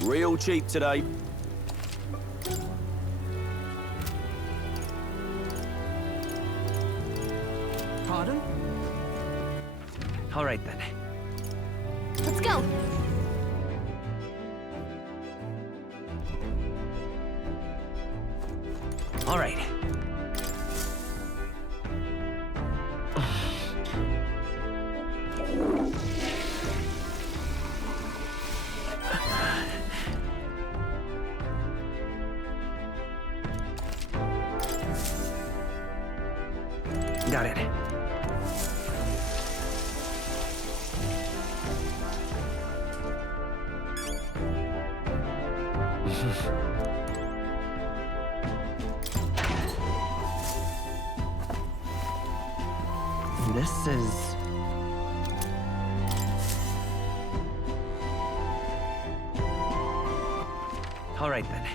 Real cheap today. Pardon? All right then. Let's go. All right. Got it. This is... All right then.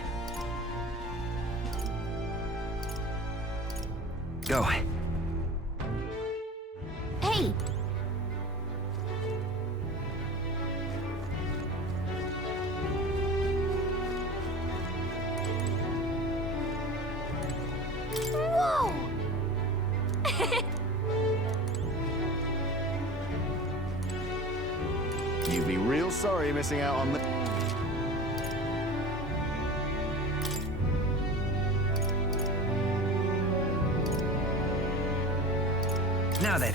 Go. Hey! Whoa! You'd be real sorry missing out on the... Now then.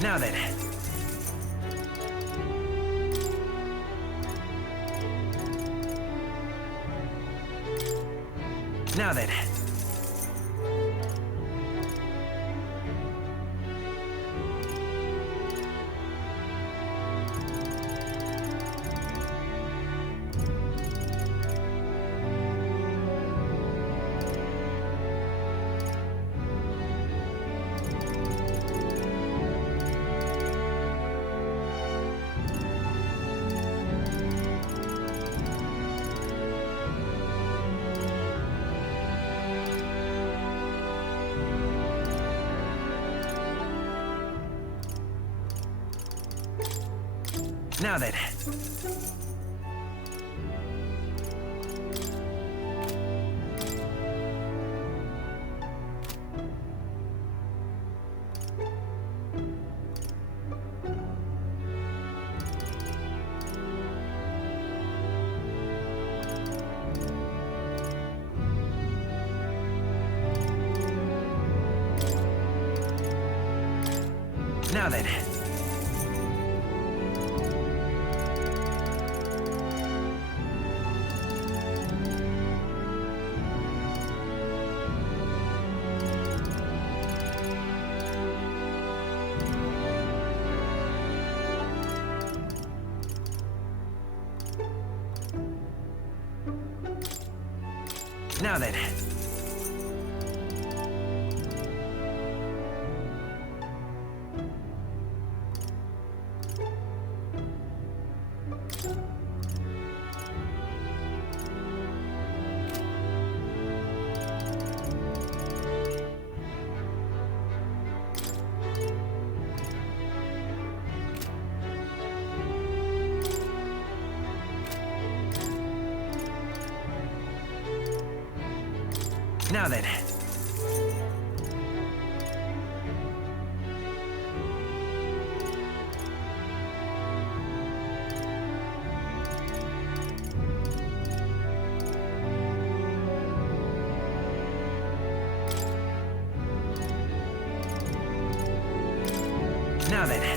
Now then. Now then. Now then. Now then. Now then. Now then. Now then.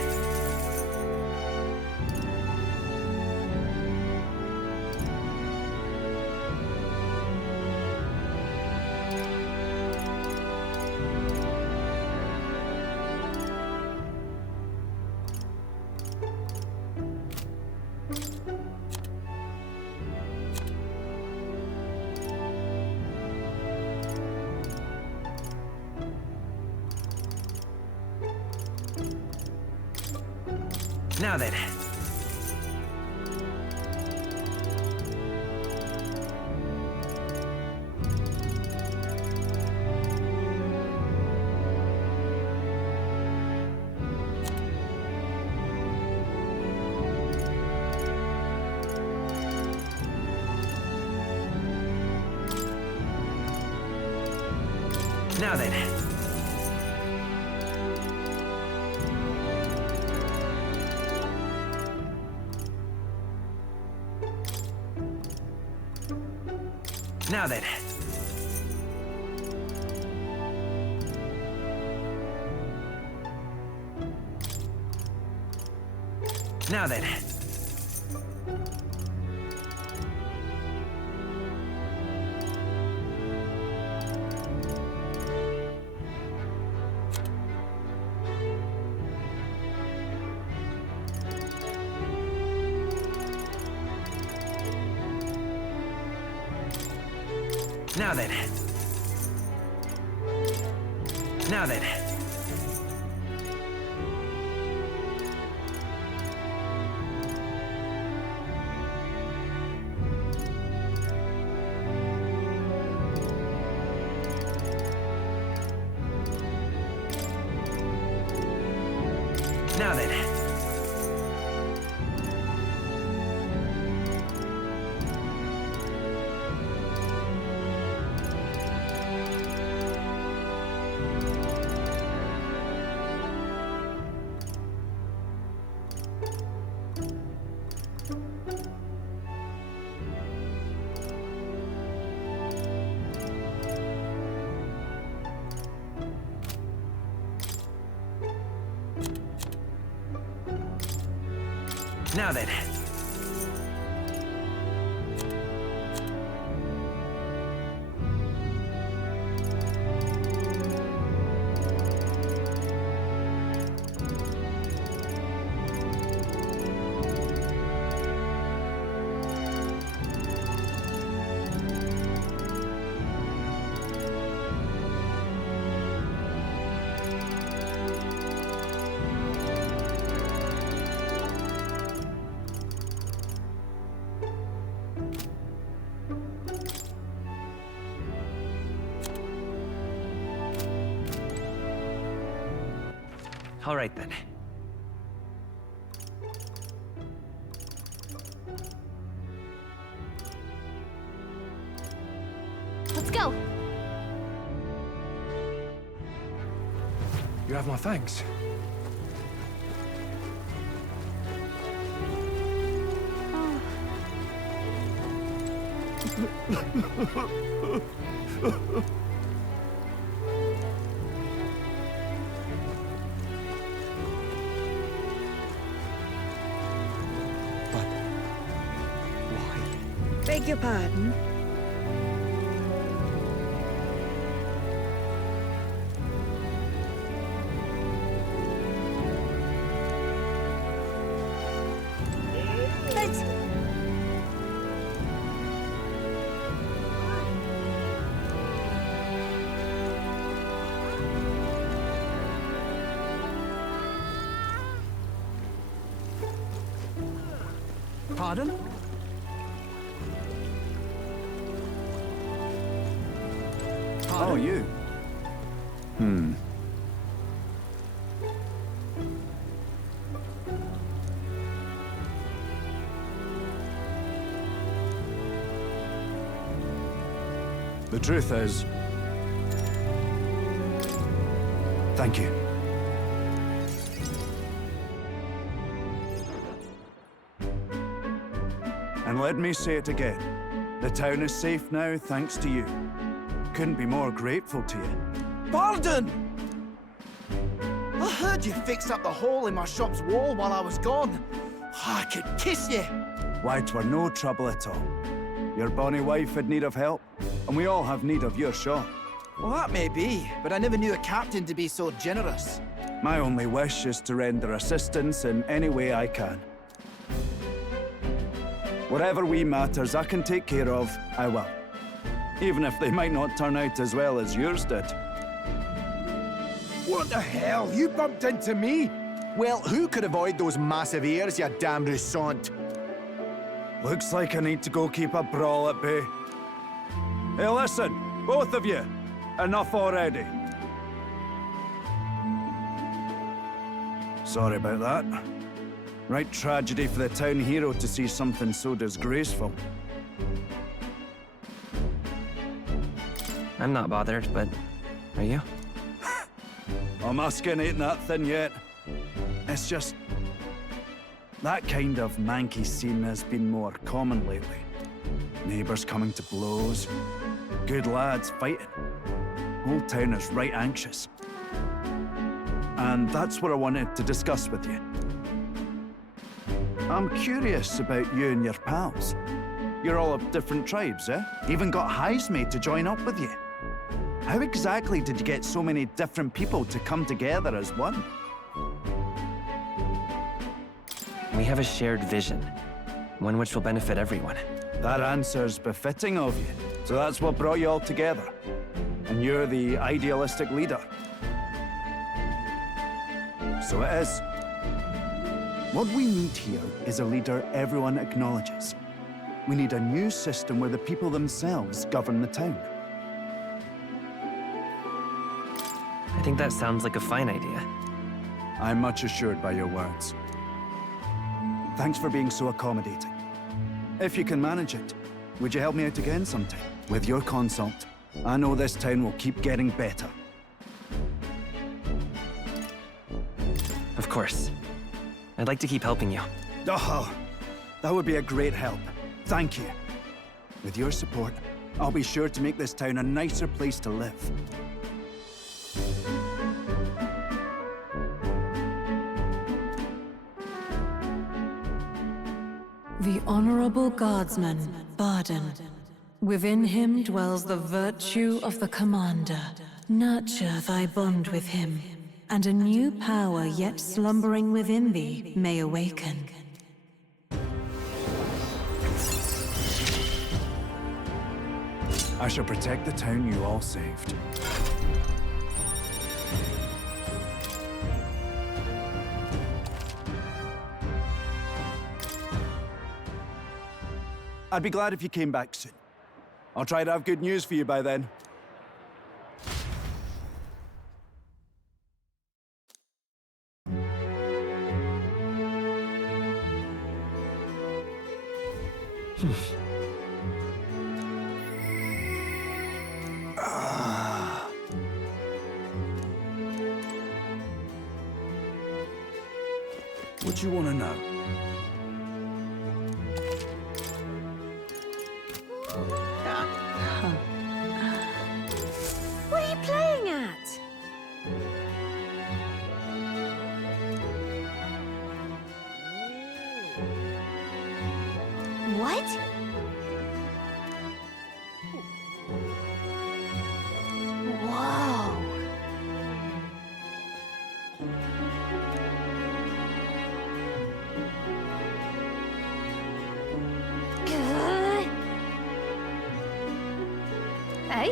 Now then. Now then. Now then. Now then. Now then. Now then. Now then. Now then. All right then. Let's go. You have my thanks. Beg your pardon? Let's... Pardon? Oh, you. The truth is, Thank you. And let me say it again. The town is safe now thanks to you. Couldn't be more grateful to you. Pardon! I heard you fixed up the hole in my shop's wall while I was gone. I could kiss you. Why, 'twere no trouble at all. Your bonny wife had need of help, and we all have need of your shop. Well, that may be, but I never knew a captain to be so generous. My only wish is to render assistance in any way I can. Whatever wee matters I can take care of, I will. Even if they might not turn out as well as yours did. What the hell? You bumped into me? Well, who could avoid those massive ears, you damn Rousant? Looks like I need to go keep a brawl at bay. Hey, listen, both of you. Enough already. Sorry about that. Right tragedy for the town hero to see something so disgraceful. I'm not bothered, but are you? Oh, my skin ain't that thin yet. It's just... that kind of manky scene has been more common lately. Neighbours coming to blows. Good lads fighting. Whole town is right anxious. And that's what I wanted to discuss with you. I'm curious about you and your pals. You're all of different tribes, eh? Even got Highs made to join up with you. How exactly did you get so many different people to come together as one? We have a shared vision, one which will benefit everyone. That answer's befitting of you. So that's what brought you all together. And you're the idealistic leader. So it is. What we need here is a leader everyone acknowledges. We need a new system where the people themselves govern the town. I think that sounds like a fine idea. I'm much assured by your words. Thanks for being so accommodating. If you can manage it, would you help me out again sometime? With your consult, I know this town will keep getting better. Of course. I'd like to keep helping you. Oh, that would be a great help. Thank you. With your support, I'll be sure to make this town a nicer place to live. The Honorable Guardsman, Barden. Within him dwells the virtue of the Commander. Nurture thy bond with him, and a new power yet slumbering within thee may awaken. I shall protect the town you all saved. I'd be glad if you came back soon. I'll try to have good news for you by then. What do you want to know? What are you playing at? What? Whoa. Hey?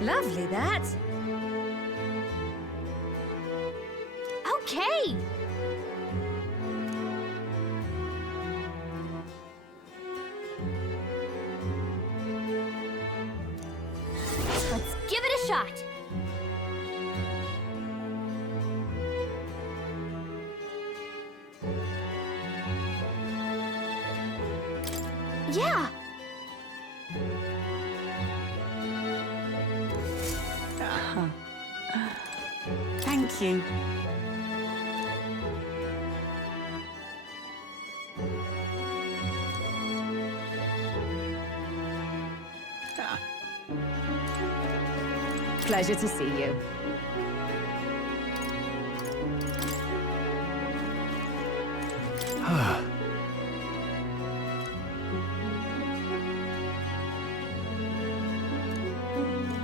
Lovely, that. Oh, Okay. Let's give it a shot. Yeah. Thank you. Pleasure to see you.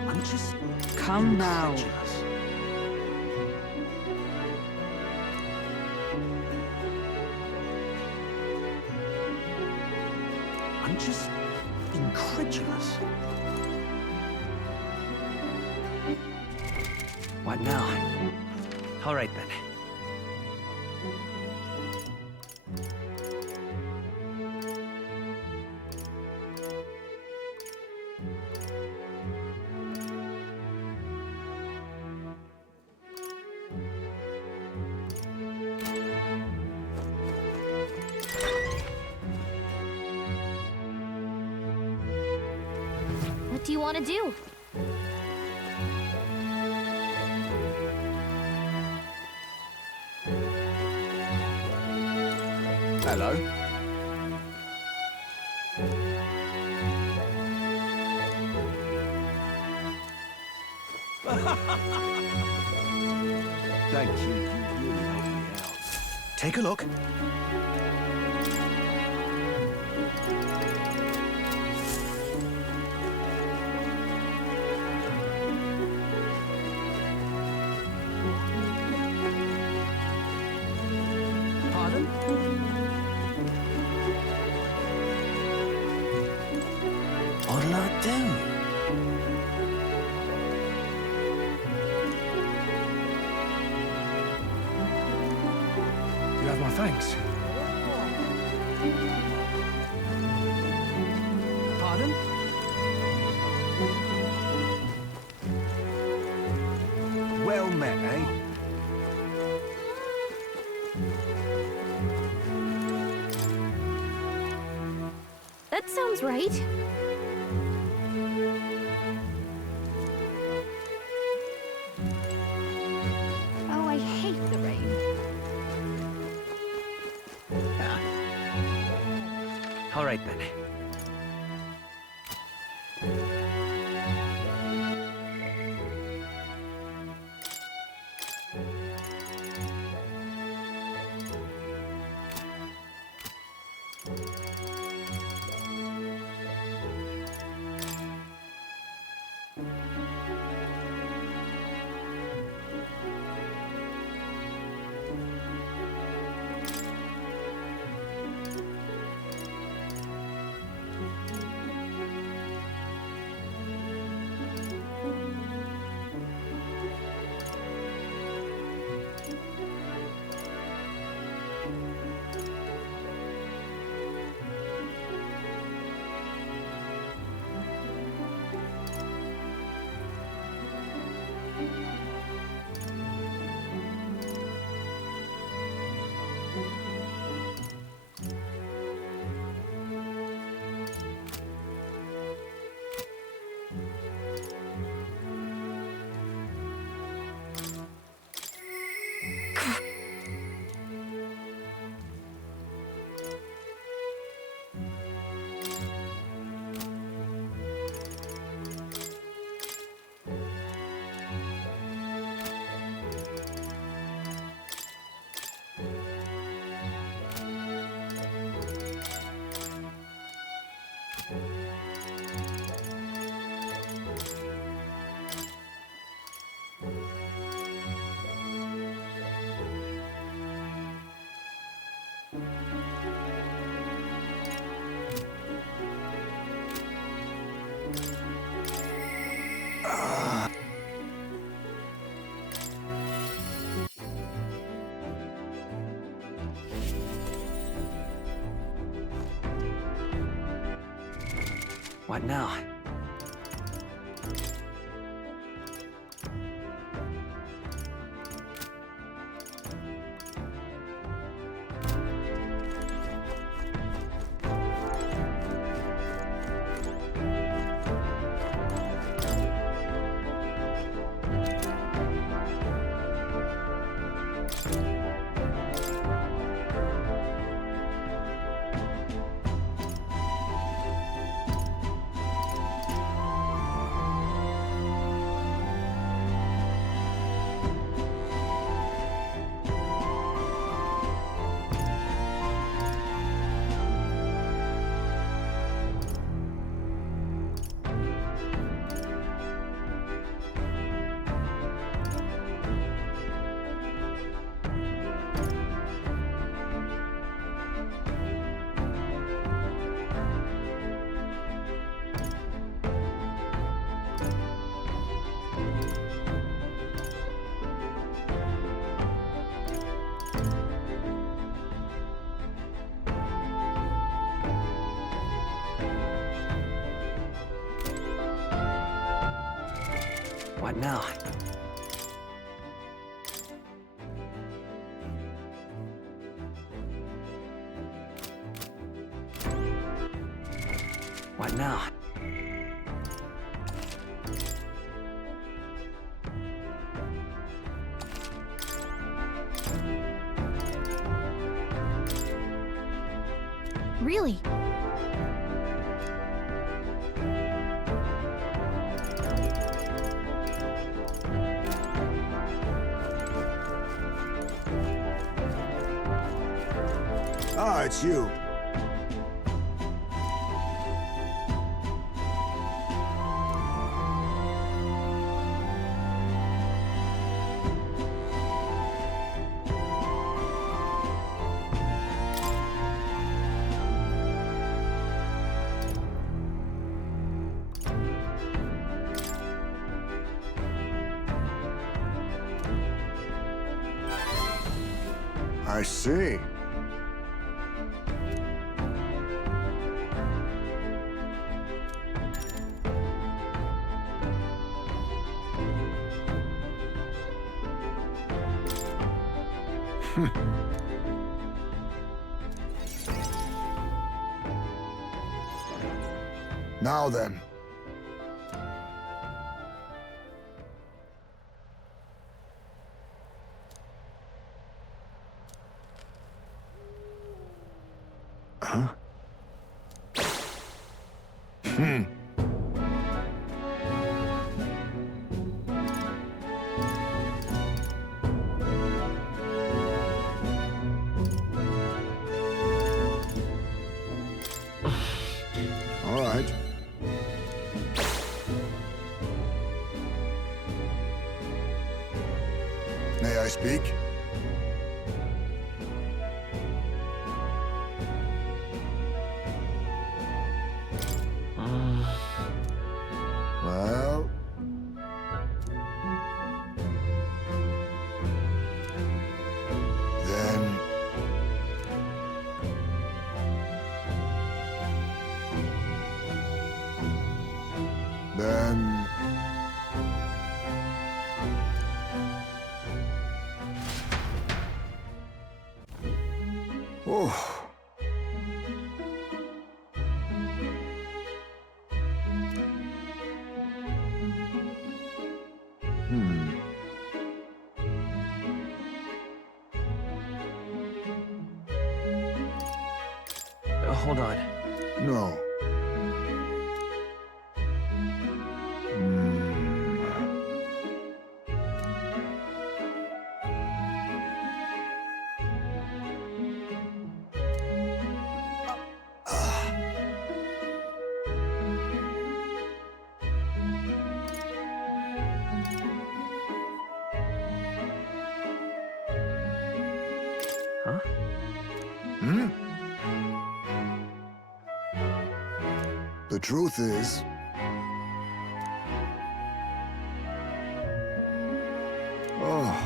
I'm just Come now. incredulous. I'm just incredulous. What now? All right then. What do you want to do? Hello. Thank you. You really helped me out. Take a look. Pardon? What'll I do? You have my thanks. Pardon? Well met, eh? That sounds right. Oh, I hate the rain. All right then. What now? What now? What now? Really? Ah, it's you. I see. Now then. Huh? All right. May I speak? Well... Then... Oh. Hold on. No. Huh? The truth is... Oh.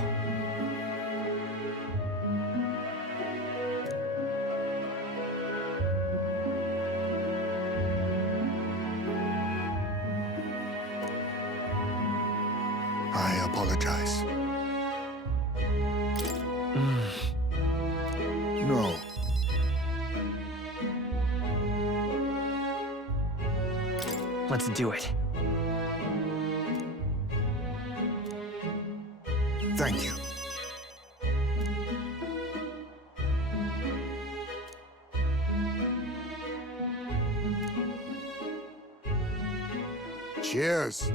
I apologize. No. Let's do it. Thank you. Cheers.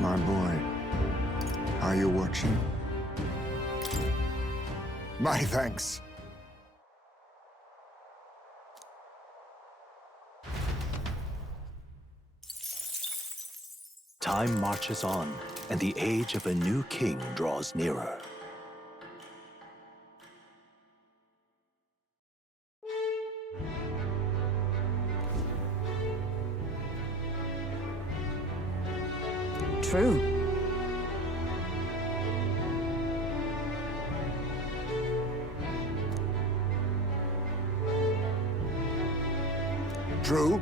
My boy, are you watching? My thanks. Time marches on, and the age of a new king draws nearer. True. True?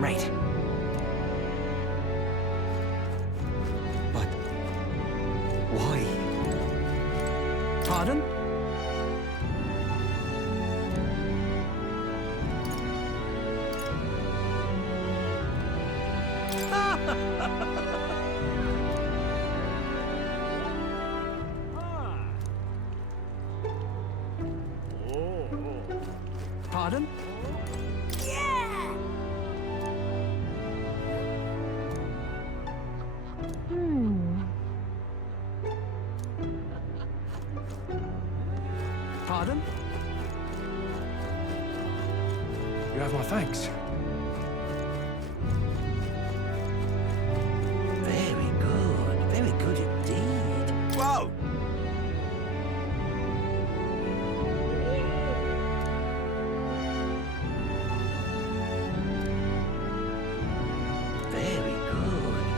Right. But why? Pardon? Pardon? Pardon? You have my thanks. Very good indeed. Whoa!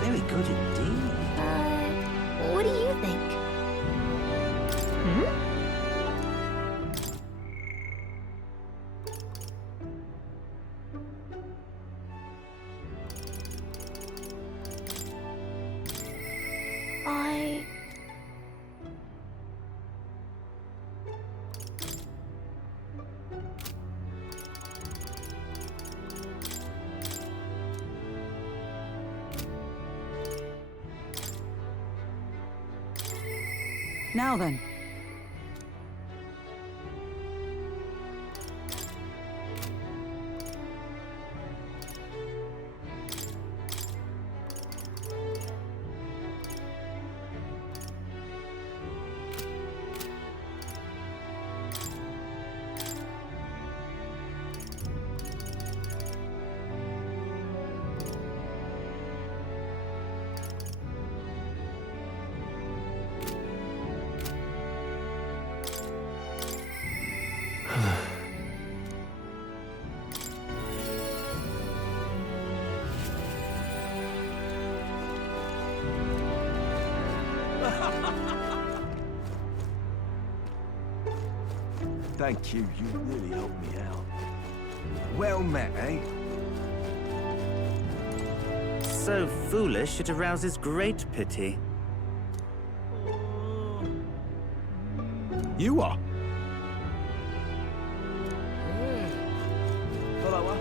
Very good indeed. What do you think? Now then. Thank you, you really helped me out. Well met, eh? So foolish it arouses great pity. You are? Hello.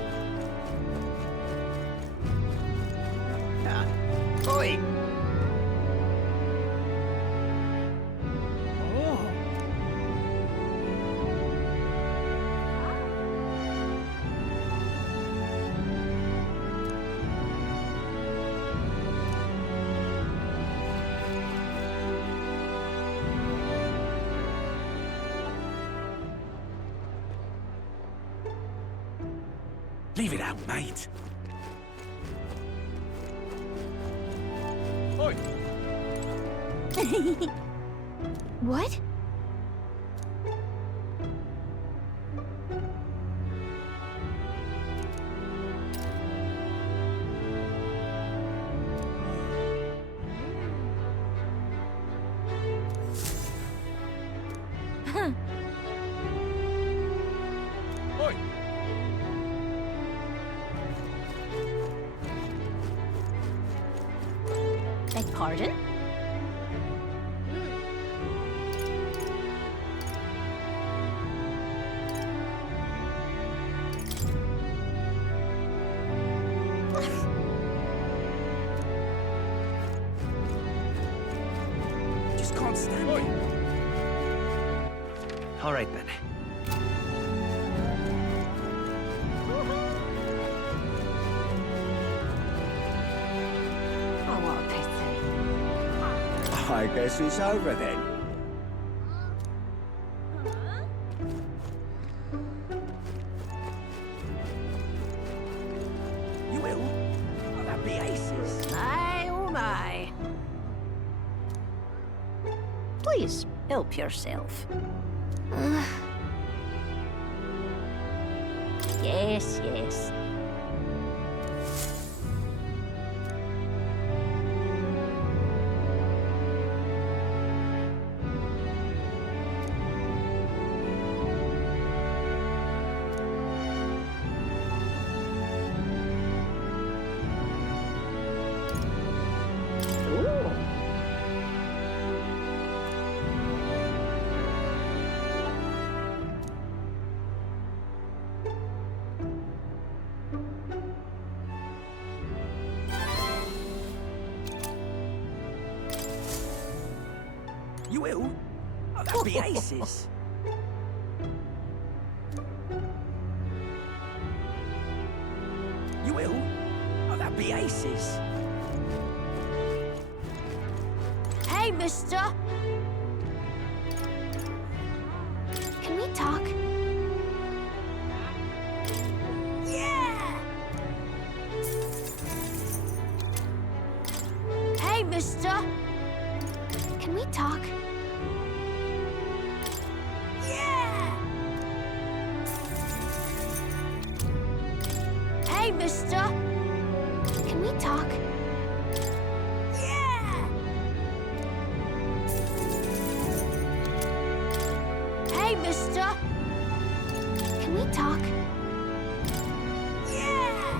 Oi! Leave it out, mate. Oi! What? Beg pardon? Just can't stand it. All right then. Oh, what a pity. I guess it's over then. You will? Oh, that'd be aces. My, oh my. Please, help yourself. Yes, yes. Ooh. You will? Oh, that'd be aces. You will? Oh, that'd be aces. Hey, mister. Can we talk? Yeah! Hey, mister. Can we talk? Yeah! Hey, mister. Can we talk? Yeah! Hey, mister. Can we talk? Yeah!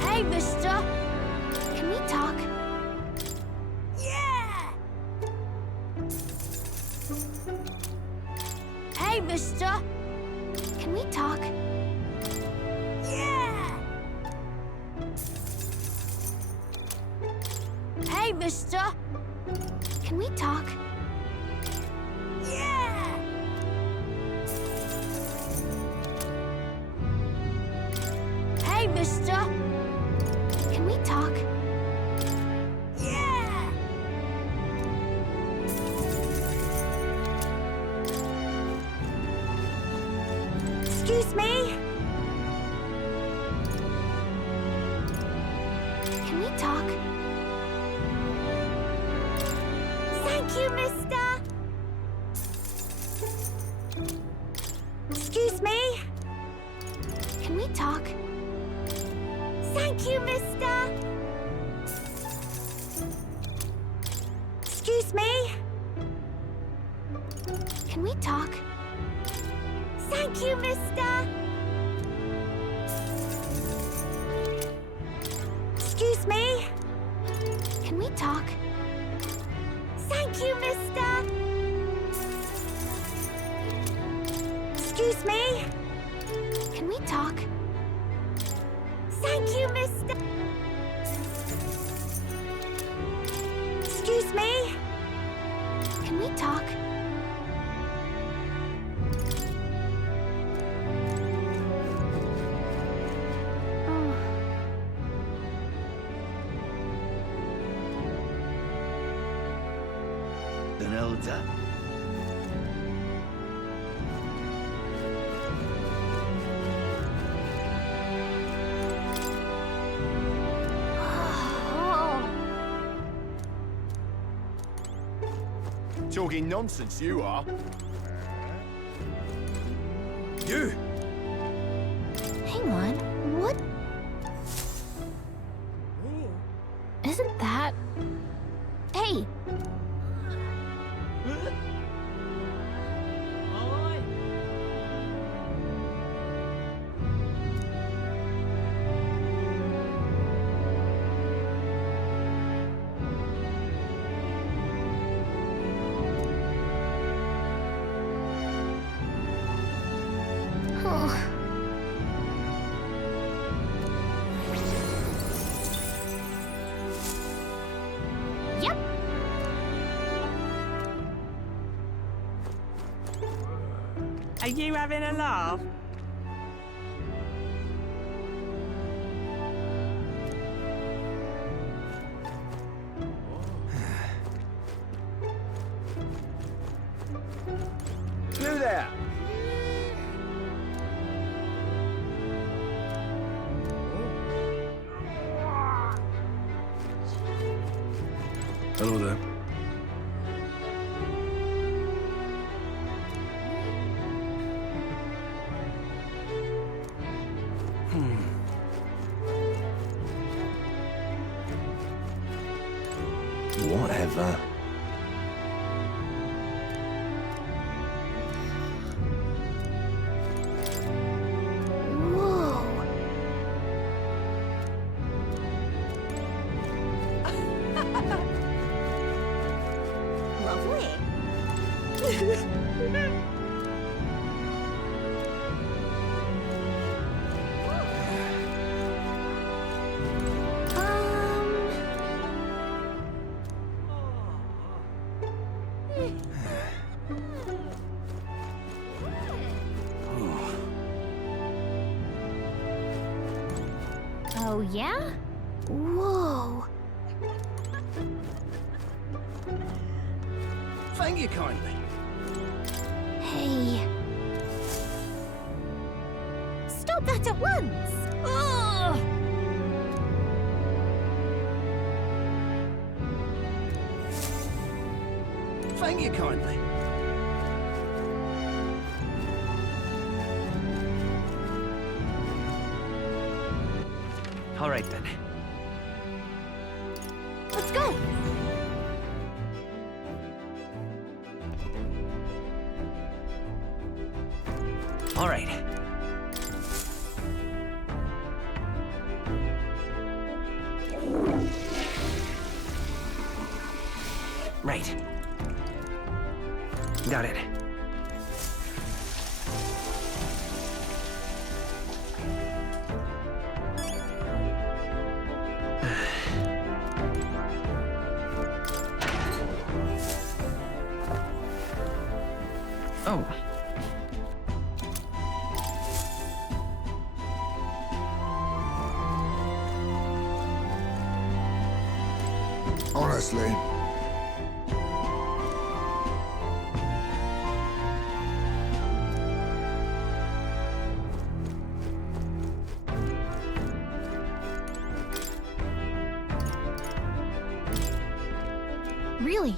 Hey, mister. Can we talk? Yeah! Hey, mister. Can we talk? Yeah! Hey, mister. Can we talk? Yeah! Hey, mister. Can we talk? Yeah! Excuse me? Can we talk? Thank you, mister. Excuse me? Can we talk? Thank you, mister. Excuse me? Can we talk? Thank you, mister. Excuse me? Can we talk? Thank you, mister. Excuse me? Can we talk? Thank you, mister. Excuse me? Can we talk? Denelda. Talking nonsense, you are. You! Hang on, what? Isn't that... Hey! Yep. Are you having a laugh? You there! Hello there. Whatever. Whoa. Lovely. Oh, yeah? Whoa. Thank you kindly. Hey. Stop that at once! Ugh! Thank you kindly. All right then. Let's go! All right. Right. Got it. Oh. Honestly, Really?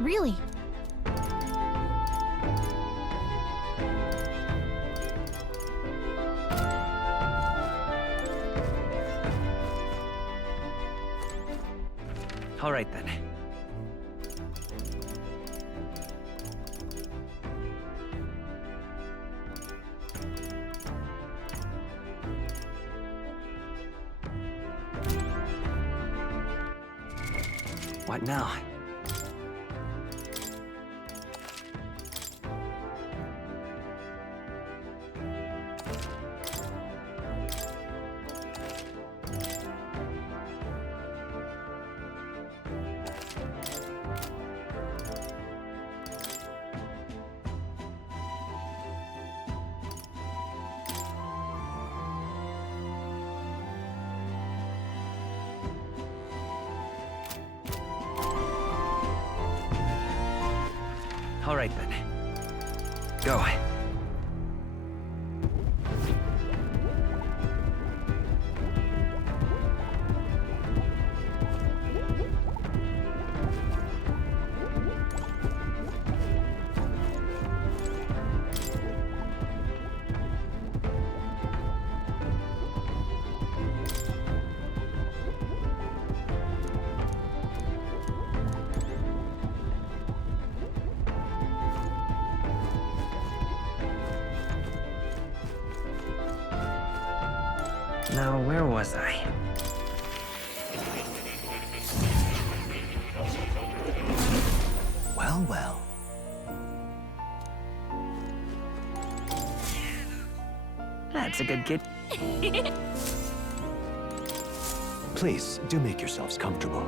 Really? All right then. What now? All right then. Go. Now, where was I? Well, well. That's a good kid. Please, do make yourselves comfortable.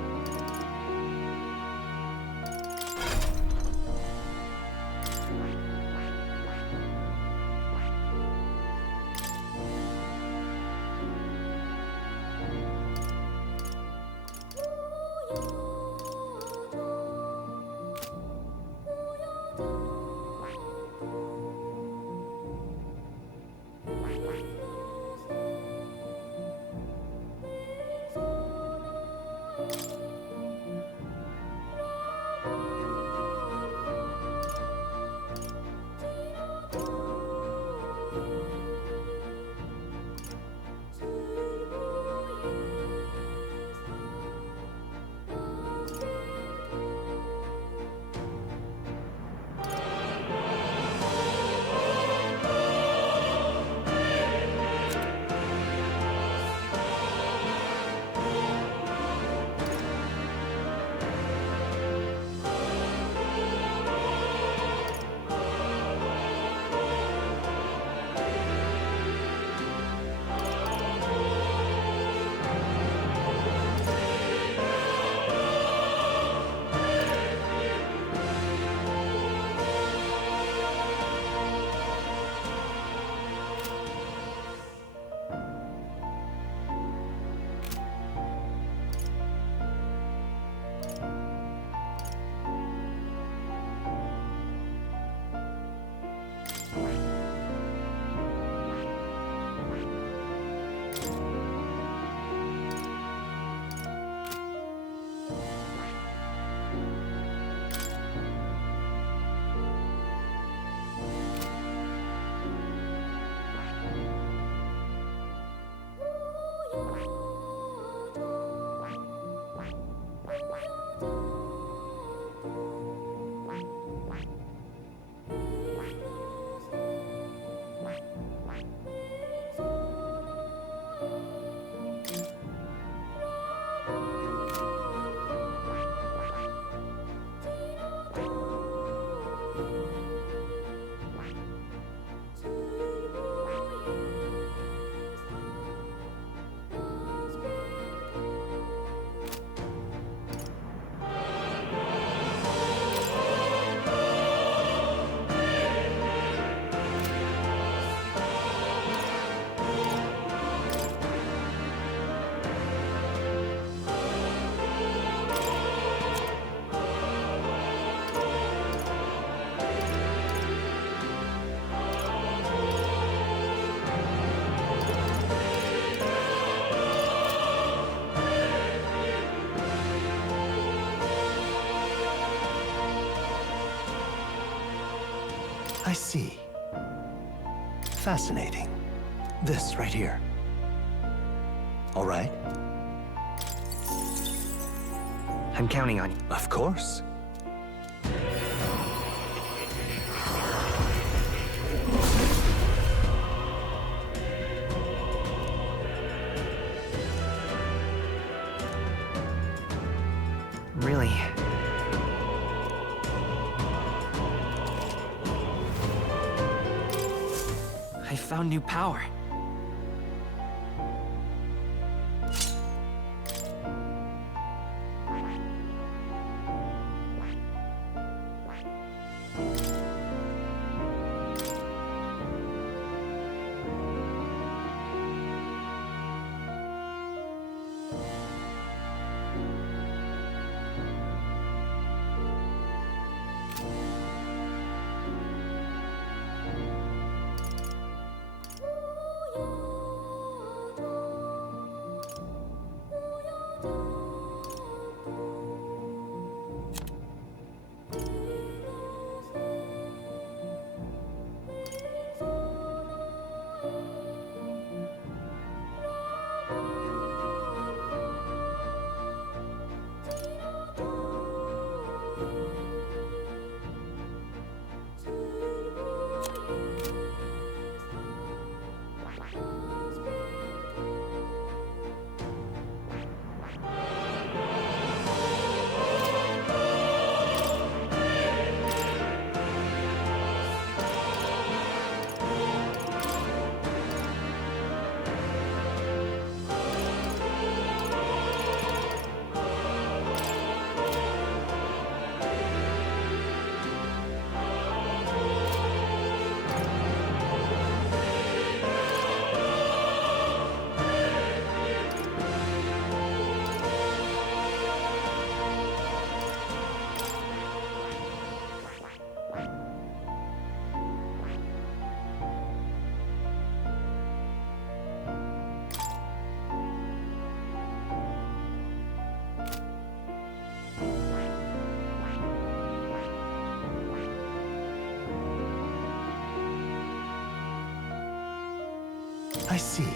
I see. Fascinating. This right here. All right? I'm counting on you. Of course. Really? I found new power. I see.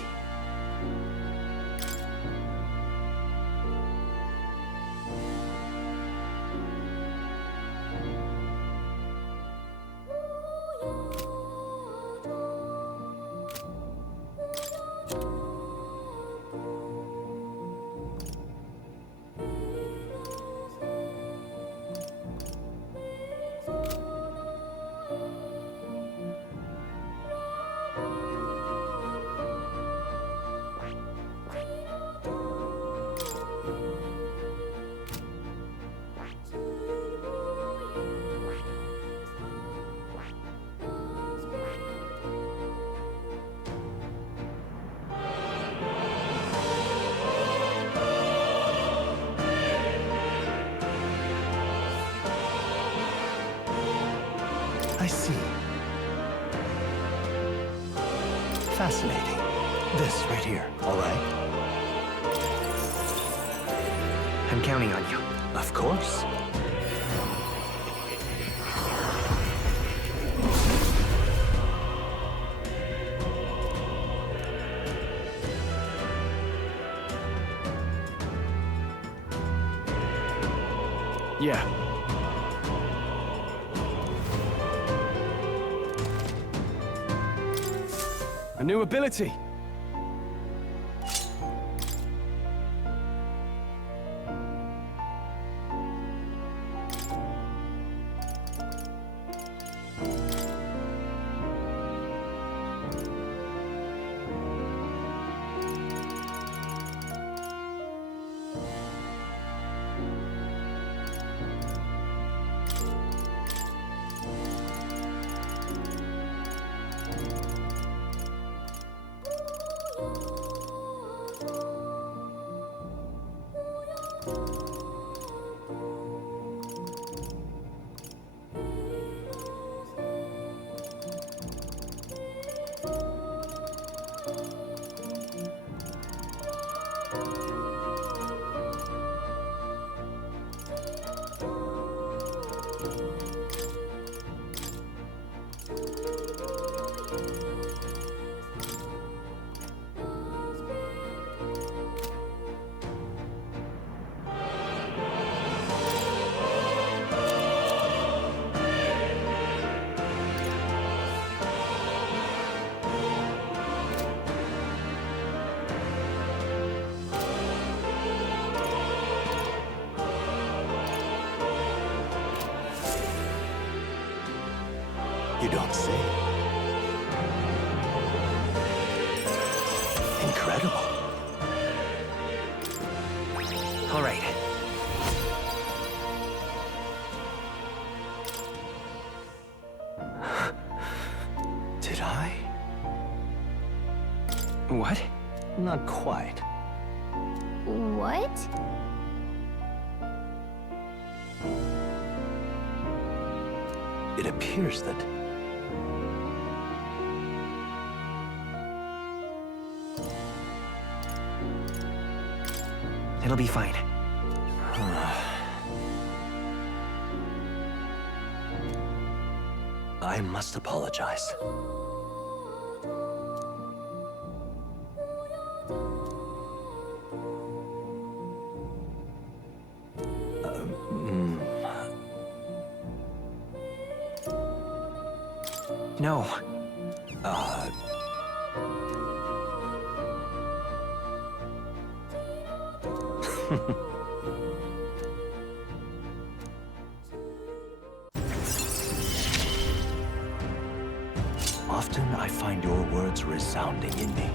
I see. Fascinating. This right here, all right? I'm counting on you. Of course. Yeah. A new ability. You don't say. Incredible. All right. Did I? What? Not quite. What? It appears that It'll be fine. I must apologize. No. Often I find your words resounding in me.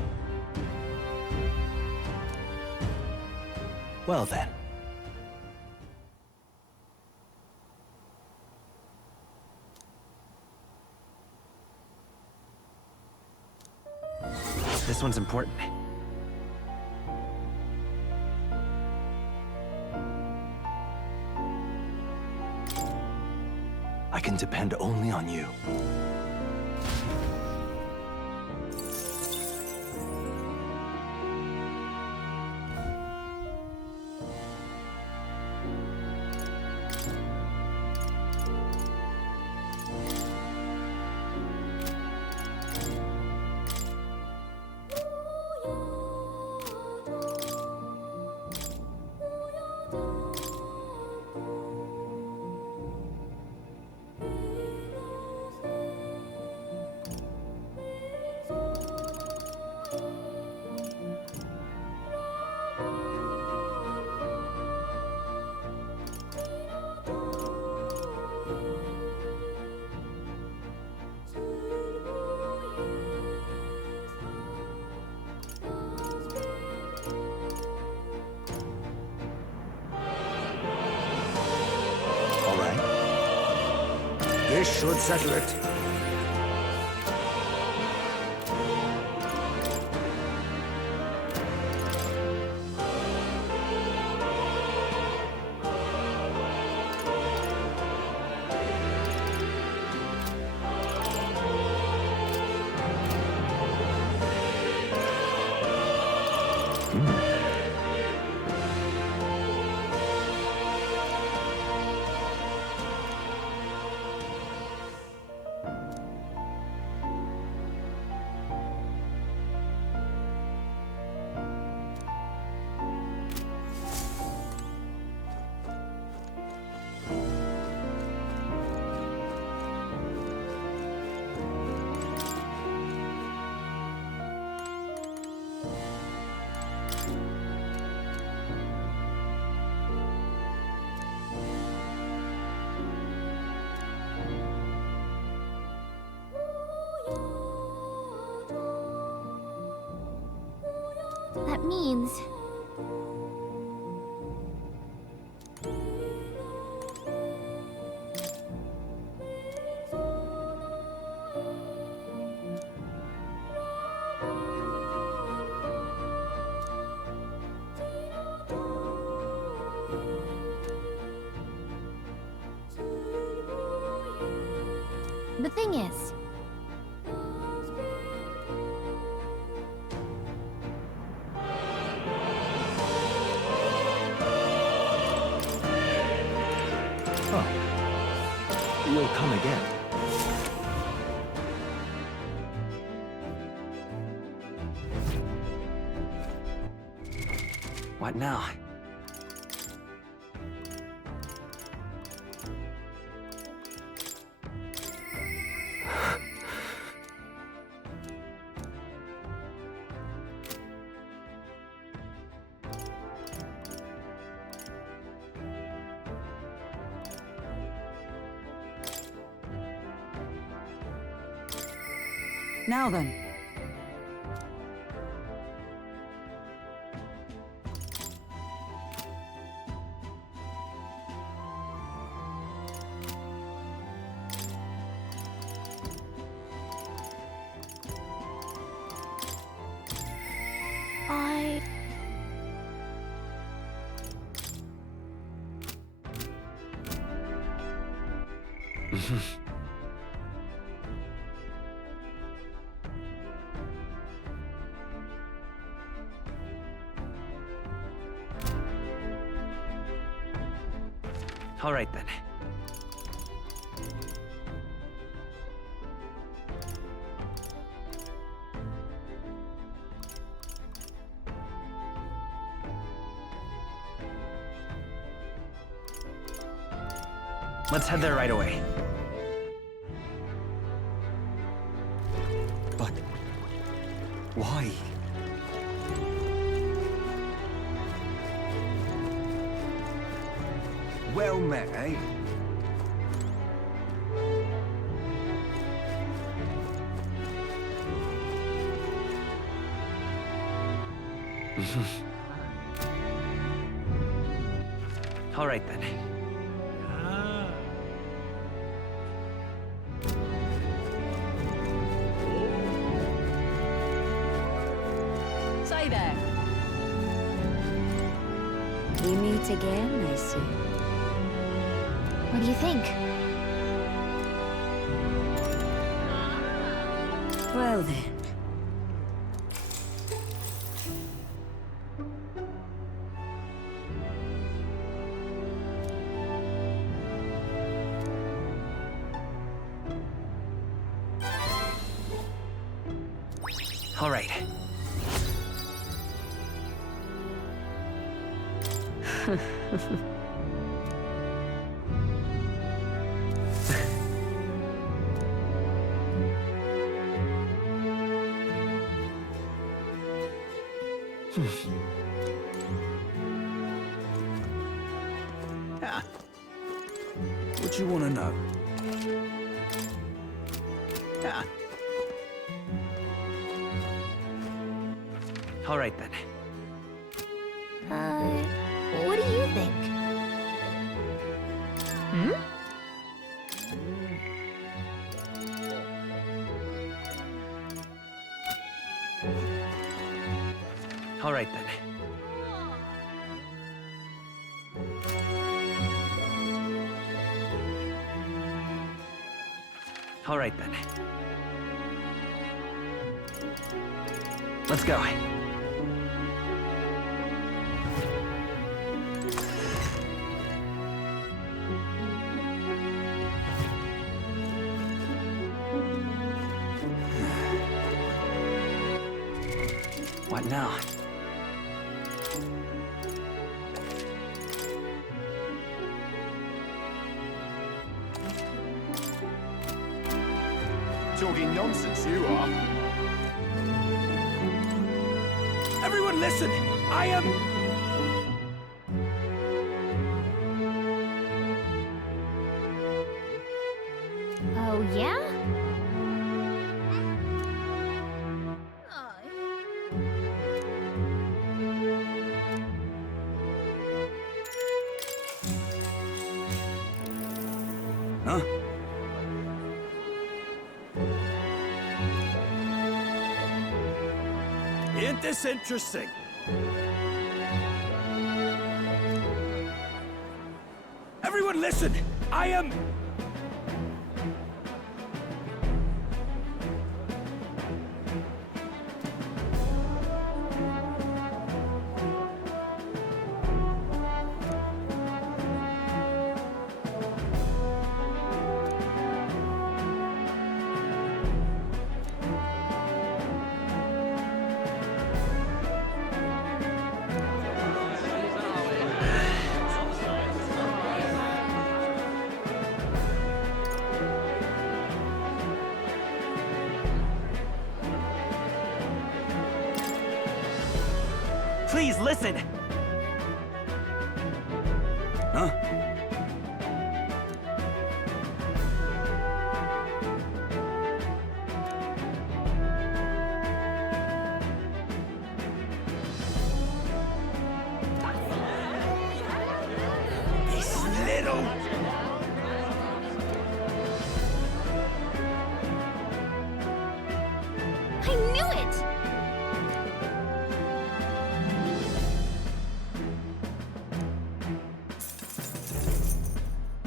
Well then. This one's important. I can depend only on you. This should settle it. That means... The thing is... You'll come again. What now? Now then. All right then. Let's head there right away. But... why? Well met, eh? All right then. Say there. We meet again, I see. What do you think? Well then. All right. What do you want to know? All right then. What do you think? All right then. All right then. Let's go. What now? Talking nonsense, you are. Everyone listen! I am... Oh, yeah? Huh? Isn't this interesting? Everyone listen! I am... Please listen! Huh? This little... I knew it!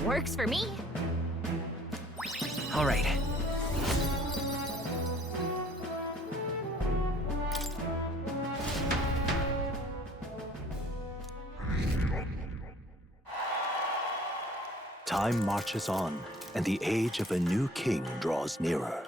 Works for me. All right. Time marches on, and the age of a new king draws nearer.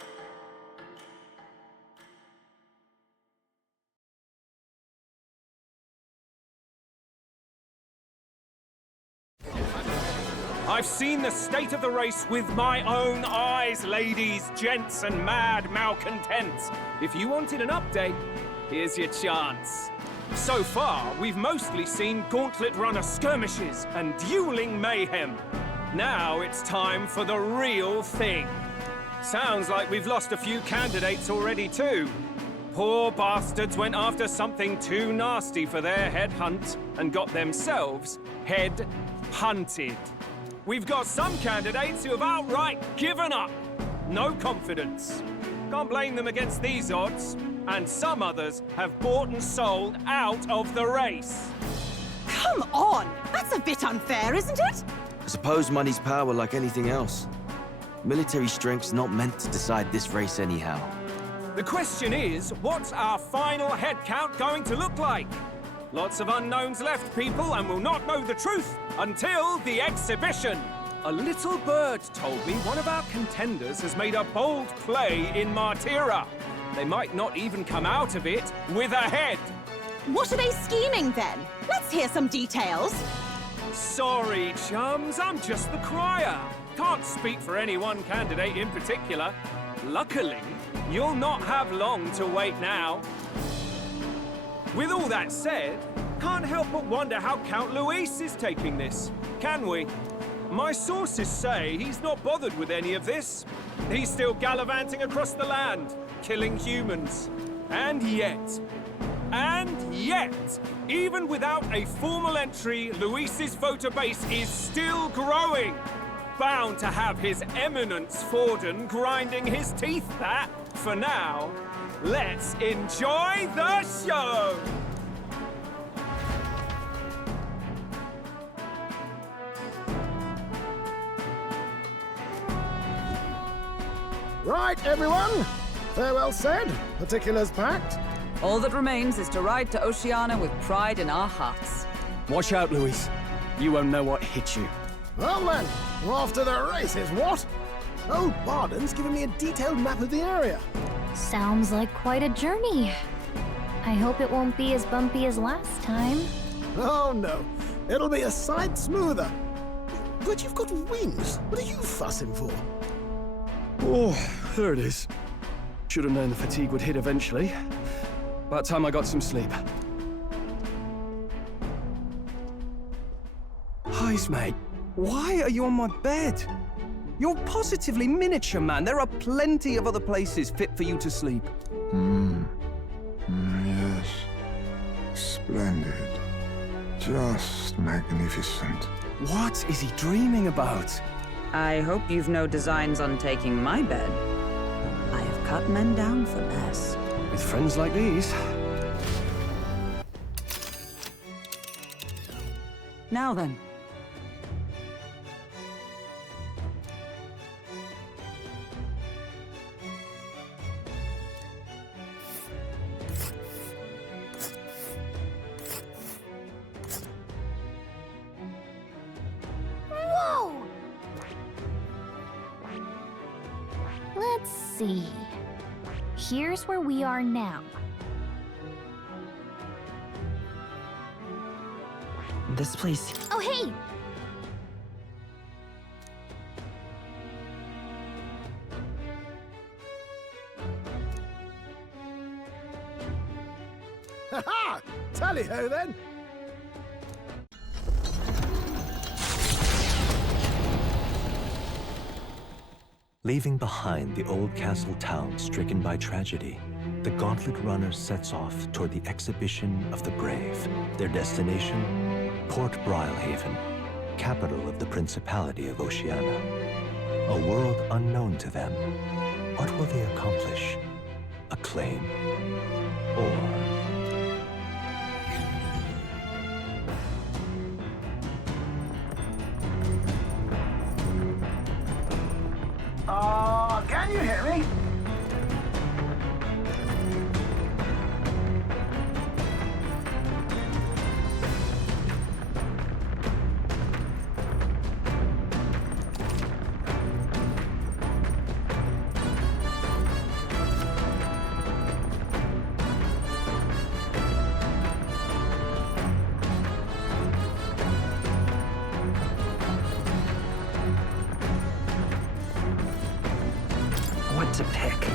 I've seen the state of the race with my own eyes, ladies, gents, and mad malcontents. If you wanted an update, here's your chance. So far, we've mostly seen gauntlet runner skirmishes and dueling mayhem. Now it's time for the real thing. Sounds like we've lost a few candidates already too. Poor bastards went after something too nasty for their head hunt and got themselves head hunted. We've got some candidates who have outright given up. No confidence. Can't blame them against these odds. And some others have bought and sold out of the race. Come on! That's a bit unfair, isn't it? I suppose money's power like anything else. Military strength's not meant to decide this race anyhow. The question is, what's our final head count going to look like? Lots of unknowns left, people, and we'll not know the truth until the exhibition. A little bird told me one of our contenders has made a bold play in Martira. They might not even come out of it with a head. What are they scheming then? Let's hear some details. Sorry, chums, I'm just the crier. Can't speak for any one candidate in particular. Luckily, you'll not have long to wait now. With all that said, can't help but wonder how Count Luis is taking this, can we? My sources say he's not bothered with any of this. He's still gallivanting across the land, killing humans. And yet, even without a formal entry, Luis's voter base is still growing. Bound to have his eminence Forden grinding his teeth that, for now, let's enjoy the show! Right, everyone. Farewell said, particulars packed. All that remains is to ride to Oceania with pride in our hearts. Watch out, Louise. You won't know what hit you. Well then, off to the races, what? Oh, Barden's given me a detailed map of the area. Sounds like quite a journey. I hope it won't be as bumpy as last time. Oh no, it'll be a sight smoother. But you've got wings. What are you fussing for? Oh, there it is. Should have known the fatigue would hit eventually. About time I got some sleep. Heis, mate. Why are you on my bed? You're positively miniature, man. There are plenty of other places fit for you to sleep. Yes. Splendid. Just magnificent. What is he dreaming about? I hope you've no designs on taking my bed. I have cut men down for less. With friends like these. Now then. Whoa! Let's see. Here's where we are now. This place. Oh, hey! Ha-ha! Tally-ho then! Leaving behind the old castle town stricken by tragedy, the Gauntlet Runner sets off toward the exhibition of the brave. Their destination, Port Brilehaven, capital of the Principality of Oceania. A world unknown to them. What will they accomplish? Acclaim? Or... Can you hear me? What to pick?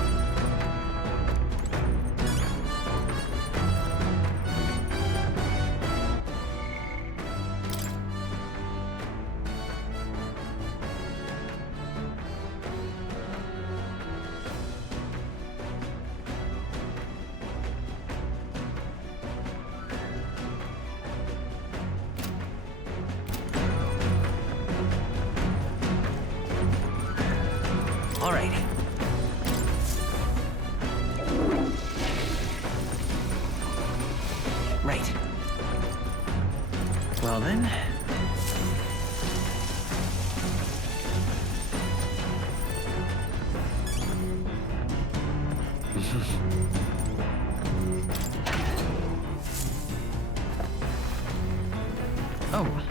All right. Right. Well then. Oh.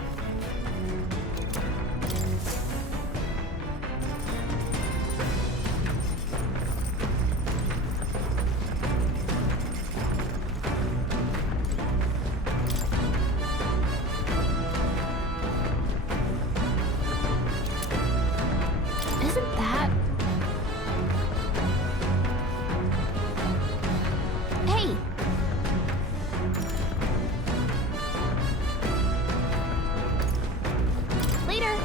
Isn't that... Hey! Later!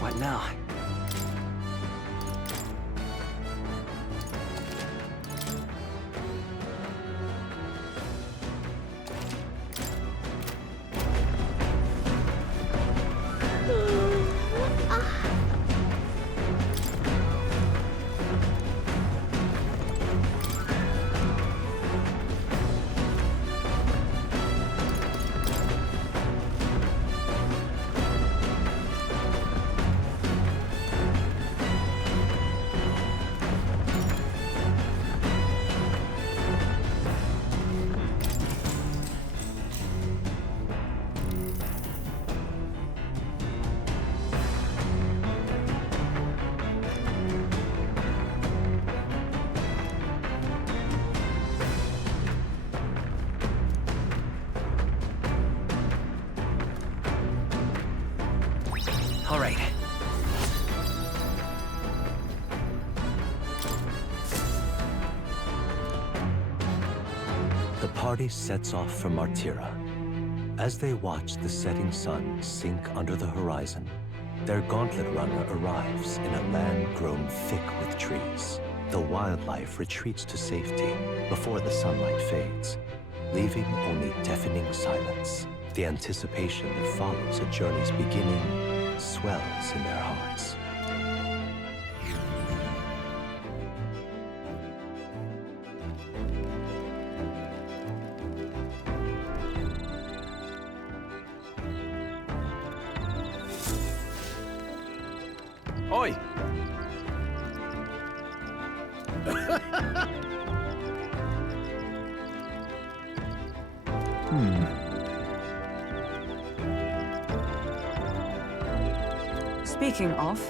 What now? party sets off for Martira. As they watch the setting sun sink under the horizon, their gauntlet runner arrives in a land grown thick with trees. The wildlife retreats to safety before the sunlight fades, leaving only deafening silence. The anticipation that follows a journey's beginning swells in their hearts. Oi! Speaking of...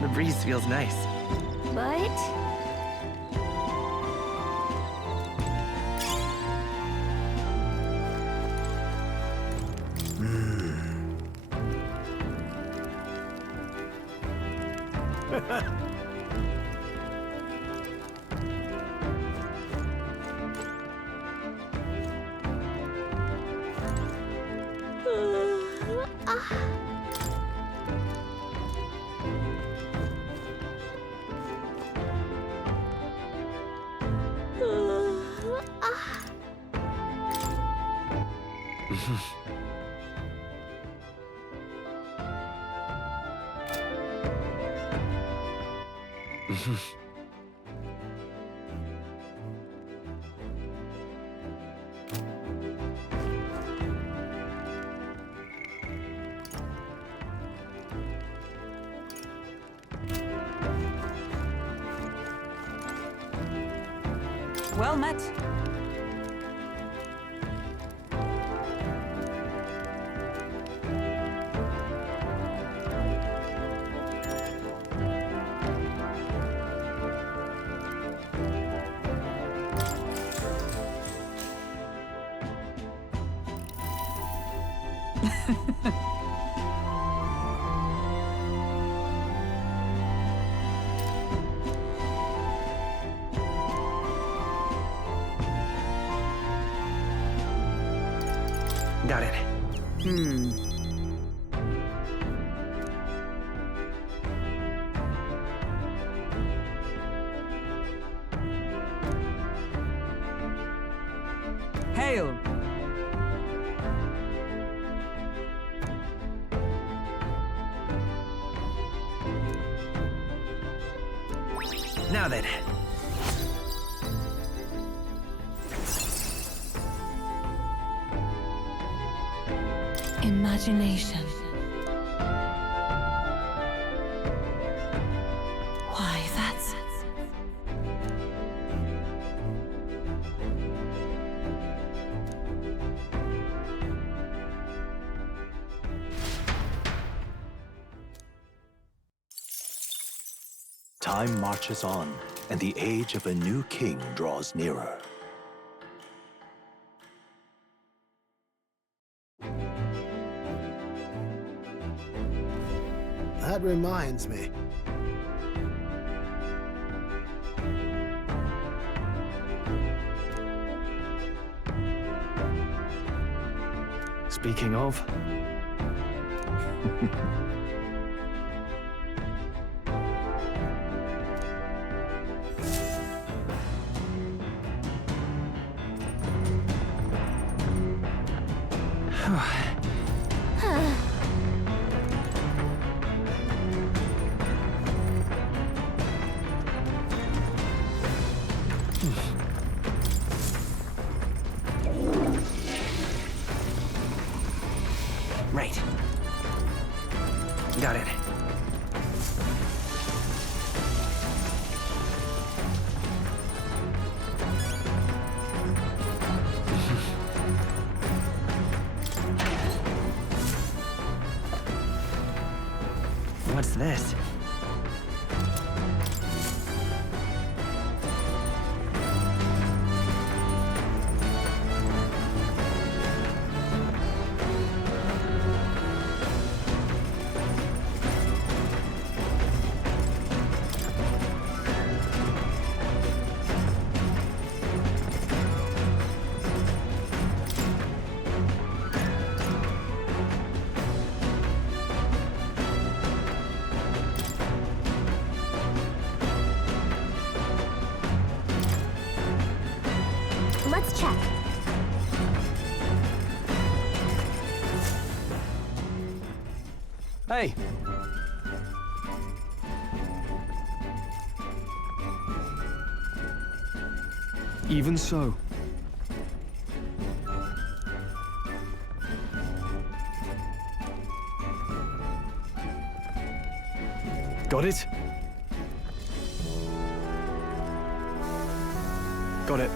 The breeze feels nice. But... Well met. Got it. Hail! Now then. Imagination. Why, that's... Time marches on, and the age of a new king draws nearer. That reminds me. Speaking of... Right. Got it. What's this? Hey! Even so. Got it? Got it.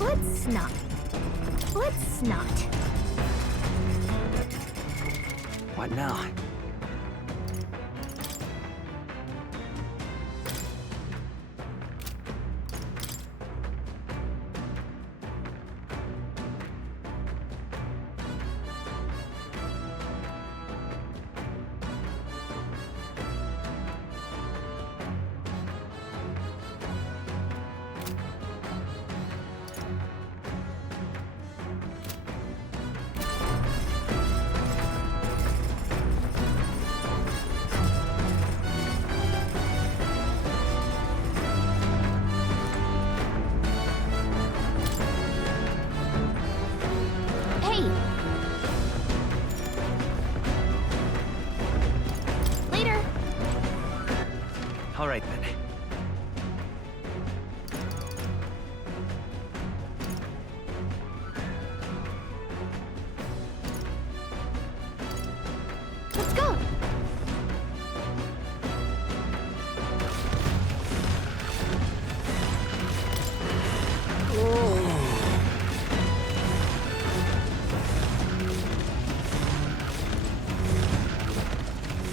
Let's not. Let's not. What now? All right, then. Let's go!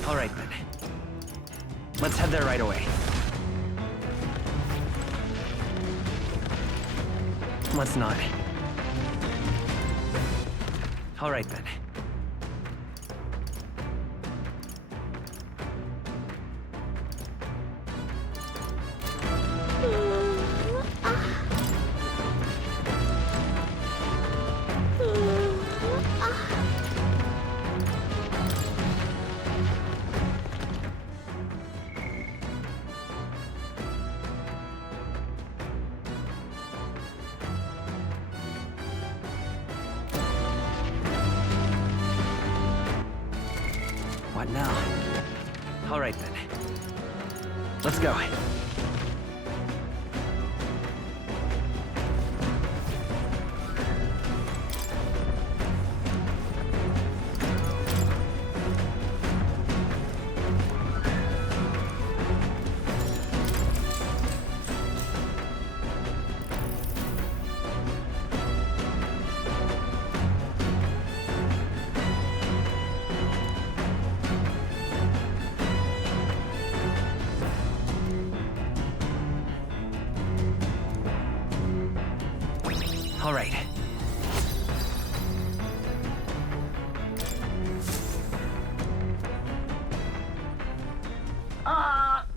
All right, then. Let's head there right away. Let's not. All right, then. What now? All right, then. Let's go. All right.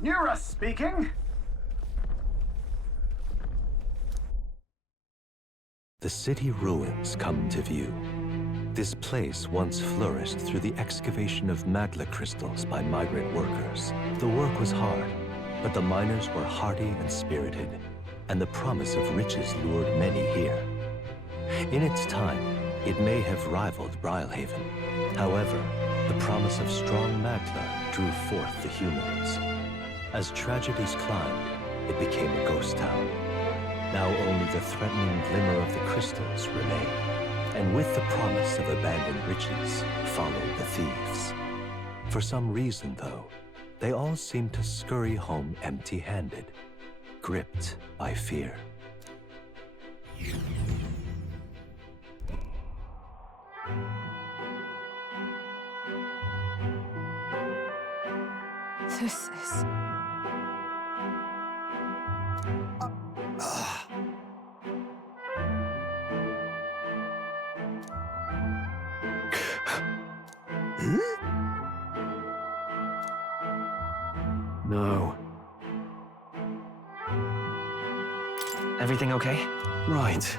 Nura speaking. The city ruins come to view. This place once flourished through the excavation of magma crystals by migrant workers. The work was hard, but the miners were hardy and spirited, and the promise of riches lured many here. In its time, it may have rivaled Brilehaven. However, the promise of strong magma drew forth the humans. As tragedies climbed, it became a ghost town. Now only the threatening glimmer of the crystals remain. And with the promise of abandoned riches followed the thieves. For some reason, though, they all seem to scurry home empty-handed, gripped by fear. This is... No. Everything okay? Right.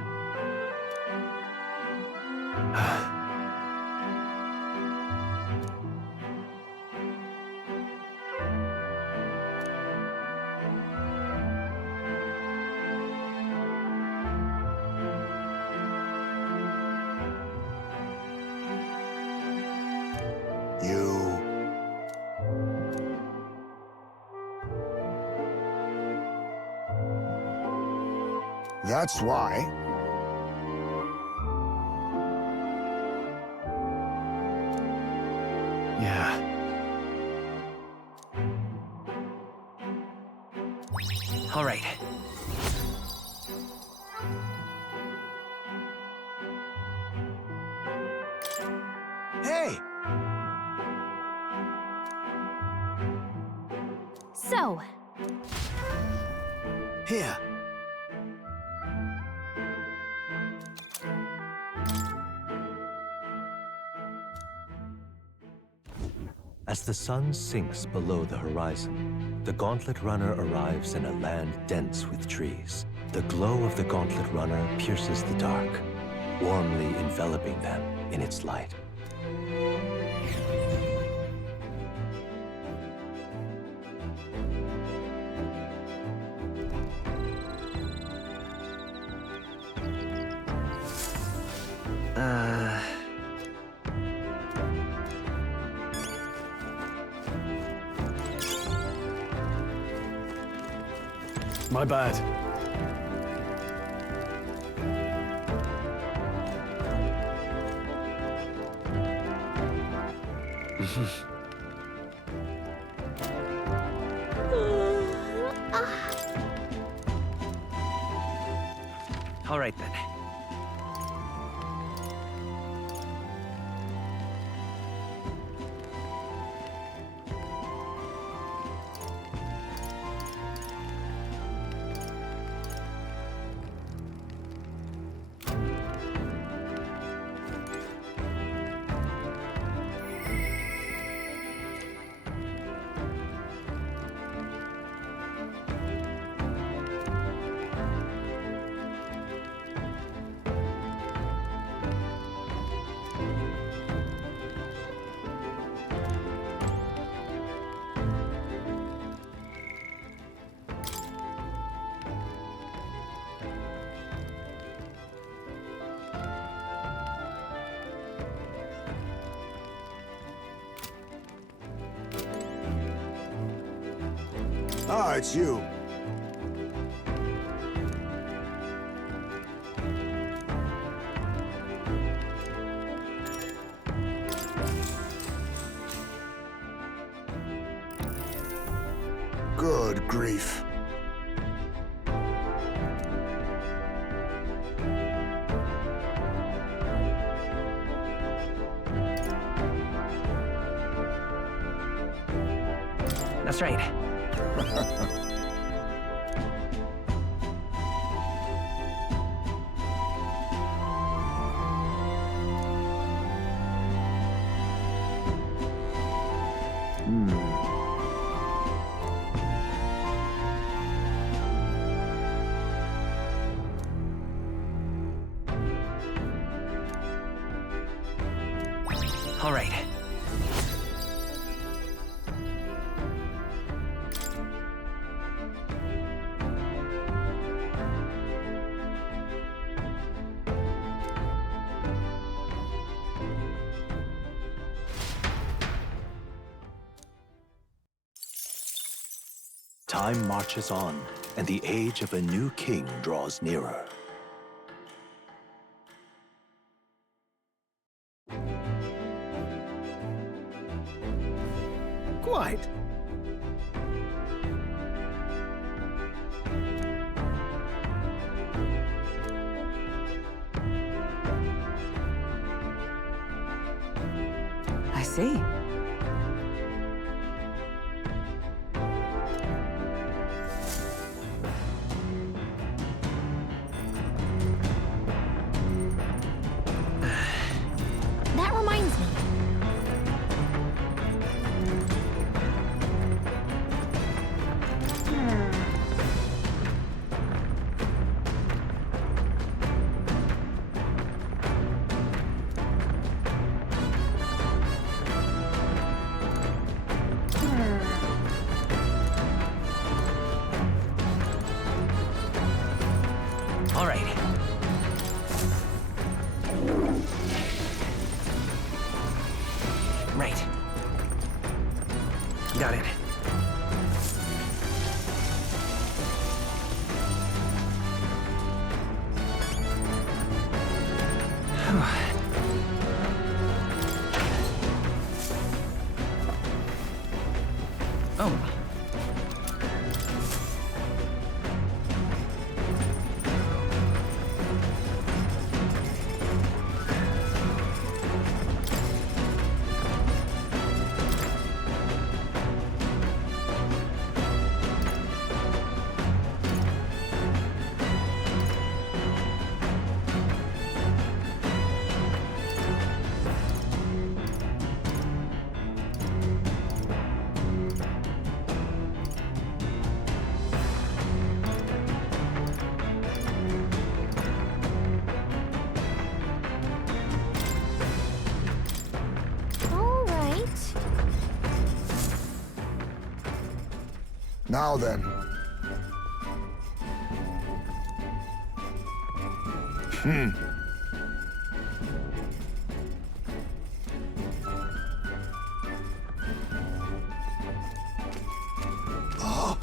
That's why. Yeah. All right. Hey! So, Here. As the sun sinks below the horizon, the Gauntlet Runner arrives in a land dense with trees. The glow of the Gauntlet Runner pierces the dark, warmly enveloping them in its light. My bad. All right then. Ah, it's you. Good grief. That's right. All right. Time marches on, and the age of a new king draws nearer. Quite. I see. that reminds me. Oh. Now then. Oh.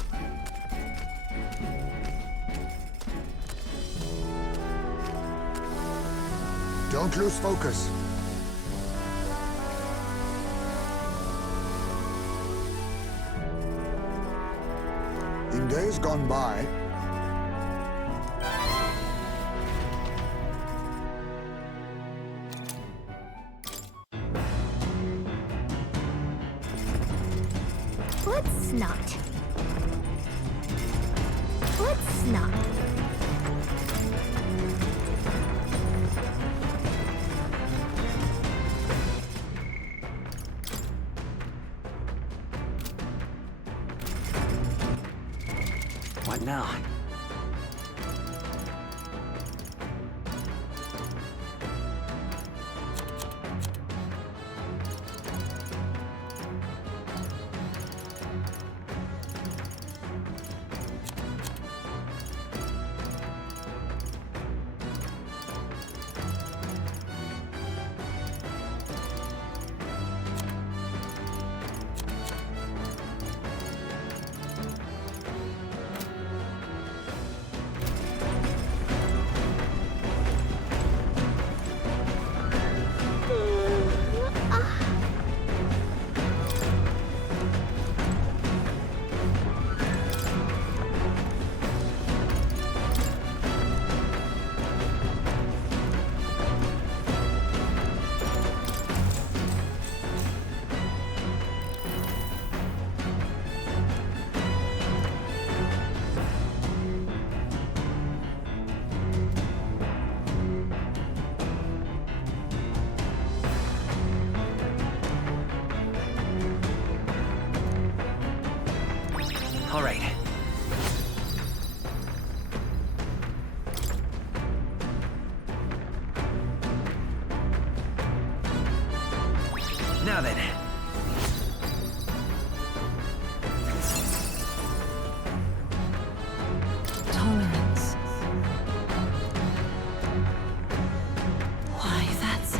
Don't lose focus. In days gone by, Let's not. Let's not. What now? All right. Now then. Tolerance. Why, that's...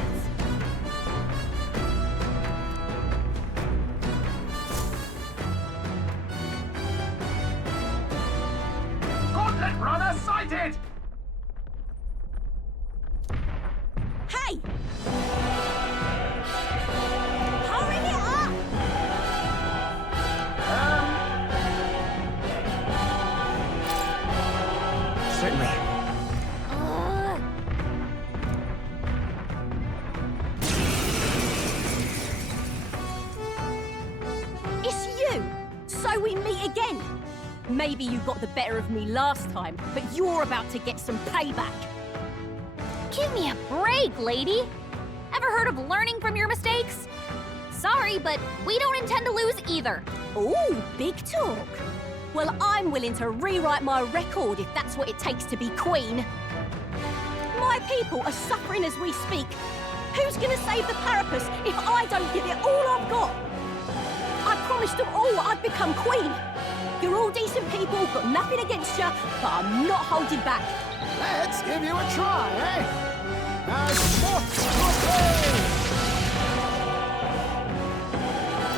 Gauntlet runner sighted! Hey! Hurry it up! Certainly. It's you! So we meet again! Maybe you got the better of me last time, but you're about to get some payback. Give me a break, lady. Ever heard of learning from your mistakes? Sorry, but we don't intend to lose either. Ooh, big talk. Well, I'm willing to rewrite my record if that's what it takes to be queen. My people are suffering as we speak. Who's gonna save the Parapus if I don't give it all I've got? I promised them all I'd become queen. You're all decent people, got nothing against you, but I'm not holding back. Let's give you a try, eh?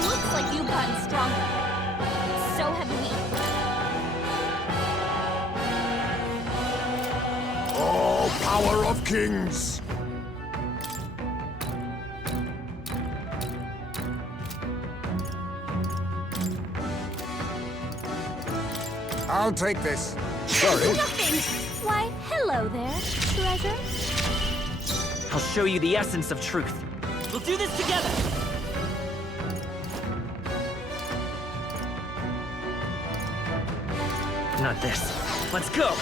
Looks like you've gotten stronger. So have we. oh, power of kings! I'll take this. Sorry. Nothing! Why, hello there, treasure. I'll show you the essence of truth. We'll do this together! Not this. Let's go!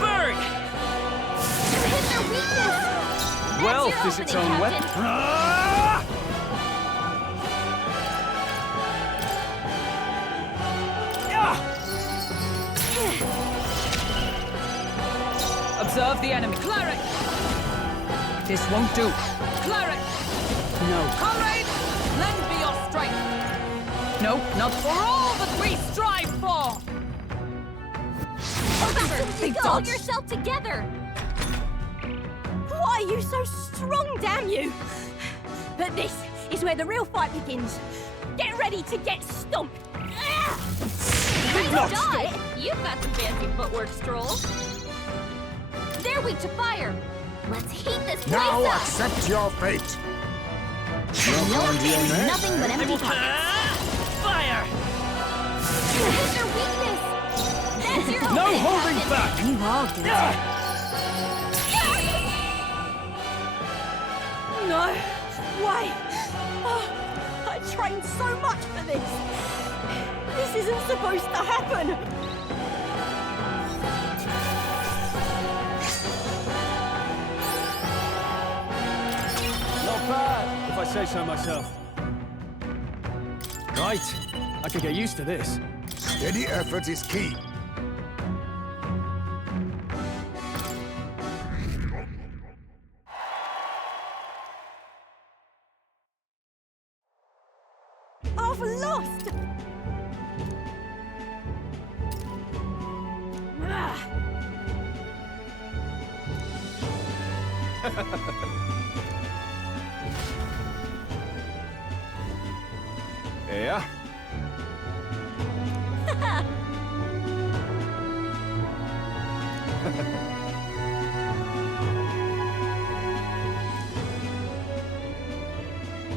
Burn! Hit their weakness! Wealth is its own weapon. Observe the enemy. Cleric! This won't do. Cleric! No. Comrade, lend me your strength. No, not for all that we strive for! You got yourself together! Why are you so strong, damn you? But this is where the real fight begins. Get ready to get stomped! Nice dodge! You've got some fancy footwork, Stroll. They're weak to fire. Let's heat this place Now up. accept your fate. Nothing but empty pockets. Fire! Hit their weakness. That's your No opening, holding Captain. back! You are good. No way! Oh, I trained so much for this. This isn't supposed to happen. Not bad, if I say so myself. Right, I could get used to this. Steady effort is key. I've lost! Ah. Yeah?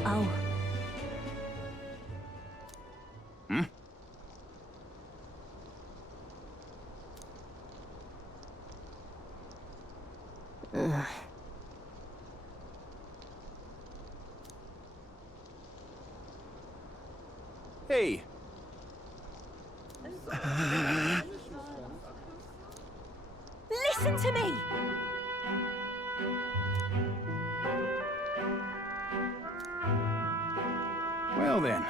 Oh. Hmm? Hey. Listen to me! Well then.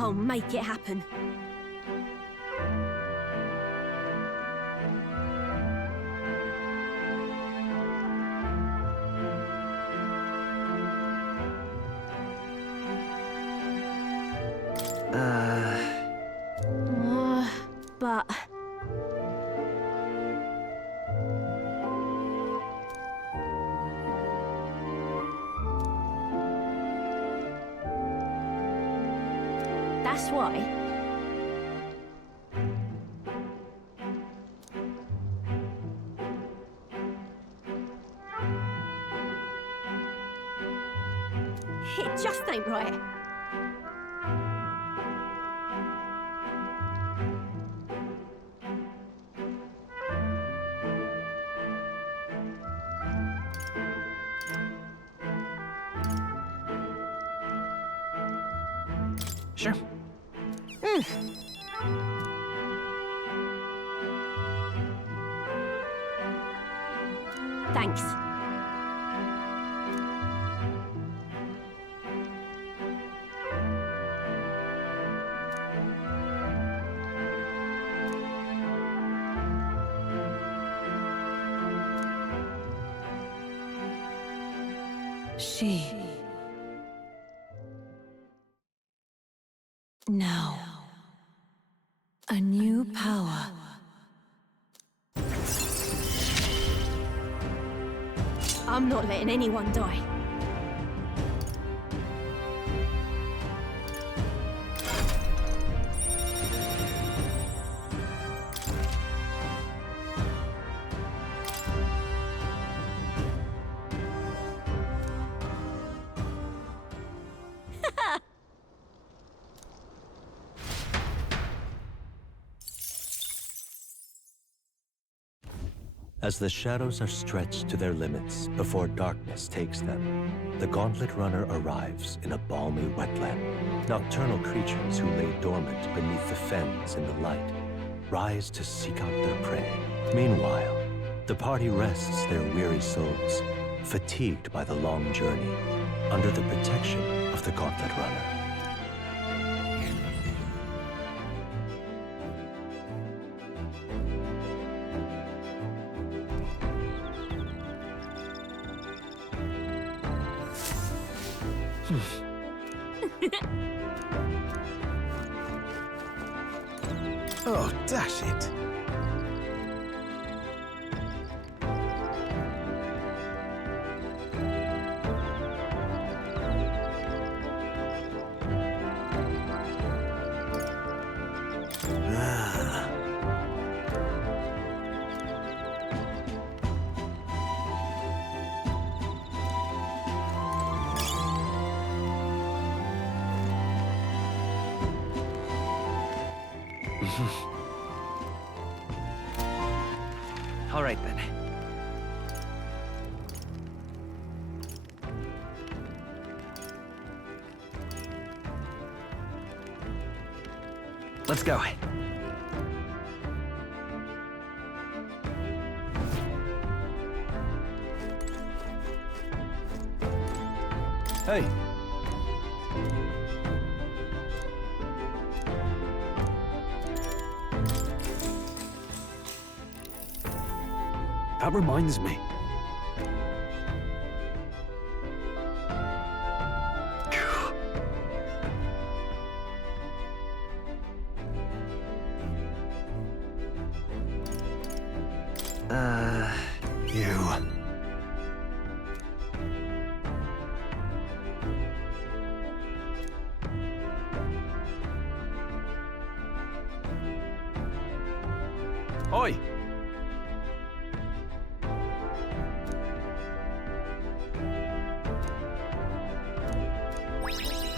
I'll make it happen. But... That's why. It just ain't right. Sure. Thanks. She. Now, a new power. I'm not letting anyone die. As the shadows are stretched to their limits before darkness takes them, the Gauntlet Runner arrives in a balmy wetland. Nocturnal creatures who lay dormant beneath the fens in the light rise to seek out their prey. Meanwhile, the party rests their weary souls, fatigued by the long journey, under the protection of the Gauntlet Runner. Oh, dash it. All right, then. Let's go. Hey. That reminds me. Oi!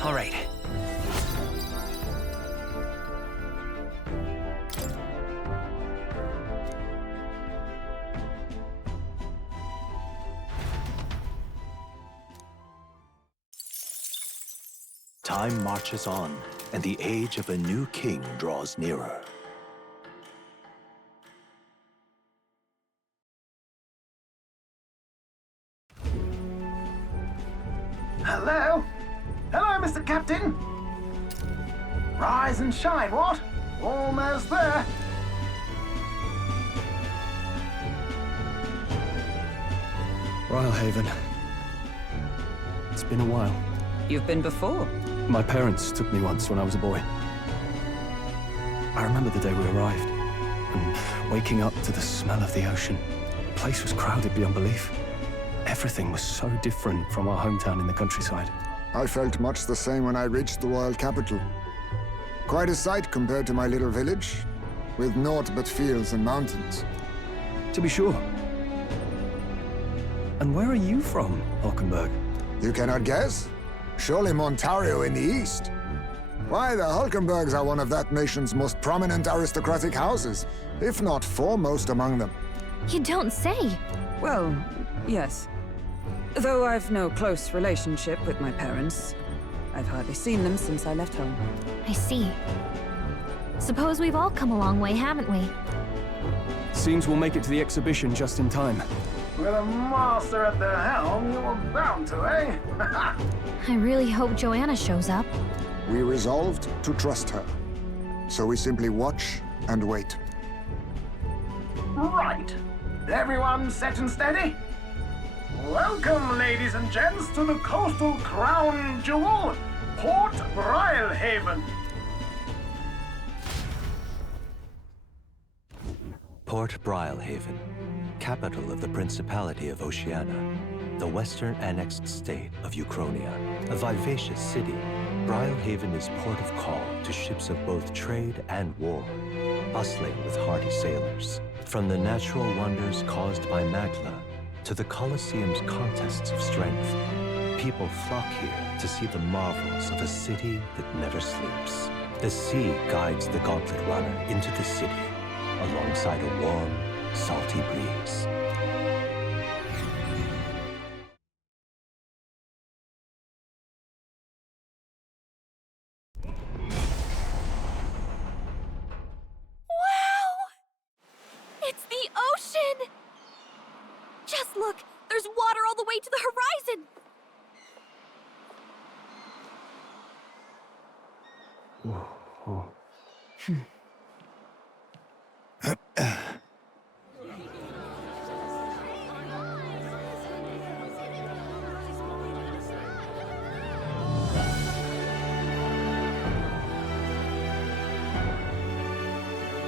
All right. Time marches on, and the age of a new king draws nearer. Hello? Hello, Mr. Captain. Rise and shine, what? Almost there. Brilehaven. It's been a while. You've been before? My parents took me once when I was a boy. I remember the day we arrived, and waking up to the smell of the ocean. The place was crowded beyond belief. Everything was so different from our hometown in the countryside. I felt much the same when I reached the royal capital. Quite a sight compared to my little village, with naught but fields and mountains. To be sure. And where are you from, Hulkenberg? You cannot guess? Surely Montario in the east. Why, the Hulkenbergs are one of that nation's most prominent aristocratic houses, if not foremost among them. You don't say. Well, yes. Though I've no close relationship with my parents. I've hardly seen them since I left home. I see. Suppose we've all come a long way, haven't we? Seems we'll make it to the exhibition just in time. With a master at the helm, you were bound to, eh? I really hope Joanna shows up. We resolved to trust her. So we simply watch and wait. Right. Everyone set and steady? Welcome, ladies and gents, to the coastal crown jewel, Port Brilehaven. Port Brilehaven, capital of the Principality of Oceania. the western annexed state of Uchronia. A vivacious city, Brilehaven is port of call to ships of both trade and war, bustling with hardy sailors. From the natural wonders caused by Magla to the Colosseum's contests of strength, people flock here to see the marvels of a city that never sleeps. The sea guides the Gauntlet Runner into the city, alongside a warm, salty breeze. Wow! It's the ocean! Just look! There's water all the way to the horizon!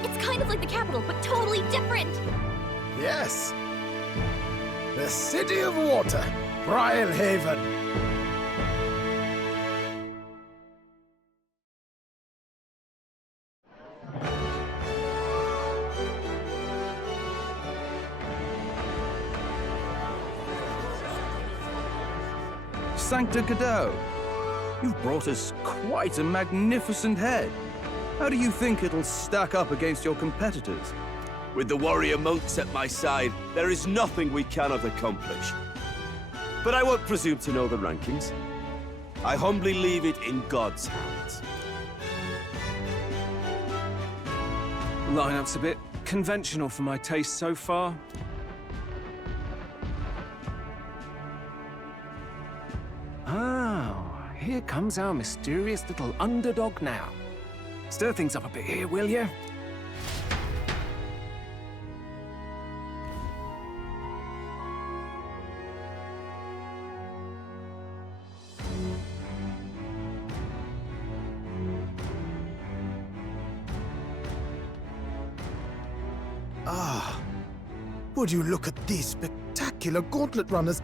It's kind of like the capital, but totally different! Yes. The City of Water, Brilehaven. Sancta Cadeau, you've brought us quite a magnificent head. How do you think it'll stack up against your competitors? With the warrior monks at my side, there is nothing we cannot accomplish. But I won't presume to know the rankings. I humbly leave it in God's hands. Lineup's a bit conventional for my taste so far. Oh, here comes our mysterious little underdog now. Stir things up a bit here, will you? Ah, would you look at these spectacular gauntlet runners?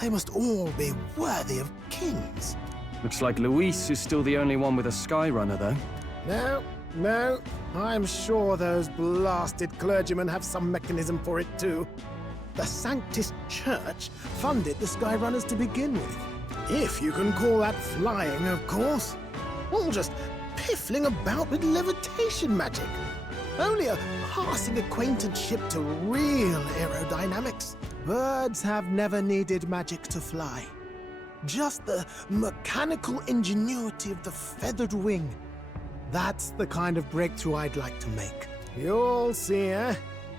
They must all be worthy of kings. Looks like Luis is still the only one with a Skyrunner, though. No, I'm sure those blasted clergymen have some mechanism for it too. The Sanctus Church funded the Skyrunners to begin with. If you can call that flying, of course. All just piffling about with levitation magic. Only a passing acquaintanceship to real aerodynamics. Birds have never needed magic to fly. Just the mechanical ingenuity of the feathered wing. That's the kind of breakthrough I'd like to make. You'll see, eh?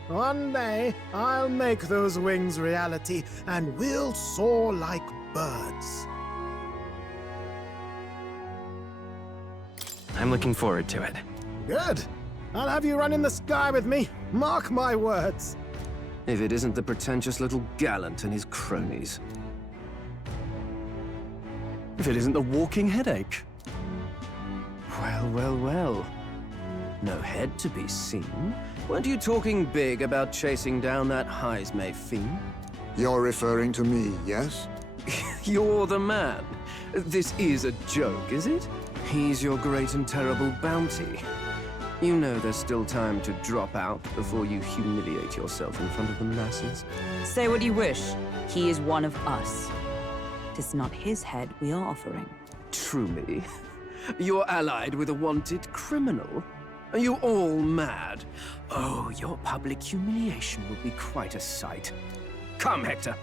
One day, I'll make those wings reality, and we'll soar like birds. I'm looking forward to it. Good. I'll have you run in the sky with me. Mark my words. If it isn't the pretentious little gallant and his cronies. If it isn't the walking headache. Well. No head to be seen. Weren't you talking big about chasing down that Heismay fiend? You're referring to me, yes? You're the man. This is a joke, is it? He's your great and terrible bounty. You know there's still time to drop out before you humiliate yourself in front of the masses. Say what you wish. He is one of us. Tis not his head we are offering. Truly? You're allied with a wanted criminal? Are you all mad? Oh, your public humiliation will be quite a sight. Come, Hector.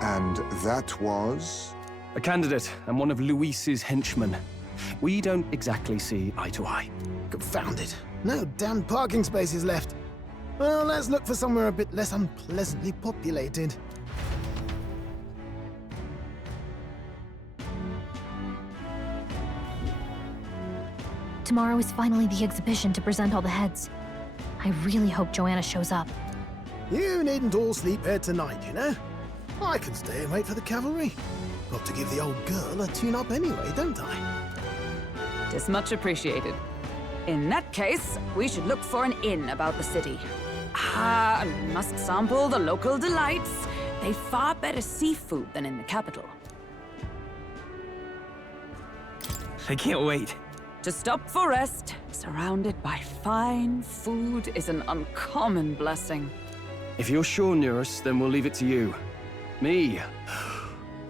And that was? A candidate and one of Luis's henchmen. We don't exactly see eye to eye. Confound it. No damn parking spaces left. Well, let's look for somewhere a bit less unpleasantly populated. Tomorrow is finally the exhibition to present all the heads. I really hope Joanna shows up. You needn't all sleep here tonight, you know? I can stay and wait for the cavalry. Got to give the old girl a tune-up anyway, don't I? Tis much appreciated. In that case, we should look for an inn about the city. Ah, and must sample the local delights. They've far better seafood than in the capital. I can't wait. To stop for rest, surrounded by fine food, is an uncommon blessing. If you're sure, Nearest, then we'll leave it to you. Me,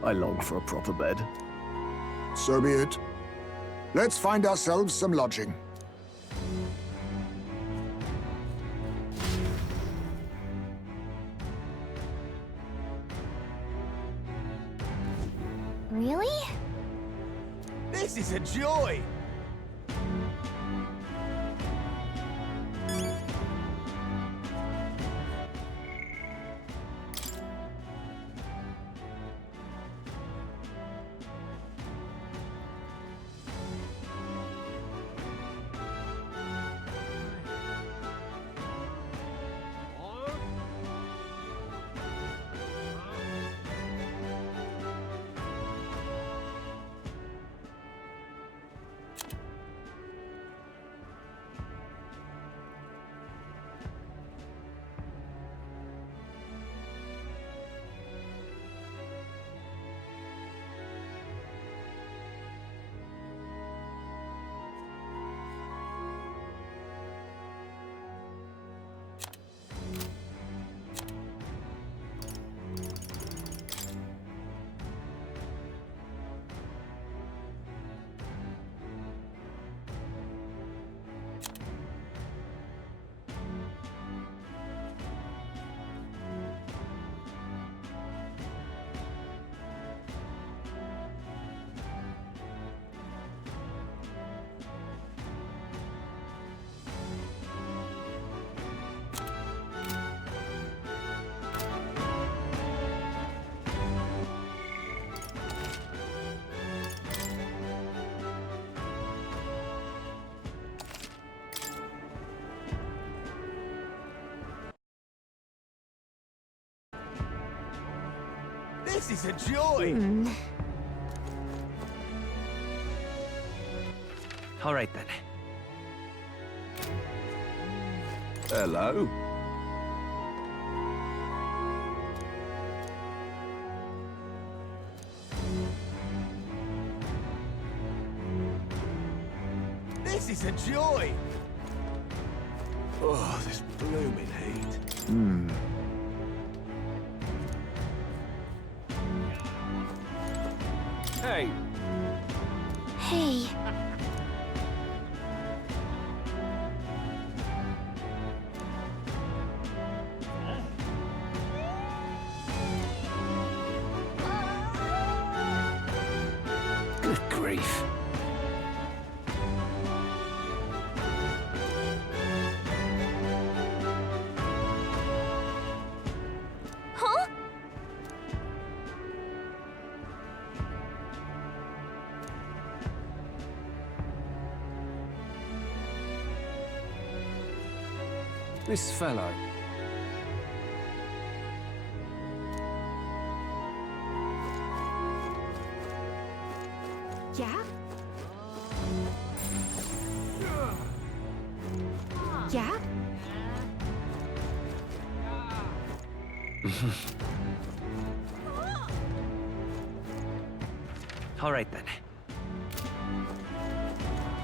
I long for a proper bed. So be it. Let's find ourselves some lodging. Really? This is a joy! This is a joy! All right, then. Hello? This is a joy! Oh, this blooming heat. Hey. Hey. Good grief. Huh? This fellow. Yeah? Yeah? All right, then.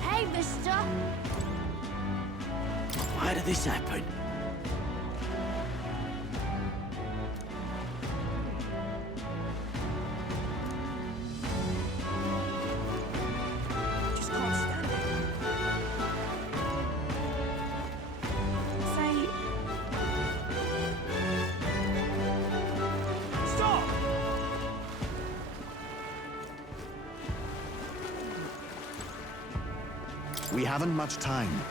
Hey, mister! Why did this happen? Just can't stand it. Say... Stop! We haven't much time.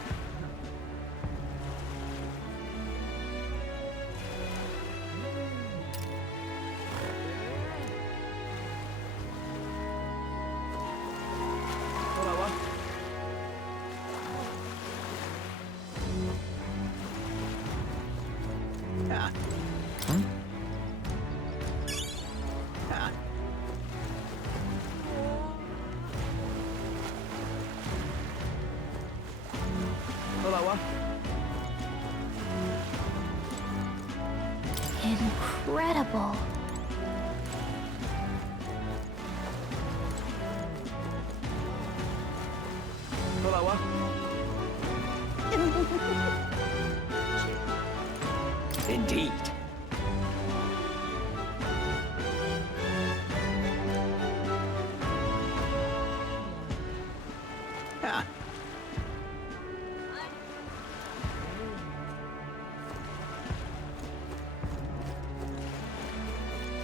incredible. Hello. Indeed. Ah.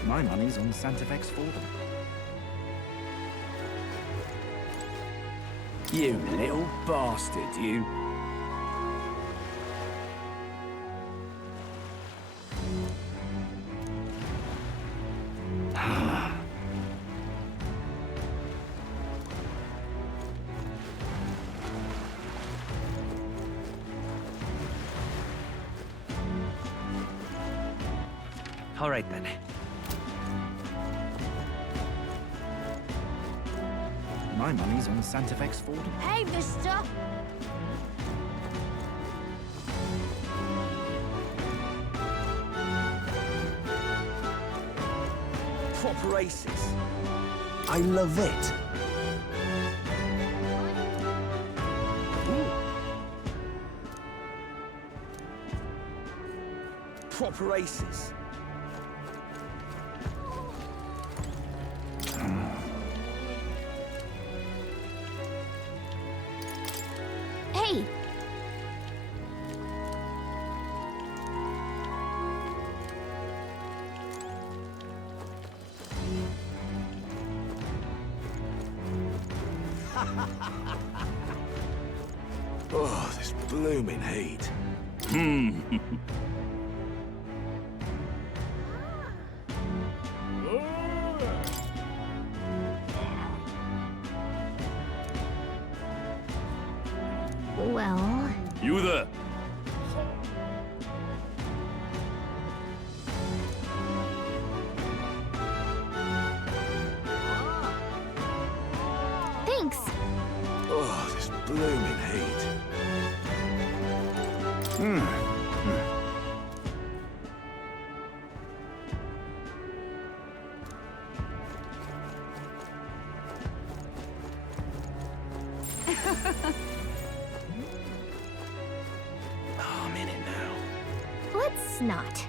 My money's on Santa Fe's for them. You little bastard, you. All right then. My money's on Santa Fe's for them. Hey, mister! Proper aces. I love it. Proper aces. Hey! Oh, this blooming heat. Well... You there? Thanks! Oh, this blooming heat. Oh, I'm in it now. Let's not.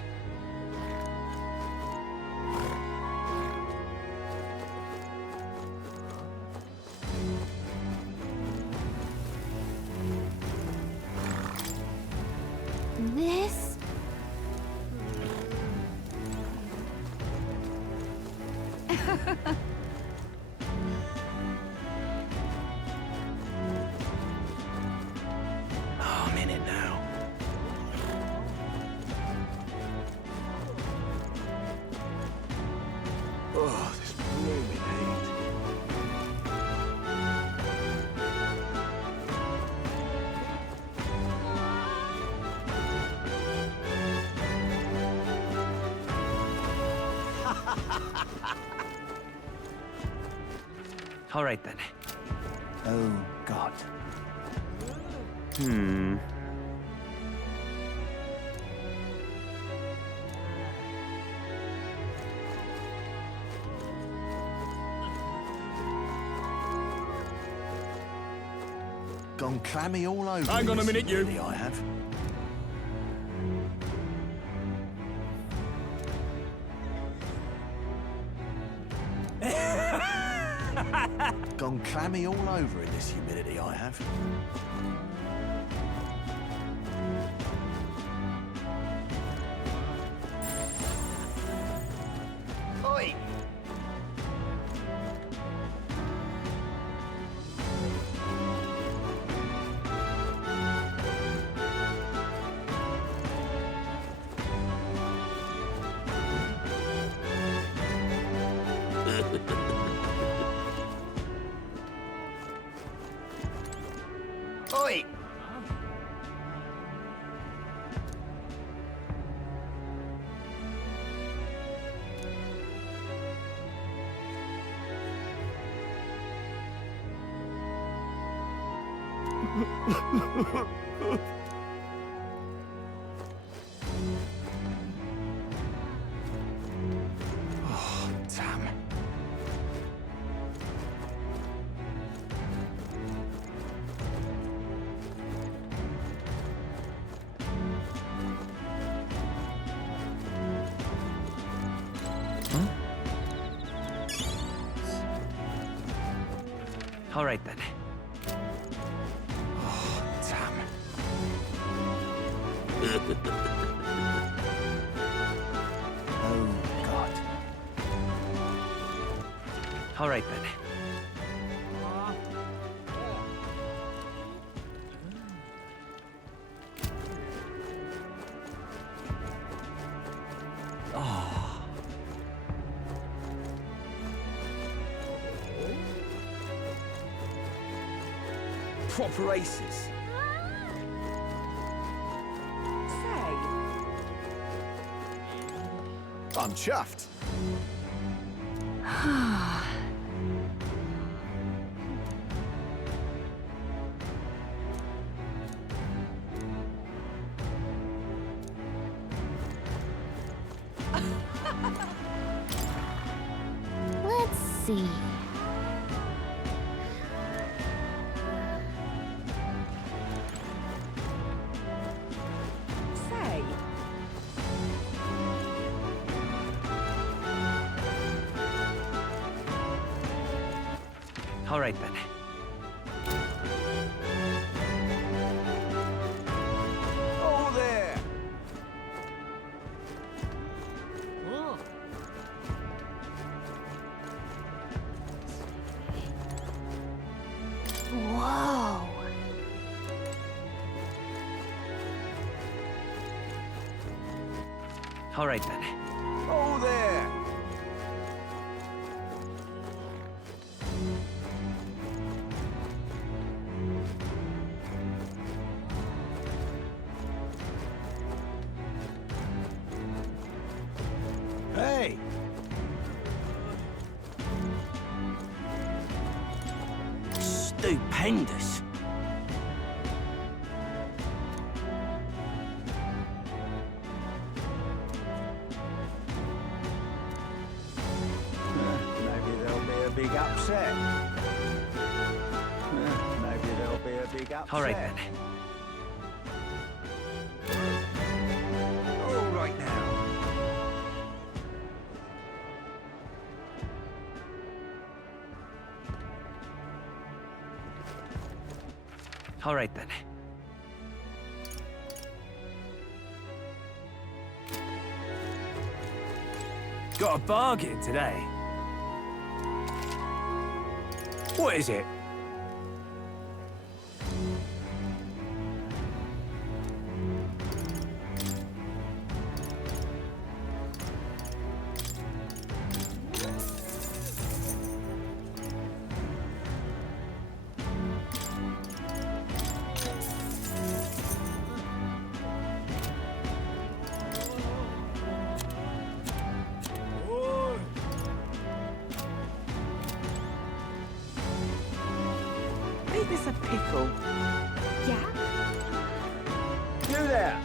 This... Oh, I'm in it now. Oh, this blooming heat. All right then. Oh, God. Gone clammy all over. Hang on a this minute, you. humidity I have. Gone clammy all over in this humidity I have. Oi! Oi! All right then. Oh, damn. Oh, God. All right then. Oh. Proper aces. I'm chuffed. Let's see. Say. All right then. Oh, there. Whoa. All right then. Oh, there. Hey. Stupendous. Maybe there'll be a big upset. Maybe there'll be a big upset. All right then. All right now. All right then. Got a bargain today. What is it? Ain't this a pickle? Yeah? You there.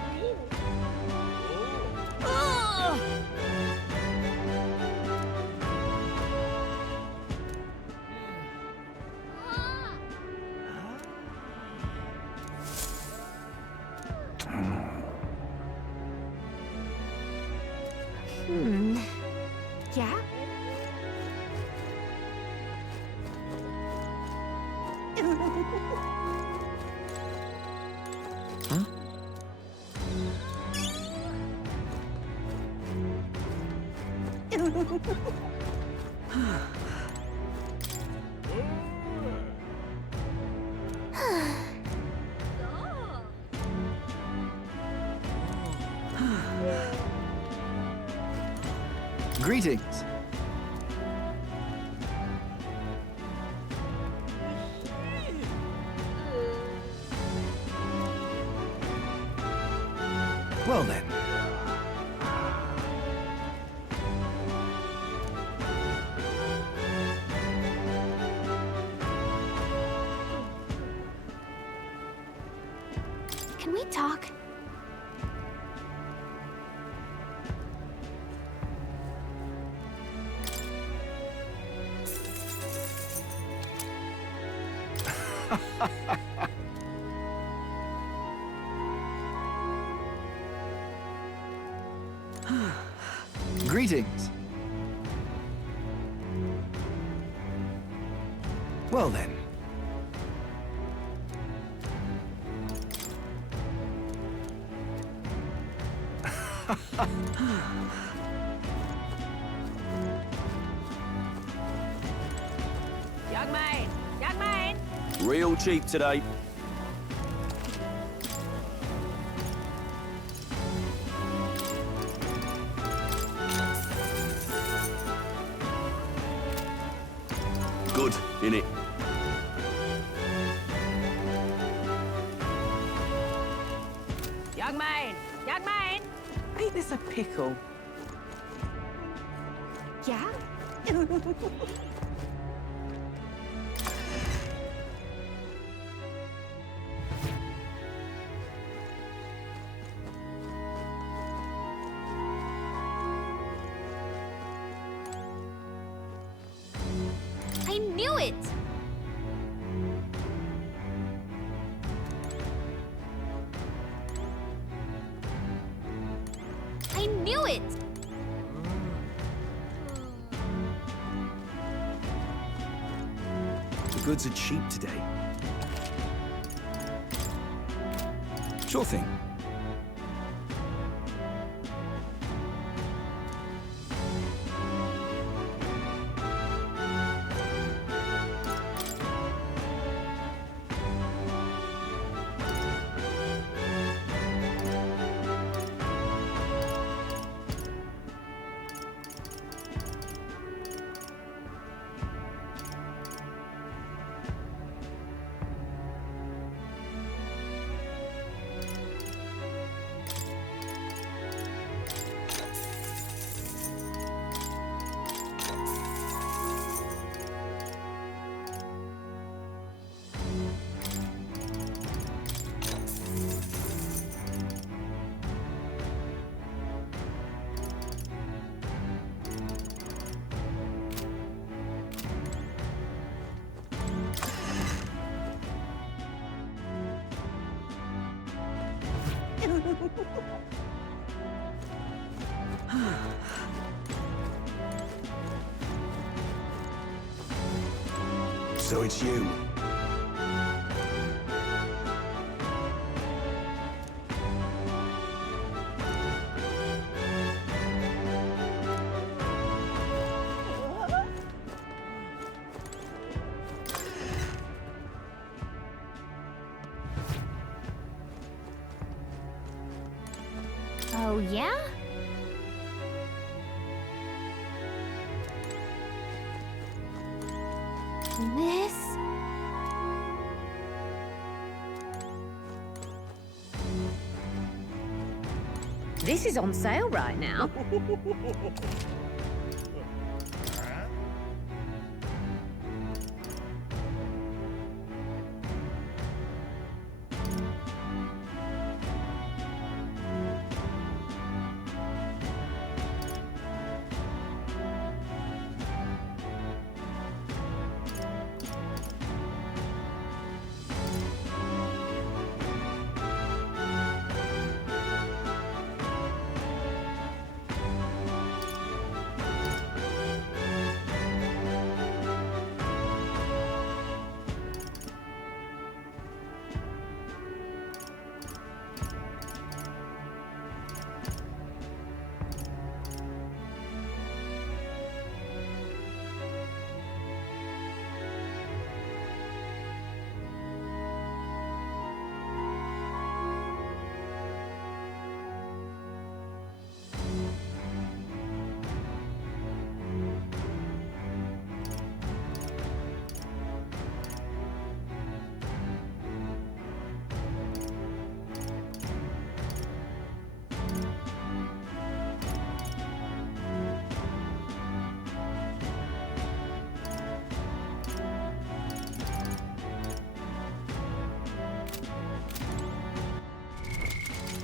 Ugh! Yeah? Huh? Greetings. Well then. Can we talk? Greetings. Well then. Young man! Young man! Real cheap today. Good, innit? Young man! Young man! Ain't this a pickle? Yeah? I knew it! I knew it! The goods are cheap today. Sure thing. So it's you. Oh, yeah? This? This is on sale right now.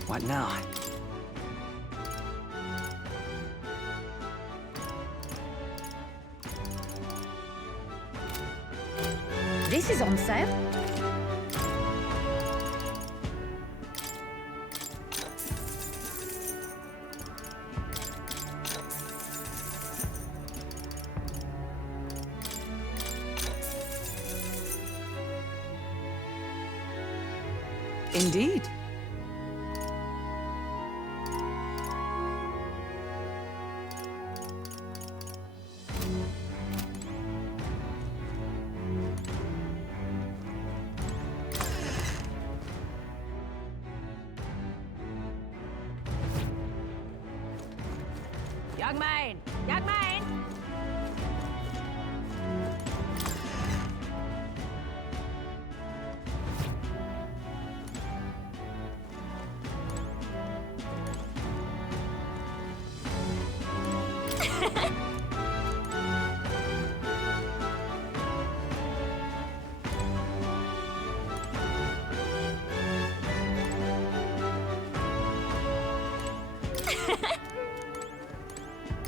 What now? This is on sale. Indeed. Young man! Young man!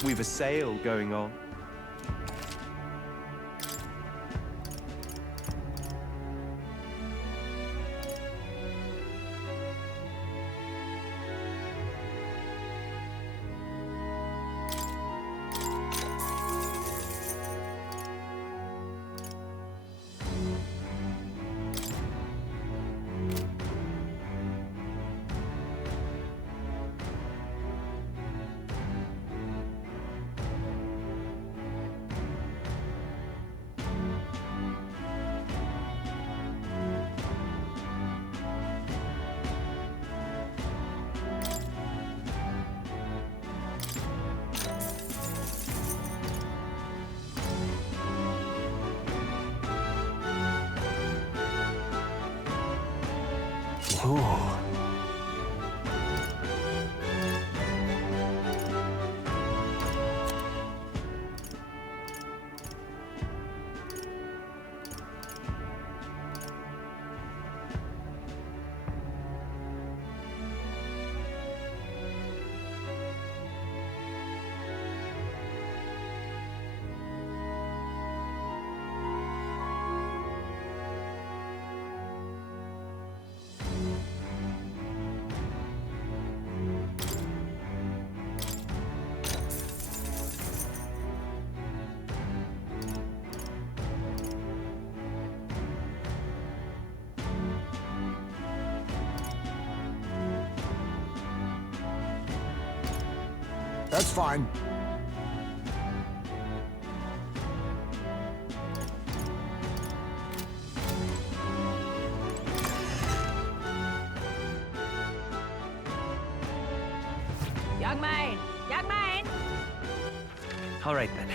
We've a sale going on. Oh. That's fine. Young man! Young man! All right then.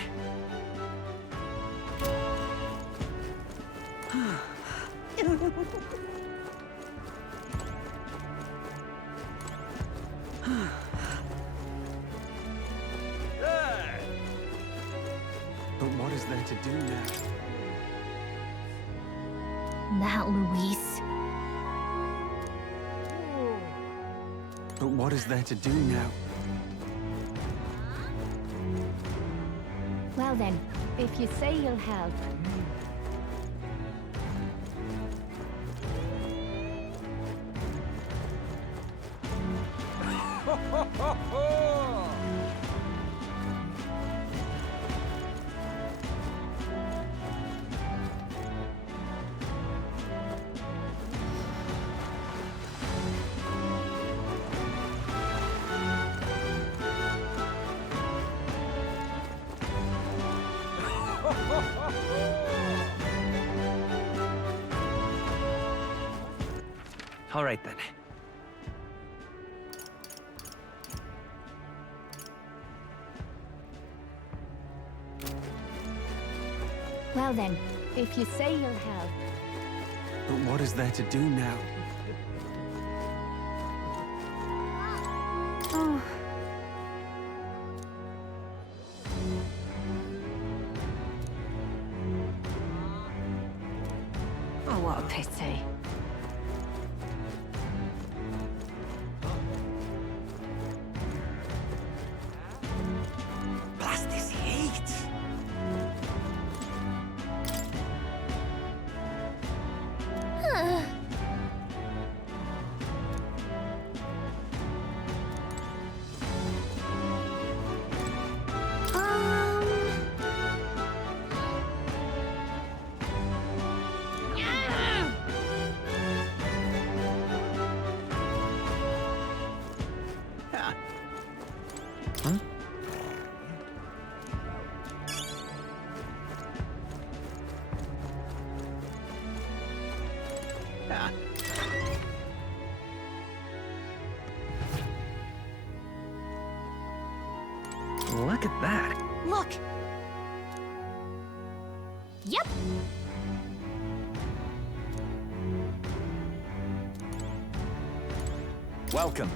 But what is there to do now? That Luis. But what is there to do now? Well then, if you say you'll help. All right then. Well then, if you say you'll help. But what is there to do now? Oh. Oh, what a pity. Blast this heat! Look at that. Look! Yep! Welcome.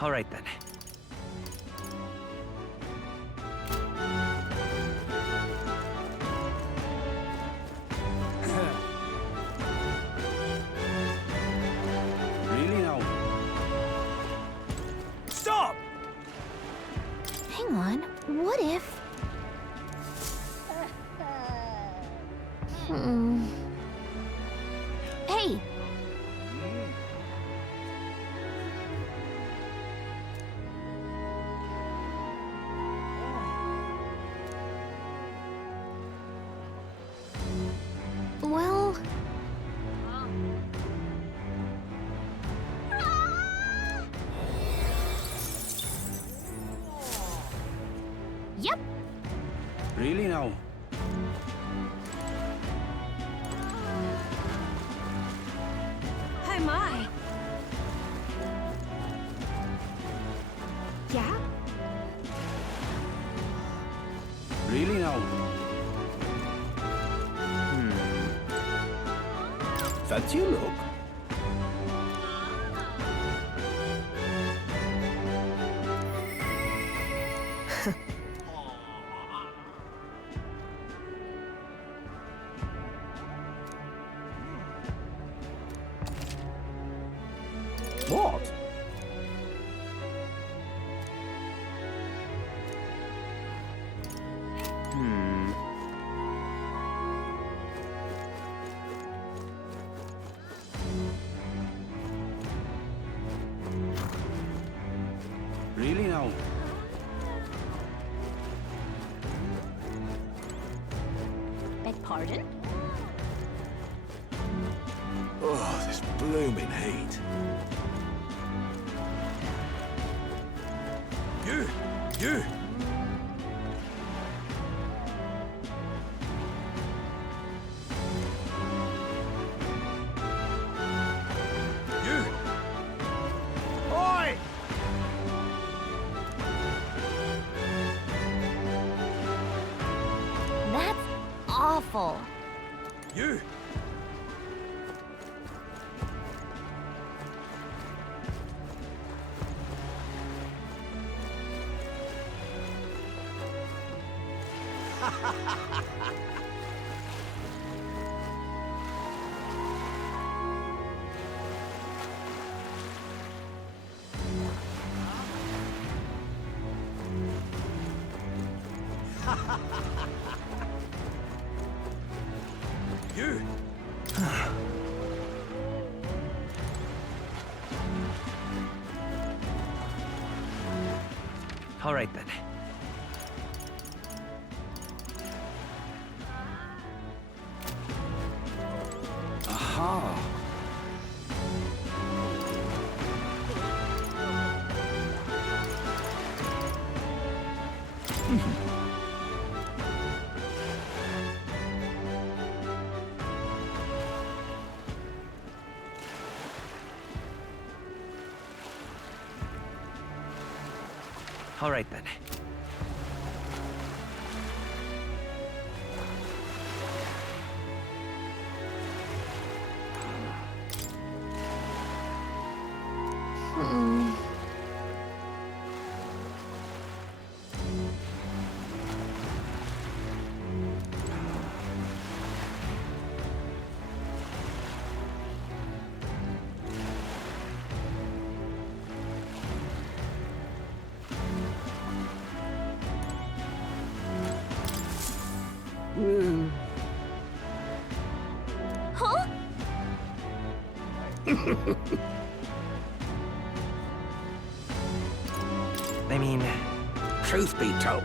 All right then. Really now? Stop! Hang on. What if... Hey! Well... Yep! Really now? Oh my! Yeah? Really now? Fancy a look? What? Really now? Beg pardon? Oh, this blooming heat. You! Oi! That's awful. You! You! All right then. Aha! All right then. Huh? I mean, Truth be told,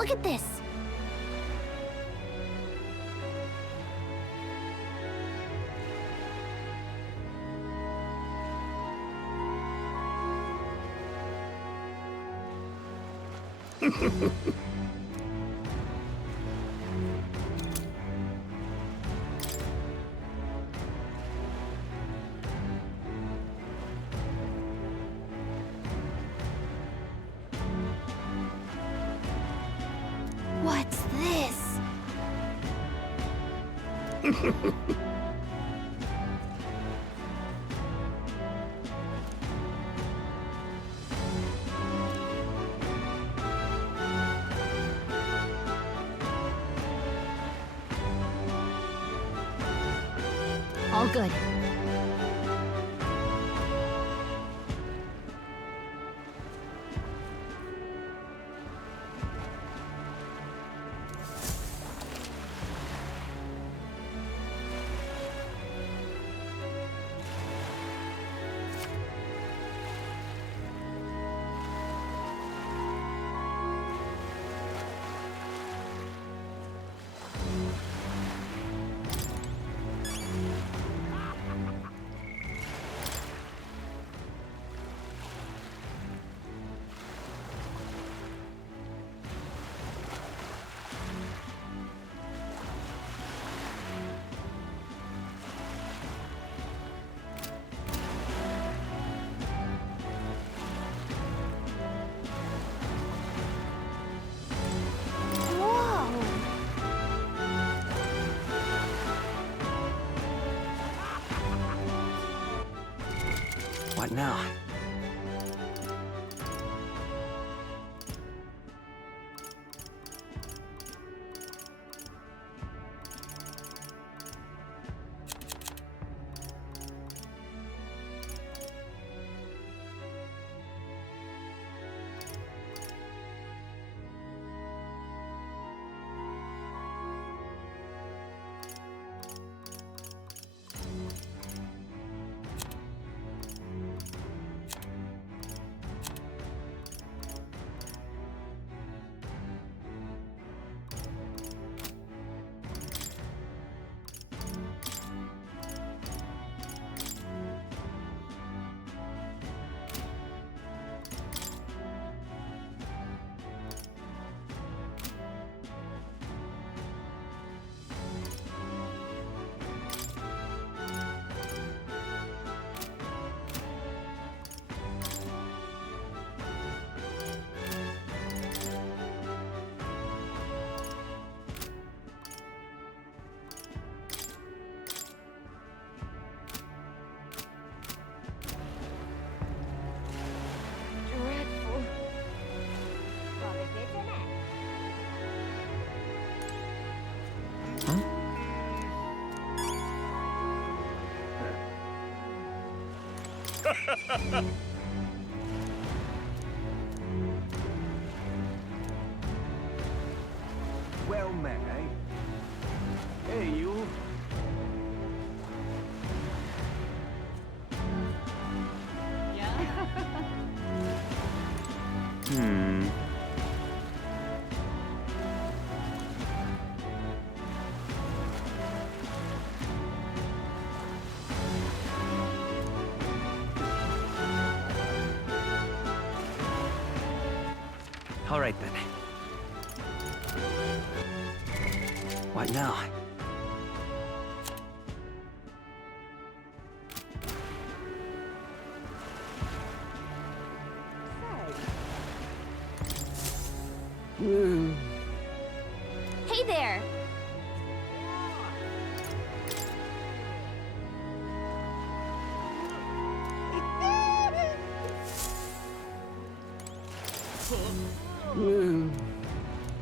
Look at this! What's this? All good. What now? Dreadful. Well met, eh? Hey, you. All right then. What now? Hey there!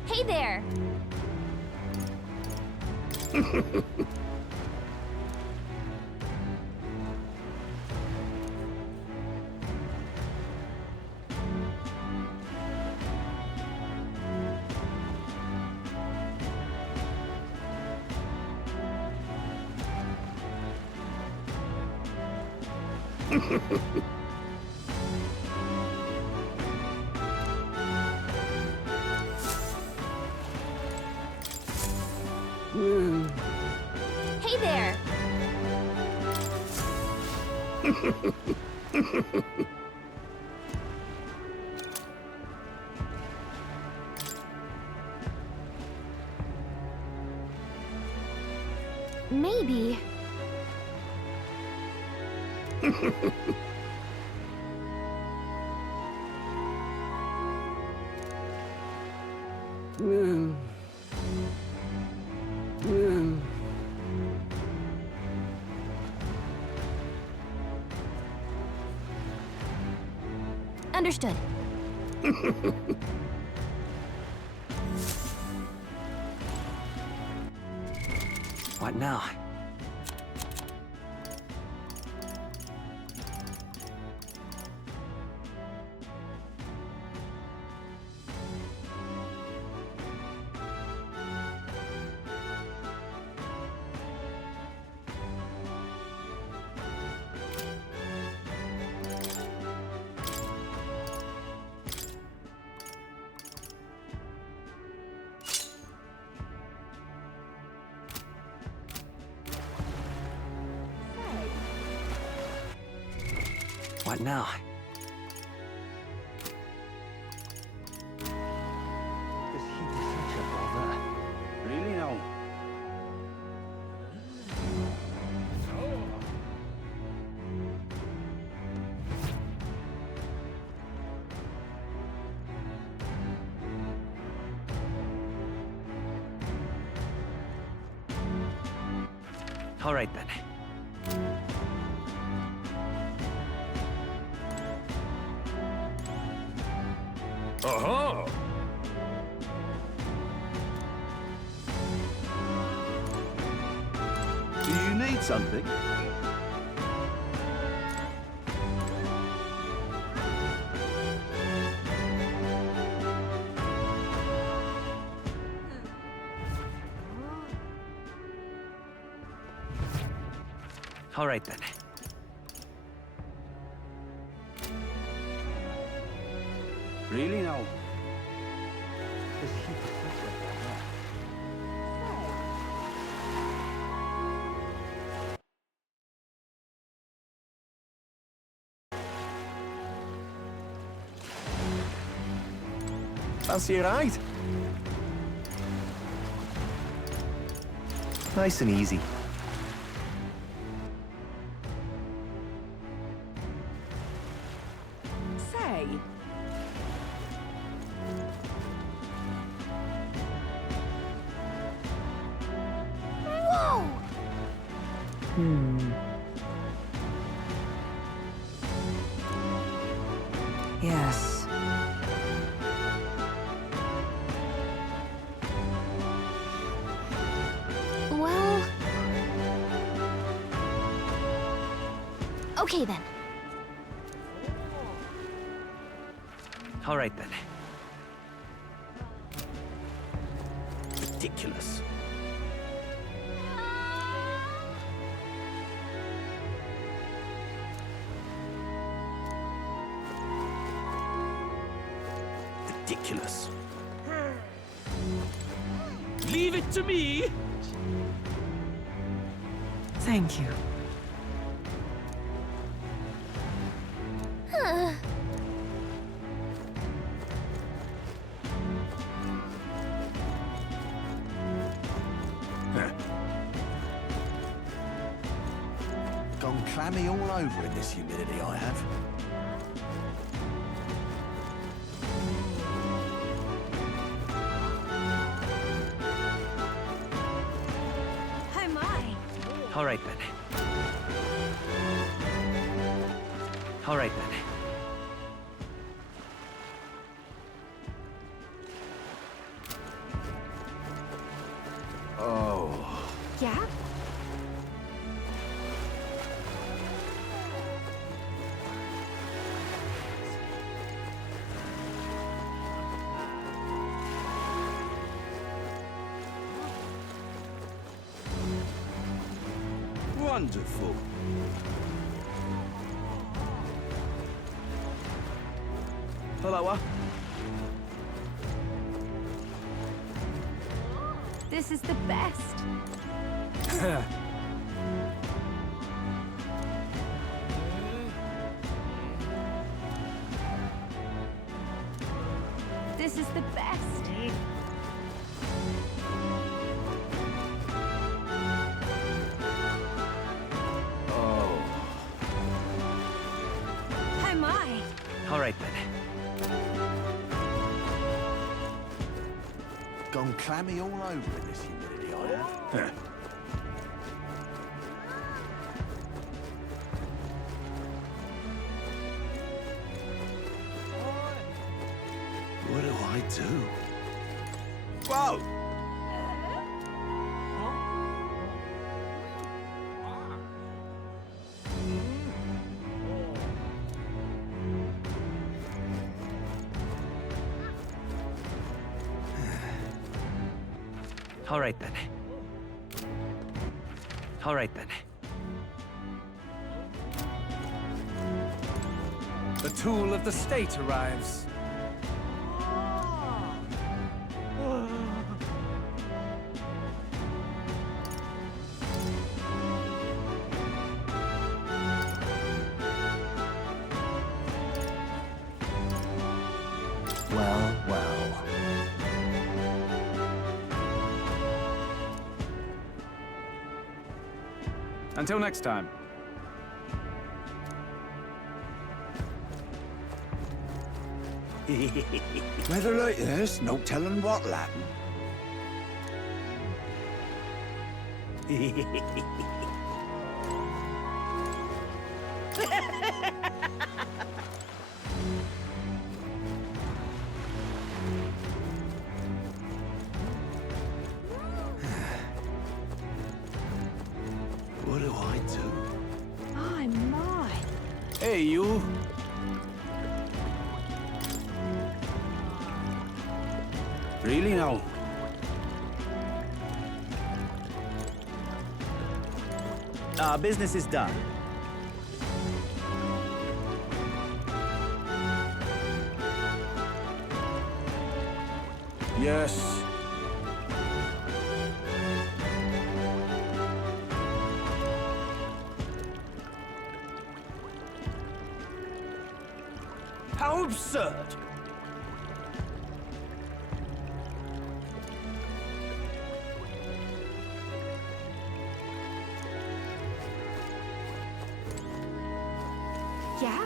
Hey there! Hey there! Maybe. Understood. What now? What now? This heat is such a bother. Really now? All right then. Aha! Do you need something? All right then. Really now? This heat is such a bother. Fancy a ride? Nice and easy. Say. Whoa! Yes. Well... Okay then. All right then. Ridiculous. Ridiculous. Leave it to me! Thank you. Huh. Gone clammy all over in this humidity I have. Oh my. All right then. All right then. Oh. Yeah? Wonderful. Hello. This is the best. This is the best. Oh. Oh my. All right then. Gone clammy all over in this humidity, I have. What do I do? Whoa! All right then. All right then. The tool of the state arrives. Well, well. Until next time. Weather like this, no telling what'll happen. What do I do? My, my. Hey, you. Really now? Our business is done. Yes. How absurd! Yeah?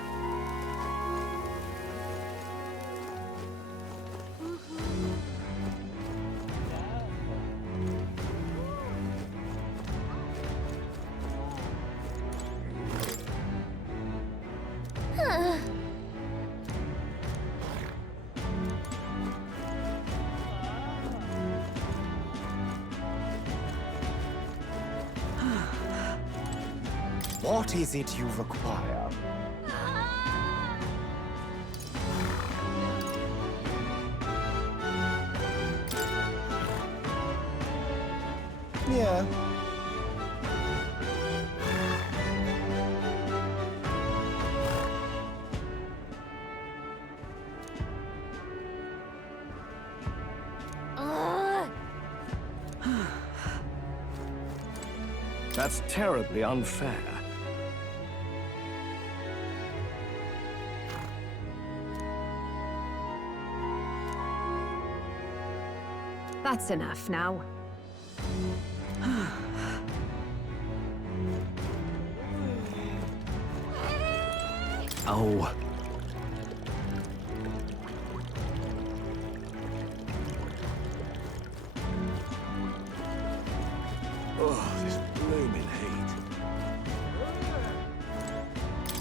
What is it you require? Yeah. That's terribly unfair. That's enough now. Oh. Oh, this blooming heat.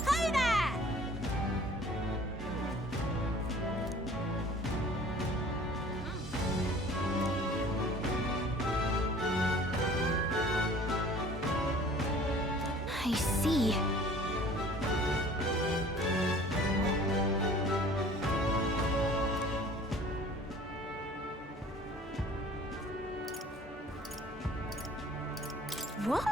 Hey there! I see. What?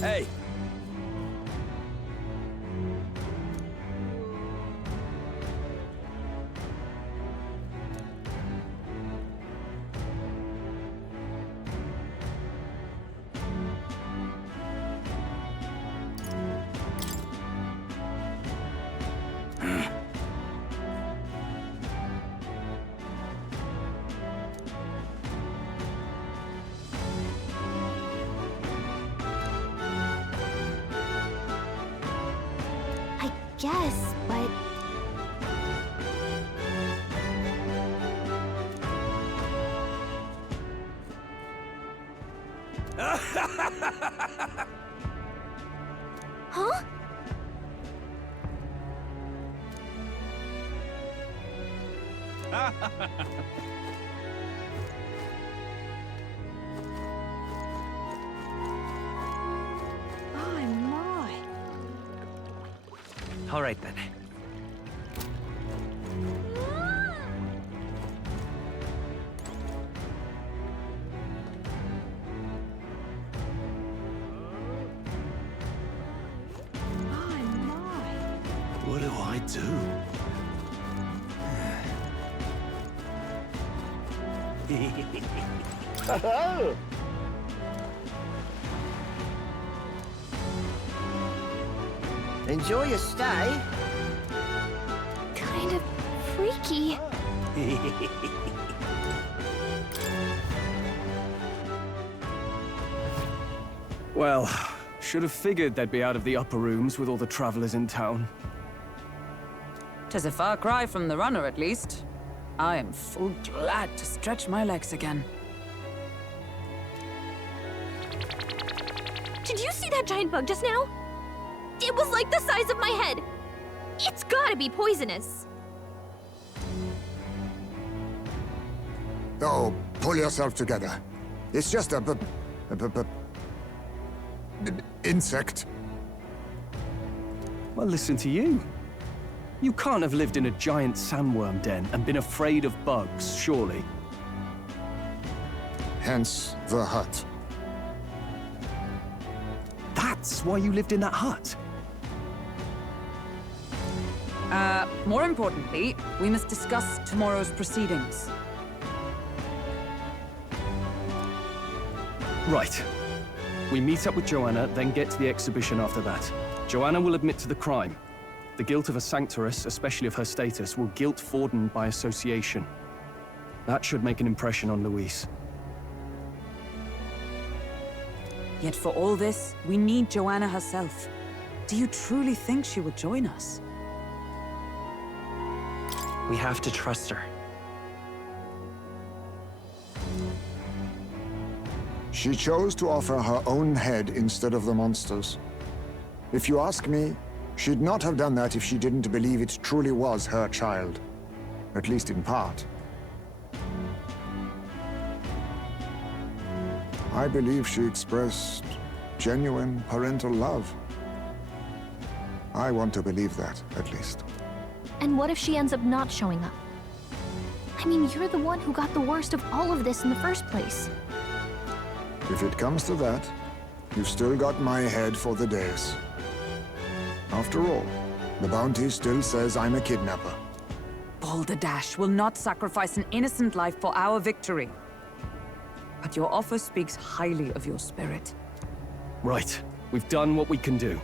Hey! Yes, but... Huh? My, my. All right then. My, my. What do I do? Enjoy your stay. Kind of freaky. Well, should have figured they'd be out of the upper rooms with all the travelers in town. 'Tis a far cry from the runner, at least. I am full glad to stretch my legs again. Did you see that giant bug just now? It was like the size of my head. It's gotta be poisonous. Oh, pull yourself together. It's just a insect. Well, listen to you. You can't have lived in a giant sandworm den and been afraid of bugs, surely. Hence the hut. That's why you lived in that hut? More importantly, we must discuss tomorrow's proceedings. Right. We meet up with Joanna, then get to the exhibition after that. Joanna will admit to the crime. The guilt of a sanctoress, especially of her status, will guilt Forden by association. That should make an impression on Louise. Yet for all this, we need Joanna herself. Do you truly think she would join us? We have to trust her. She chose to offer her own head instead of the monster's. If you ask me, she'd not have done that if she didn't believe it truly was her child. At least in part. I believe she expressed genuine parental love. I want to believe that, at least. And what if she ends up not showing up? I mean, you're the one who got the worst of all of this in the first place. If it comes to that, you've still got my head for the days. After all, the bounty still says I'm a kidnapper. Balderdash will not sacrifice an innocent life for our victory. But your offer speaks highly of your spirit. Right. We've done what we can do.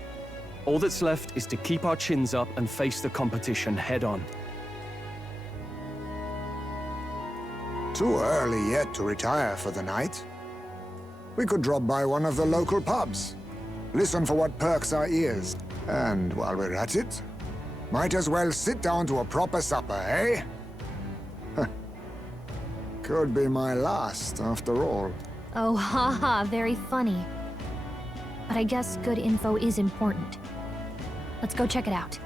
All that's left is to keep our chins up and face the competition head-on. Too early yet to retire for the night. We could drop by one of the local pubs. Listen for what perks our ears. And while we're at it, might as well sit down to a proper supper, eh? Could be my last, after all. Oh, haha, very funny. But I guess good info is important. Let's go check it out.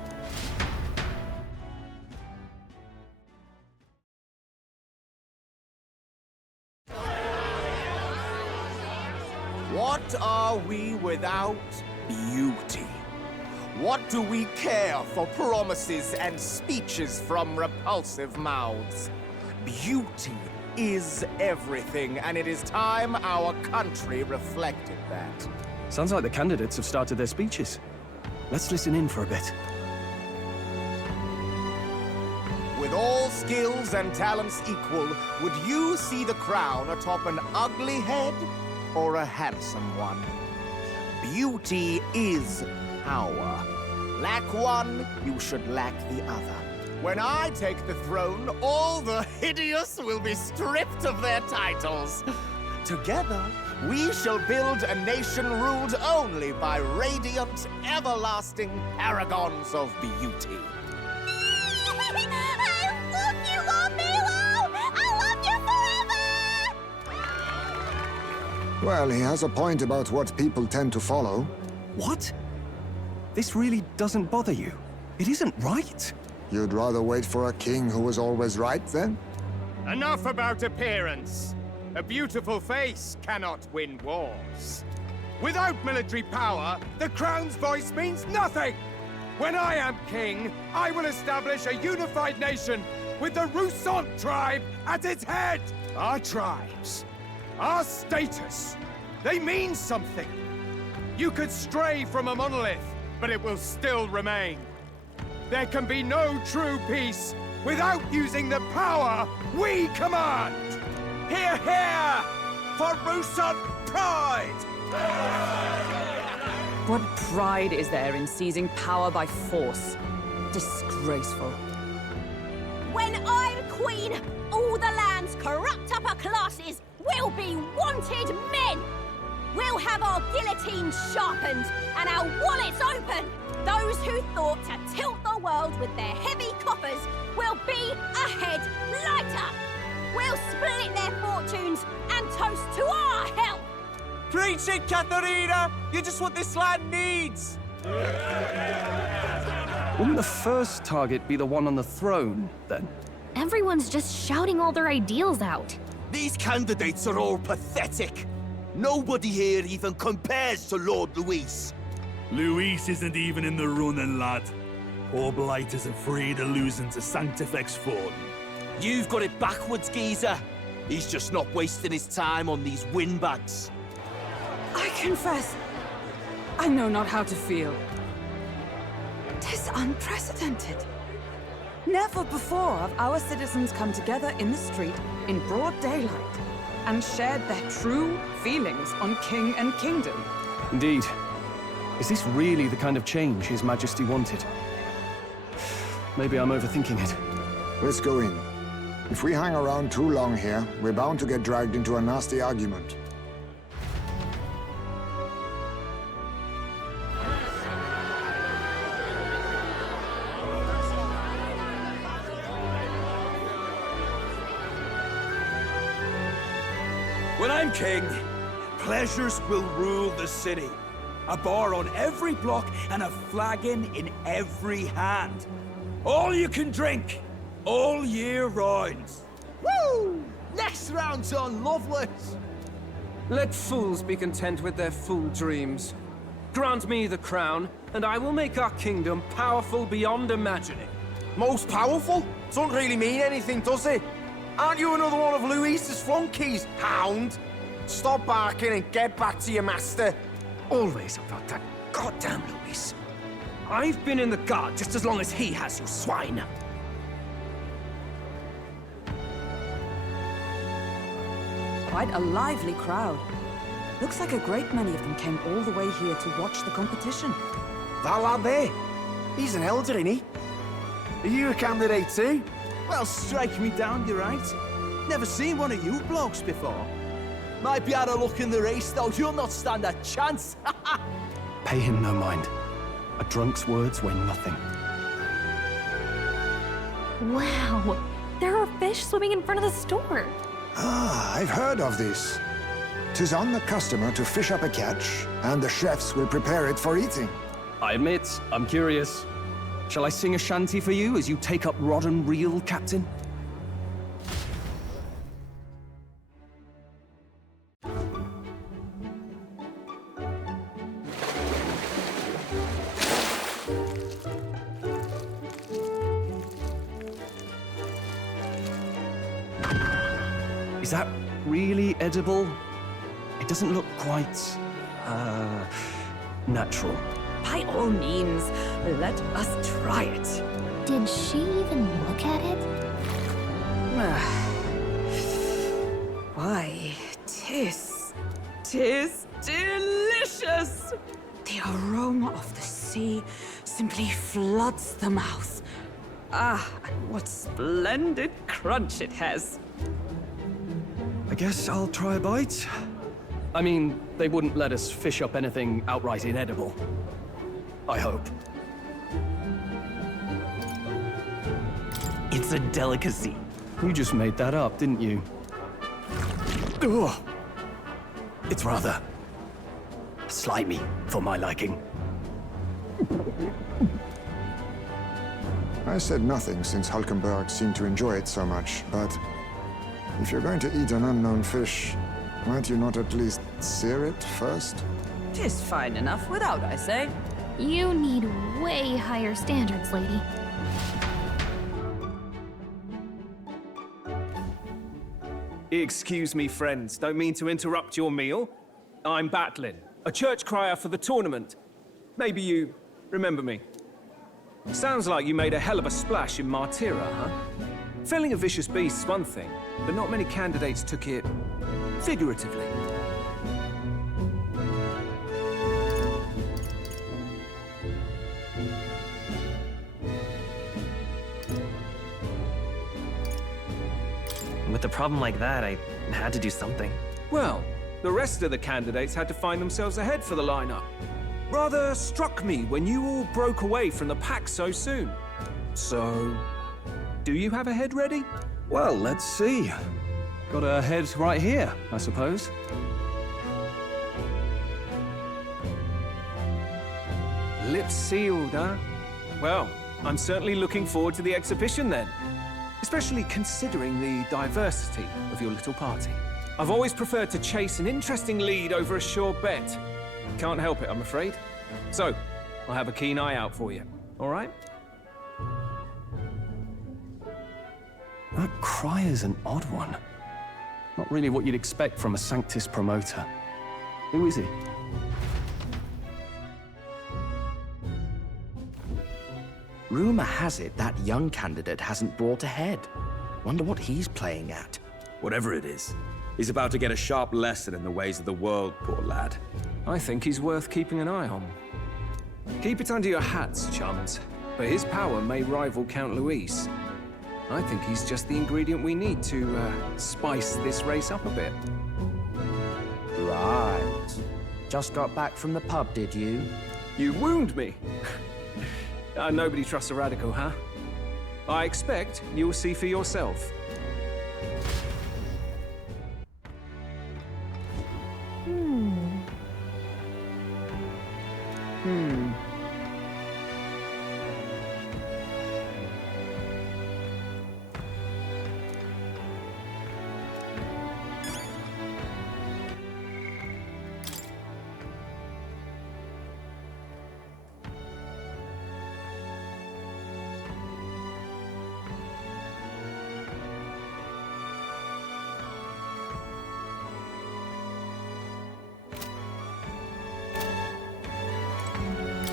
What are we without beauty? What do we care for promises and speeches from repulsive mouths? Beauty is everything, and it is time our country reflected that. Sounds like the candidates have started their speeches. Let's listen in for a bit. With all skills and talents equal, would you see the crown atop an ugly head or a handsome one? Beauty is power. Lack one, you should lack the other. When I take the throne, all the hideous will be stripped of their titles. Together, we shall build a nation ruled only by radiant, everlasting paragons of beauty. I love you, Lord Milo! I love you forever! Well, he has a point about what people tend to follow. What? This really doesn't bother you? It isn't right. You'd rather wait for a king who was always right, then? Enough about appearance. A beautiful face cannot win wars. Without military power, the crown's voice means nothing! When I am king, I will establish a unified nation with the Rousant tribe at its head! Our tribes, our status, they mean something. You could stray from a monolith, but it will still remain. There can be no true peace without using the power we command! Hear, hear! For Rousant pride! What pride is there in seizing power by force? Disgraceful. When I'm queen, all the land's corrupt upper classes will be wanted men! We'll have our guillotines sharpened and our wallets open! Those who thought to tilt the world with their heavy coffers will be a head lighter! We'll split their fortunes and toast to our health! Preach it, Katharina! You're just what this land needs! Wouldn't the first target be the one on the throne, then? Everyone's just shouting all their ideals out. These candidates are all pathetic. Nobody here even compares to Lord Luis. Luis isn't even in the running, lad. Poor Blight is afraid of losing to Sanctifex Ford. You've got it backwards, geezer. He's just not wasting his time on these windbags. I confess, I know not how to feel. 'Tis unprecedented. Never before have our citizens come together in the street in broad daylight and shared their true feelings on king and kingdom. Indeed. Is this really the kind of change His Majesty wanted? Maybe I'm overthinking it. Let's go in. If we hang around too long here, we're bound to get dragged into a nasty argument. When I'm king, pleasures will rule the city. A bar on every block and a flagon in every hand. All you can drink, all year round. Woo! Next round's on Loveless! Let fools be content with their fool dreams. Grant me the crown, and I will make our kingdom powerful beyond imagining. Most powerful? Doesn't really mean anything, does it? Aren't you another one of Luis's flunkies, hound? Stop barking and get back to your master. Always about that goddamn Luis. I've been in the guard just as long as he has, you swine. Quite a lively crowd. Looks like a great many of them came all the way here to watch the competition. That lad there, he's an elder, isn't he? Are you a candidate too? Well, strike me down, you're right. Never seen one of you blokes before. Might be out of luck in the race, though. You'll not stand a chance. Pay him no mind. A drunk's words weigh nothing. Wow, there are fish swimming in front of the store. Ah, I've heard of this. 'Tis on the customer to fish up a catch, and the chefs will prepare it for eating. I admit, I'm curious. Shall I sing a shanty for you as you take up rod and reel, Captain? Is that really edible? It doesn't look quite, natural. By all means, let us try it. Did she even look at it? Why, tis delicious! The aroma of the sea simply floods the mouth. Ah, and what splendid crunch it has. I guess I'll try a bite. I mean, they wouldn't let us fish up anything outright inedible. I hope. It's a delicacy. You just made that up, didn't you? Ugh. It's rather slimy for my liking. I said nothing since Hulkenberg seemed to enjoy it so much, but if you're going to eat an unknown fish, might you not at least sear it first? 'Tis fine enough without, I say. You need way higher standards, lady. Excuse me, friends. Don't mean to interrupt your meal. I'm Batlin, a church crier for the tournament. Maybe you remember me. Sounds like you made a hell of a splash in Martyra, huh? Felling a vicious beast's one thing, but not many candidates took it figuratively. With a problem like that, I had to do something. Well, the rest of the candidates had to find themselves ahead for the lineup. Rather struck me when you all broke away from the pack so soon. So, do you have a head ready? Well, let's see. Got a head right here, I suppose. Lips sealed, huh? Well, I'm certainly looking forward to the exhibition then. Especially considering the diversity of your little party. I've always preferred to chase an interesting lead over a sure bet. Can't help it, I'm afraid. So, I'll have a keen eye out for you, all right? That crier's an odd one. Not really what you'd expect from a Sanctus promoter. Who is he? Rumor has it that young candidate hasn't brought ahead. Wonder what he's playing at. Whatever it is, he's about to get a sharp lesson in the ways of the world, poor lad. I think he's worth keeping an eye on. Keep it under your hats, chums, but his power may rival Count Luis. I think he's just the ingredient we need to spice this race up a bit. Right. Just got back from the pub, did you? You wound me! Nobody trusts a radical, huh? I expect you'll see for yourself.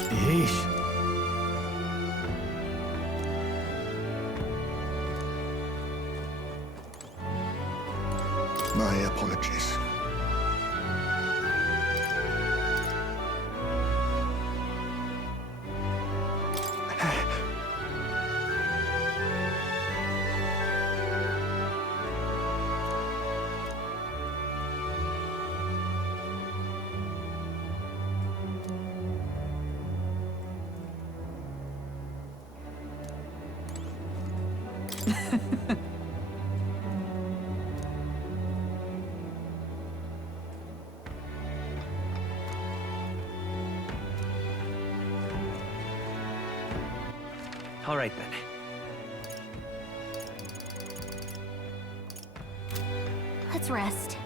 Yeesh. My apologies. All right then. Let's rest.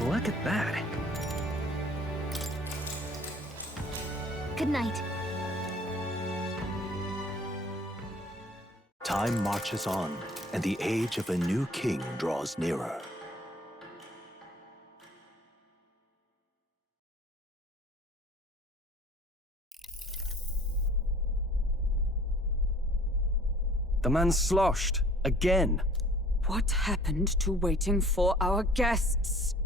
Look at that. Good night. Time marches on, and the age of a new king draws nearer. The man's sloshed. Again. What happened to waiting for our guests?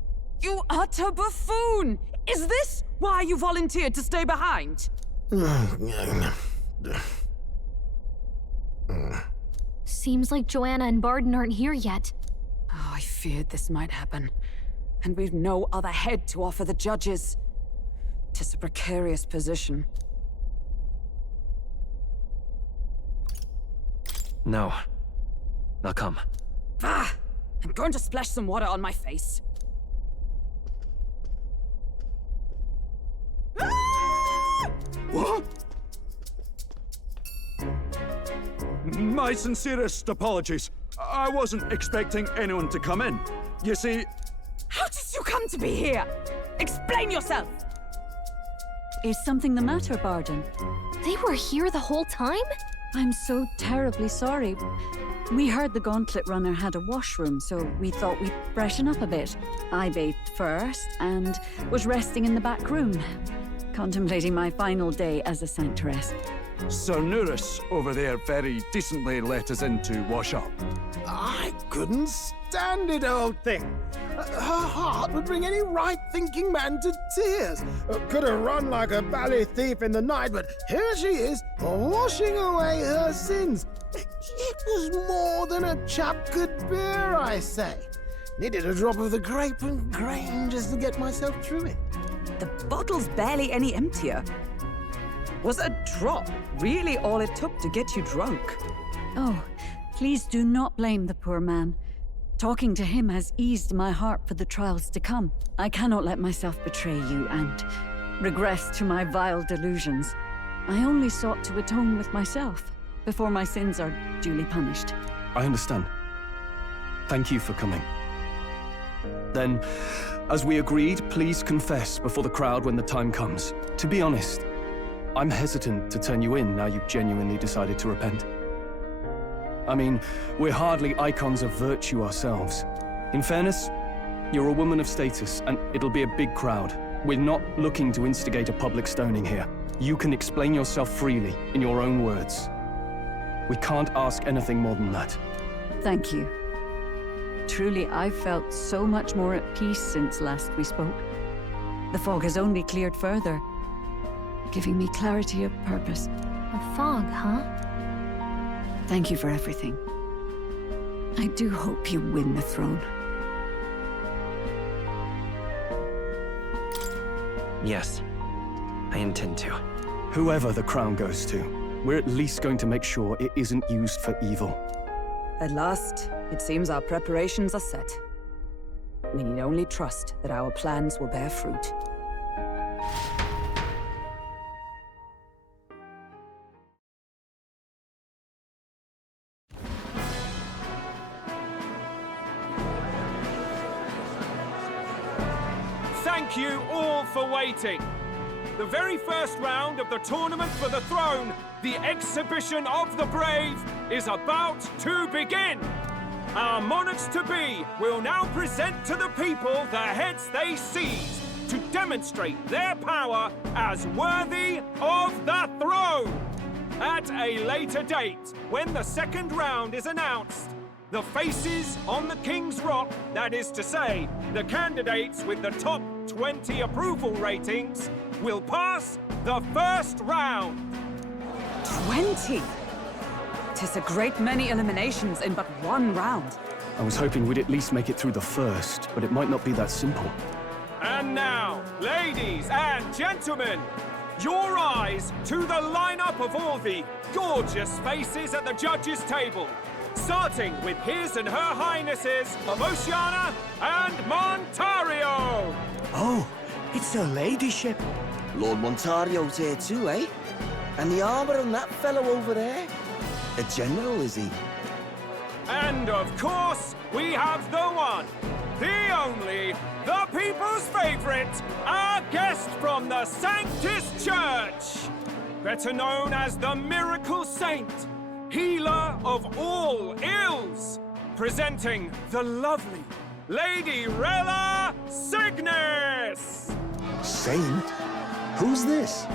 You utter buffoon! Is this why you volunteered to stay behind? Seems like Joanna and Barden aren't here yet. Oh, I feared this might happen. And we've no other head to offer the judges. 'Tis a precarious position. No. I'll come. Ah! I'm going to splash some water on my face. What? My sincerest apologies. I wasn't expecting anyone to come in. You see... How did you come to be here? Explain yourself! Is something the matter, Barden? They were here the whole time? I'm so terribly sorry. We heard the Gauntlet Runner had a washroom, so we thought we'd freshen up a bit. I bathed first and was resting in the back room, contemplating my final day as a sanctuaress. Sir Nuris over there very decently let us in to wash up. I couldn't stand it, old thing. Her heart would bring any right-thinking man to tears. Could have run like a bally thief in the night, but here she is, washing away her sins. It was more than a chap could bear, I say. Needed a drop of the grape and grain just to get myself through it. The bottle's barely any emptier. Was a drop really all it took to get you drunk? Oh, please do not blame the poor man. Talking to him has eased my heart for the trials to come. I cannot let myself betray you and regress to my vile delusions. I only sought to atone with myself before my sins are duly punished. I understand. Thank you for coming. Then, as we agreed, please confess before the crowd when the time comes. To be honest, I'm hesitant to turn you in now you've genuinely decided to repent. I mean, we're hardly icons of virtue ourselves. In fairness, you're a woman of status, and it'll be a big crowd. We're not looking to instigate a public stoning here. You can explain yourself freely, in your own words. We can't ask anything more than that. Thank you. Truly, I've felt so much more at peace since last we spoke. The fog has only cleared further, giving me clarity of purpose. A fog, huh? Thank you for everything. I do hope you win the throne. Yes, I intend to. Whoever the crown goes to, we're at least going to make sure it isn't used for evil. At last, it seems our preparations are set. We need only trust that our plans will bear fruit. Thank you all for waiting. The very first round of the tournament for the throne, the exhibition of the brave, is about to begin. Our monarchs-to-be will now present to the people the heads they seized to demonstrate their power as worthy of the throne. At a later date, when the second round is announced, the faces on the King's Rock, that is to say, the candidates with the top 20 approval ratings, will pass the first round. 20? 'Tis a great many eliminations in but one round. I was hoping we'd at least make it through the first, but it might not be that simple. And now, ladies and gentlemen, your eyes to the lineup of all the gorgeous faces at the judges' table, starting with His and Her Highnesses of Oceania and Montario. Oh, it's her ladyship. Lord Montario's here too, eh? And the armor on that fellow over there? A general, is he? And of course, we have the one, the only, the people's favorite, our guest from the Sanctus Church. Better known as the Miracle Saint. healer of all ills, presenting the lovely Lady Rella Cygnus! Saint? Who's this?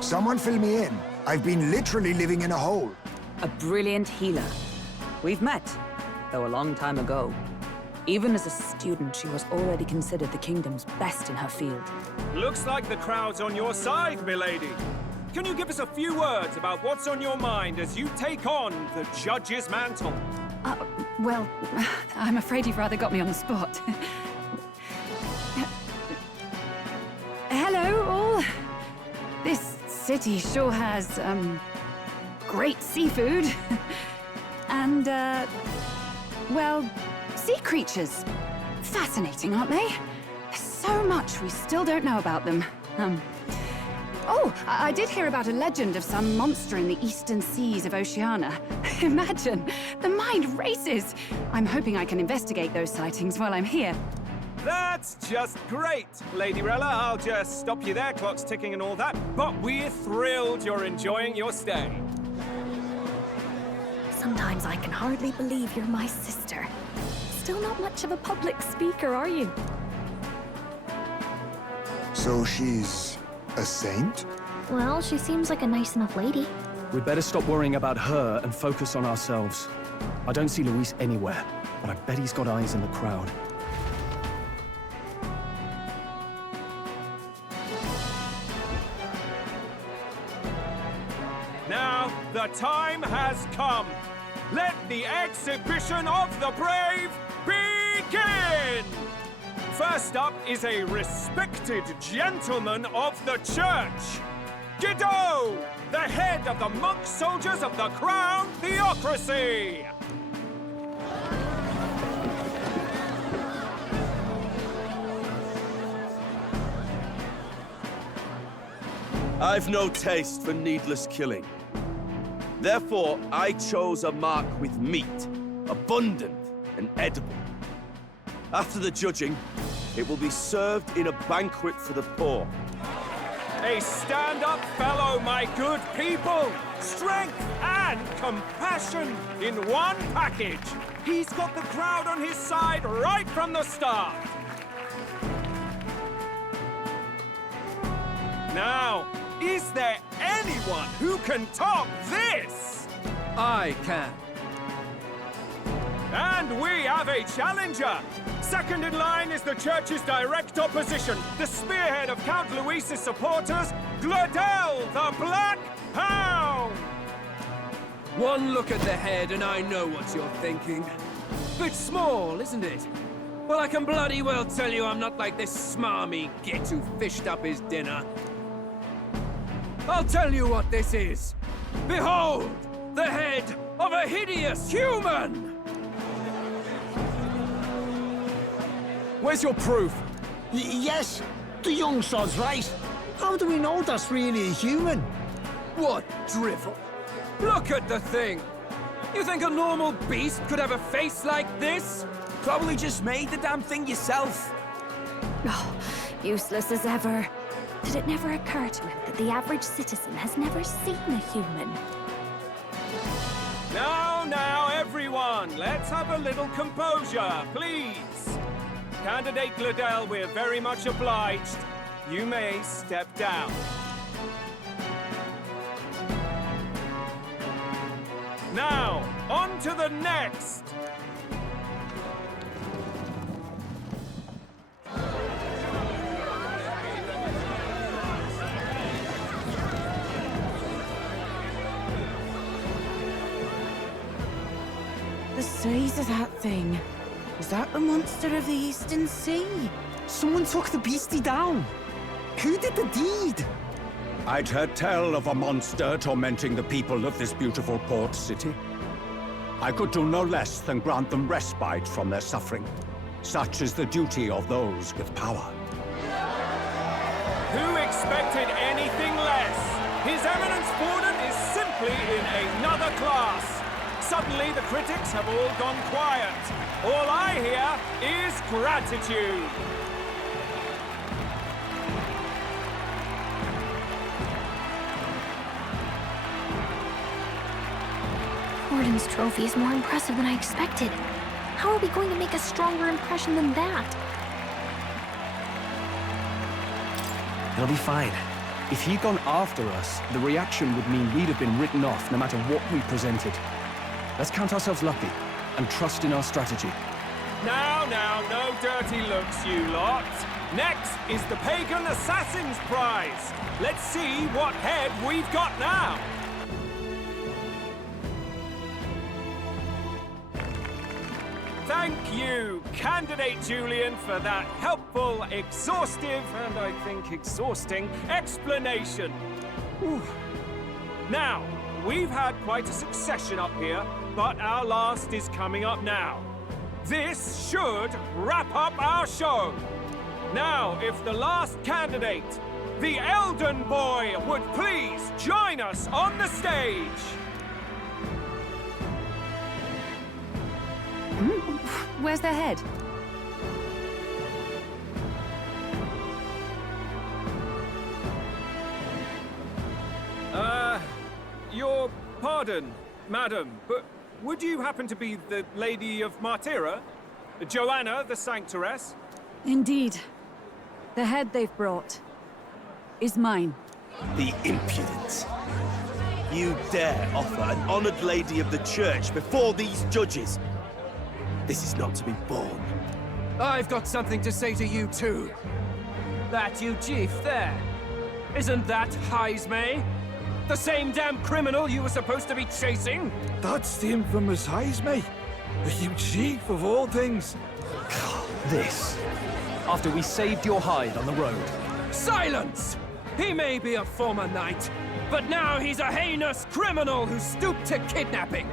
Someone fill me in. I've been literally living in a hole. A brilliant healer. We've met, though a long time ago. Even as a student, she was already considered the kingdom's best in her field. Looks like the crowd's on your side, milady. Can you give us a few words about what's on your mind as you take on the judge's mantle? Well, I'm afraid you've rather got me on the spot. Hello, all. This city sure has, great seafood. And, well, sea creatures. Fascinating, aren't they? There's so much we still don't know about them. Oh, I did hear about a legend of some monster in the eastern seas of Oceania. Imagine, the mind races. I'm hoping I can investigate those sightings while I'm here. That's just great, Lady Rella. I'll just stop you there, clock's ticking and all that. But we're thrilled you're enjoying your stay. Sometimes I can hardly believe you're my sister. Still not much of a public speaker, are you? So she's a saint? Well, she seems like a nice enough lady. We'd better stop worrying about her and focus on ourselves. I don't see Luis anywhere, but I bet he's got eyes in the crowd. Now, the time has come. Let the exhibition of the brave begin! First up is a respected gentleman of the church. Guido, the head of the monk soldiers of the Crown Theocracy! I've no taste for needless killing. Therefore, I chose a mark with meat, abundant and edible. After the judging, it will be served in a banquet for the poor. A stand-up fellow, my good people! Strength and compassion in one package! He's got the crowd on his side right from the start! Now, is there anyone who can top this? I can. And we have a challenger! Second in line is the church's direct opposition, the spearhead of Count Luis's supporters, Gladel the Black Hound! One look at the head and I know what you're thinking. Bit small, isn't it? Well, I can bloody well tell you I'm not like this smarmy git who fished up his dinner. I'll tell you what this is. Behold, the head of a hideous human! Where's your proof? Yes, the young sod's right. How do we know that's really a human? What drivel? Look at the thing! You think a normal beast could have a face like this? Probably just made the damn thing yourself. Oh, useless as ever. Did it never occur to him that the average citizen has never seen a human? Now, everyone, let's have a little composure, please. Candidate Gladel, we're very much obliged. You may step down. Now, on to the next! The size of that thing. Is that the monster of the Eastern Sea? Someone took the beastie down. Who did the deed? I'd heard tell of a monster tormenting the people of this beautiful port city. I could do no less than grant them respite from their suffering. Such is the duty of those with power. Who expected anything less? His Eminence Borden is simply in another class. Suddenly, the critics have all gone quiet. All I hear is gratitude. Warden's trophy is more impressive than I expected. How are we going to make a stronger impression than that? It'll be fine. If he'd gone after us, the reaction would mean we'd have been written off no matter what we presented. Let's count ourselves lucky and trust in our strategy. Now, no dirty looks, you lot. Next is the Pagan Assassin's Prize. Let's see what head we've got now. Thank you, Candidate Julian, for that helpful, exhaustive, and I think exhausting explanation. Whew. Now, we've had quite a succession up here, but our last is coming up now. This should wrap up our show. Now, if the last candidate, the Elden Boy, would please join us on the stage. Where's their head? Your pardon, madam, but would you happen to be the Lady of Martyra? Joanna the Sanctoress? Indeed. The head they've brought is mine. The impudence. You dare offer an honored lady of the church before these judges? This is not to be borne. I've got something to say to you too. That you chief there. Isn't that Heismay? The same damn criminal you were supposed to be chasing? That's the infamous Heismay. You chief of all things. This. After we saved your hide on the road. Silence! He may be a former knight, but now he's a heinous criminal who stooped to kidnapping.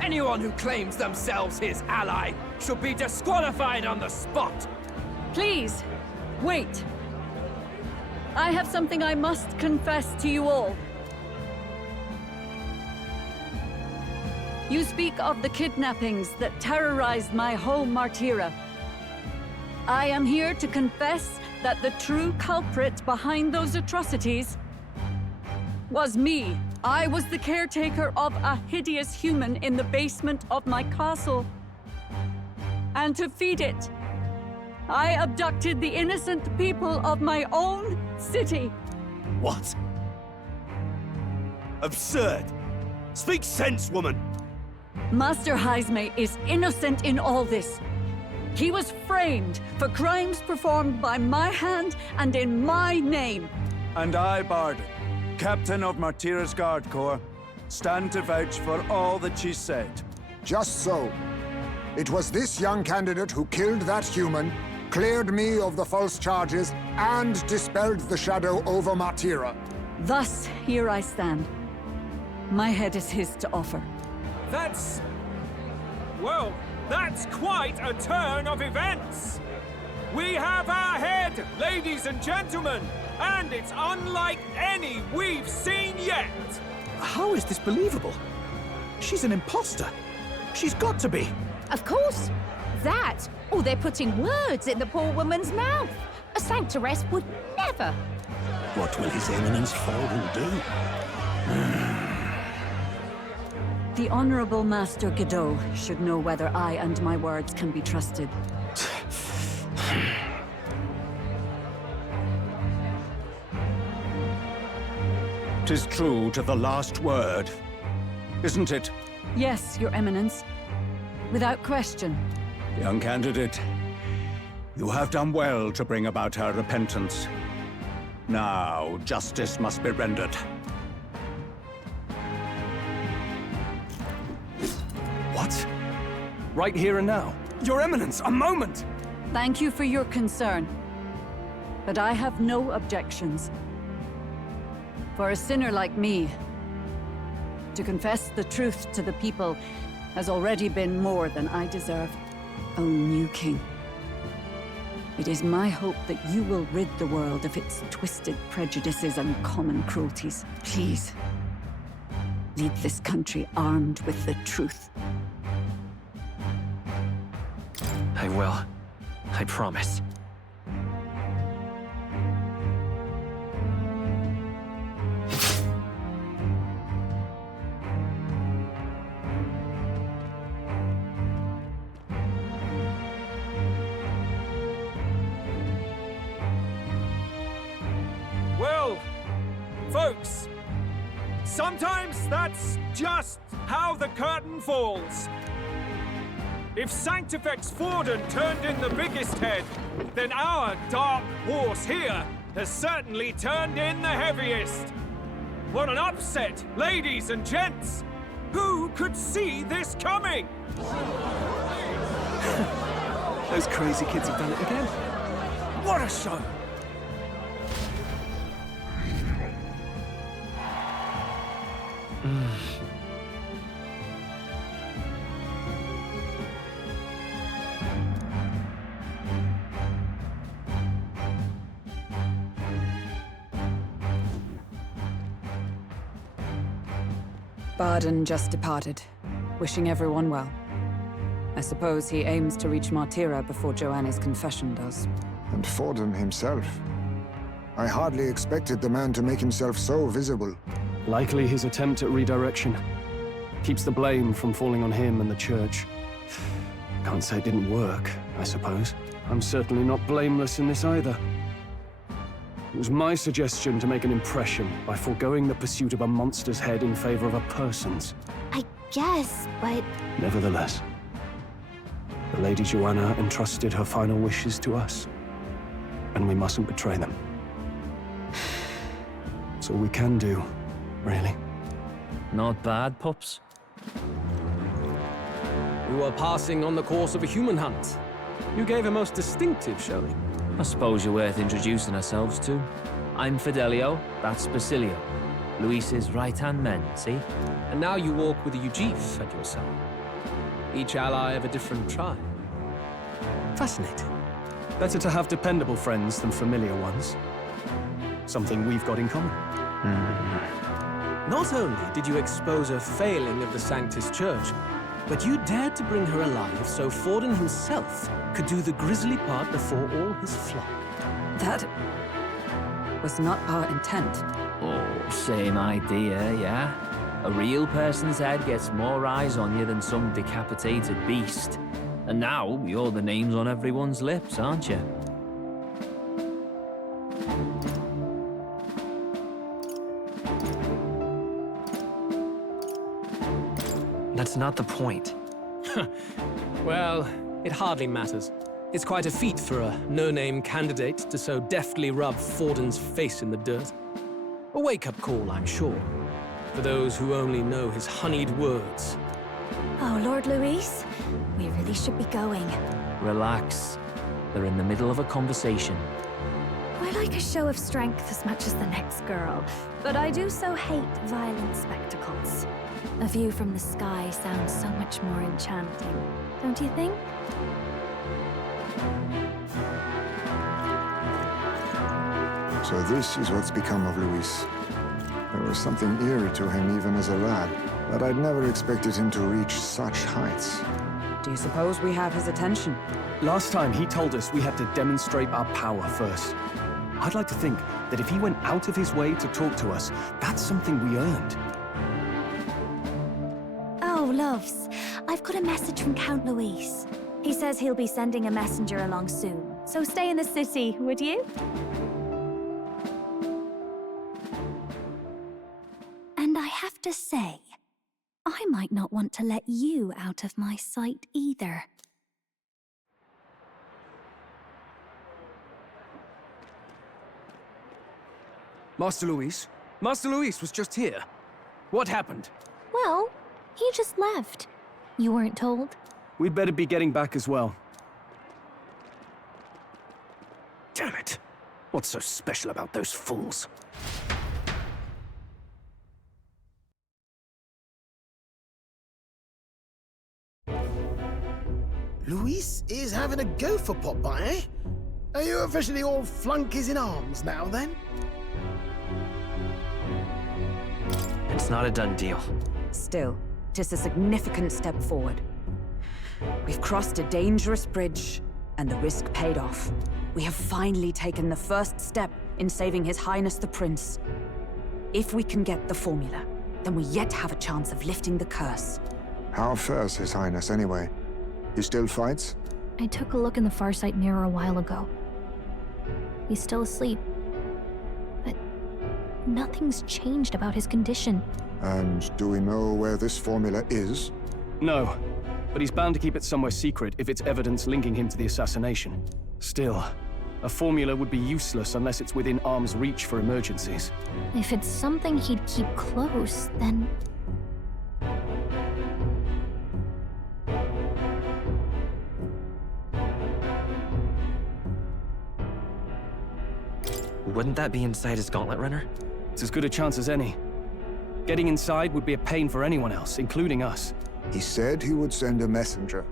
Anyone who claims themselves his ally should be disqualified on the spot. Please, wait. I have something I must confess to you all. You speak of the kidnappings that terrorized my home, Martyra. I am here to confess that the true culprit behind those atrocities was me. I was the caretaker of a hideous human in the basement of my castle. And to feed it, I abducted the innocent people of my own city. What? Absurd! Speak sense, woman! Master Heismay is innocent in all this. He was framed for crimes performed by my hand and in my name. And I, Barden, Captain of Martyra's Guard Corps, stand to vouch for all that she said. Just so. It was this young candidate who killed that human, cleared me of the false charges, and dispelled the shadow over Martyra. Thus, here I stand. My head is his to offer. Well, that's quite a turn of events. We have our head, ladies and gentlemen, and it's unlike any we've seen yet. How is this believable? She's an imposter. She's got to be. Of course. That, or they're putting words in the poor woman's mouth. A Sanctoress would never. What will His Eminence Folden do? The Honorable Master Godot should know whether I and my words can be trusted. 'Tis true to the last word, isn't it? Yes, Your Eminence. Without question. Young candidate, you have done well to bring about her repentance. Now, justice must be rendered. What? Right here and now? Your Eminence, a moment! Thank you for your concern. But I have no objections. For a sinner like me, to confess the truth to the people has already been more than I deserve. O new king, it is my hope that you will rid the world of its twisted prejudices and common cruelties. Please, lead this country armed with the truth. I will. I promise. Sometimes that's just how the curtain falls. If Sanctifex Forden turned in the biggest head, then our dark horse here has certainly turned in the heaviest. What an upset, ladies and gents! Who could see this coming? Those crazy kids have done it again. What a show! Barden just departed, wishing everyone well. I suppose he aims to reach Martira before Joanne's confession does. And Forden himself. I hardly expected the man to make himself so visible. Likely his attempt at redirection. Keeps the blame from falling on him and the church. Can't say it didn't work, I suppose. I'm certainly not blameless in this either. It was my suggestion to make an impression by foregoing the pursuit of a monster's head in favor of a person's. I guess, but... Nevertheless, the Lady Joanna entrusted her final wishes to us, and we mustn't betray them. That's all we can do, really. Not bad, pups. We were passing on the course of a human hunt. You gave a most distinctive showing. I suppose you're worth introducing ourselves to. I'm Fidelio, that's Basilio. Luis's right-hand men, see? And now you walk with a Ujif at your side. Each ally of a different tribe. Fascinating. Better to have dependable friends than familiar ones. Something we've got in common. Not only did you expose a failing of the Sanctus Church, but you dared to bring her alive so Forden himself could do the grisly part before all his flock. That was not our intent. Oh, same idea, yeah? A real person's head gets more eyes on you than some decapitated beast. And now, you're the names on everyone's lips, aren't you? That's not the point. Well, it hardly matters. It's quite a feat for a no-name candidate to so deftly rub Forden's face in the dirt. A wake-up call, I'm sure, for those who only know his honeyed words. Oh, Lord Luis, we really should be going. Relax. They're in the middle of a conversation. I like a show of strength as much as the next girl, but I do so hate violent spectacles. A view from the sky sounds so much more enchanting, don't you think? So this is what's become of Luis. There was something eerie to him even as a lad, but I'd never expected him to reach such heights. Do you suppose we have his attention? Last time he told us we had to demonstrate our power first. I'd like to think that if he went out of his way to talk to us, that's something we earned. Oh, loves, I've got a message from Count Luis. He says he'll be sending a messenger along soon, so stay in the city, would you? And I have to say, I might not want to let you out of my sight either. Master Luis was just here. What happened? Well, he just left. You weren't told? We'd better be getting back as well. Damn it. What's so special about those fools? Luis is having a go for Popeye, eh? Are you officially all flunkies in arms now, then? It's not a done deal. Still, 'tis a significant step forward. We've crossed a dangerous bridge, and the risk paid off. We have finally taken the first step in saving His Highness the Prince. If we can get the formula, then we yet have a chance of lifting the curse. How fares His Highness, anyway? He still fights? I took a look in the Farsight mirror a while ago. He's still asleep. But nothing's changed about his condition. And do we know where this formula is? No, but he's bound to keep it somewhere secret if it's evidence linking him to the assassination. Still, a formula would be useless unless it's within arm's reach for emergencies. If it's something he'd keep close, then... Wouldn't that be inside his gauntlet runner? It's as good a chance as any. Getting inside would be a pain for anyone else, including us. He said he would send a messenger.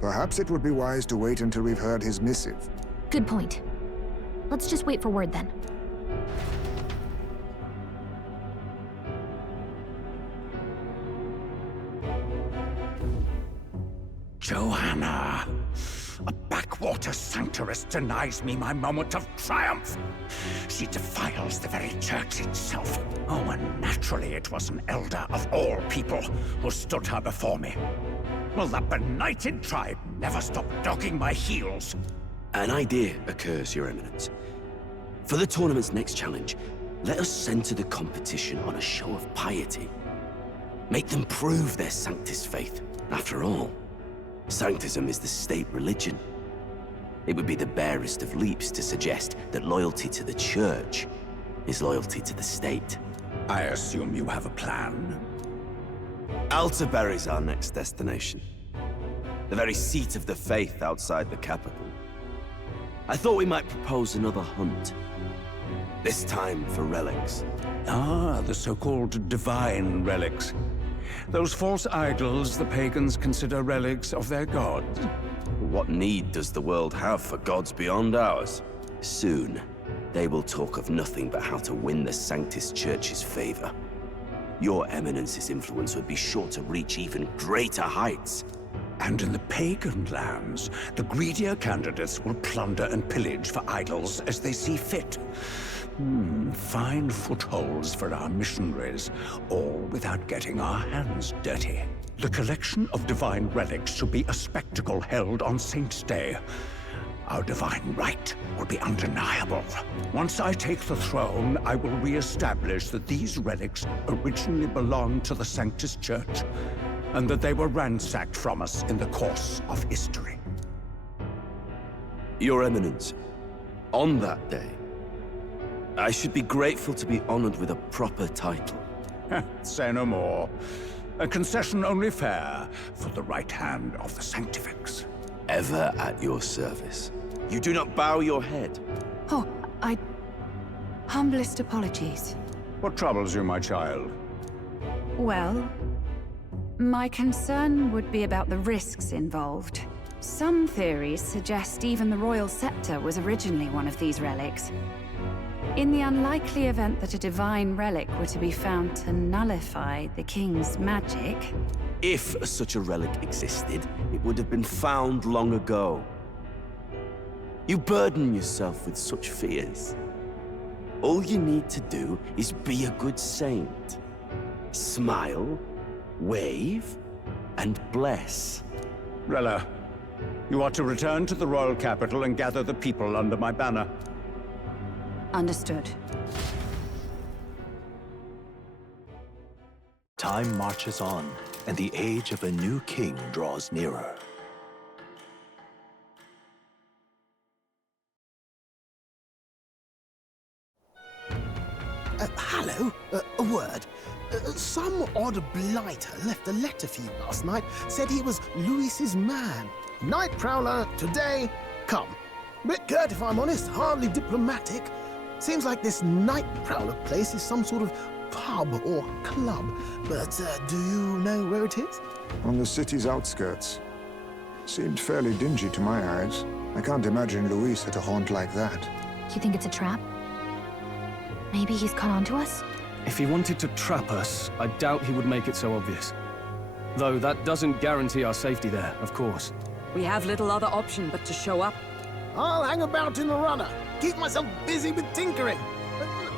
Perhaps it would be wise to wait until we've heard his missive. Good point. Let's just wait for word then. Joanna! A backwater sanctuarist denies me my moment of triumph. She defiles the very church itself. Oh, and naturally it was an elder of all people who stood her before me. Will that benighted tribe never stop dogging my heels? An idea occurs, Your Eminence. For the tournament's next challenge, let us center the competition on a show of piety. Make them prove their Sanctus faith. After all, Sanctism is the state religion. It would be the barest of leaps to suggest that loyalty to the Church is loyalty to the state. I assume you have a plan? Altaberry's our next destination. The very seat of the faith outside the capital. I thought we might propose another hunt. This time for relics. Ah, the so-called divine relics. Those false idols the pagans consider relics of their gods. What need does the world have for gods beyond ours? Soon, they will talk of nothing but how to win the Sanctus Church's favor. Your Eminence's influence would be sure to reach even greater heights. And in the pagan lands, the greedier candidates will plunder and pillage for idols as they see fit. Fine footholds for our missionaries, all without getting our hands dirty. The collection of divine relics should be a spectacle held on Saint's Day. Our divine right will be undeniable. Once I take the throne, I will re-establish that these relics originally belonged to the Sanctus Church, and that they were ransacked from us in the course of history. Your Eminence, on that day, I should be grateful to be honored with a proper title. Say no more. A concession only fair for the right hand of the Sanctifex. Ever at your service. You do not bow your head. Oh, humblest apologies. What troubles you, my child? Well, my concern would be about the risks involved. Some theories suggest even the royal scepter was originally one of these relics. In the unlikely event that a divine relic were to be found to nullify the king's magic... If such a relic existed, it would have been found long ago. You burden yourself with such fears. All you need to do is be a good saint. Smile, wave, and bless. Rella, you are to return to the royal capital and gather the people under my banner. Understood. Time marches on, and the age of a new king draws nearer. Hello? A word. Some odd blighter left a letter for you last night. Said he was Louis's man. Night Prowler, today, come. Bit curt if I'm honest, hardly diplomatic. Seems like this Night Prowler place is some sort of pub or club. But do you know where it is? On the city's outskirts. Seemed fairly dingy to my eyes. I can't imagine Luis at a haunt like that. You think it's a trap? Maybe he's caught on to us? If he wanted to trap us, I doubt he would make it so obvious. Though that doesn't guarantee our safety there, of course. We have little other option but to show up. I'll hang about in the runner. Keep myself busy with tinkering.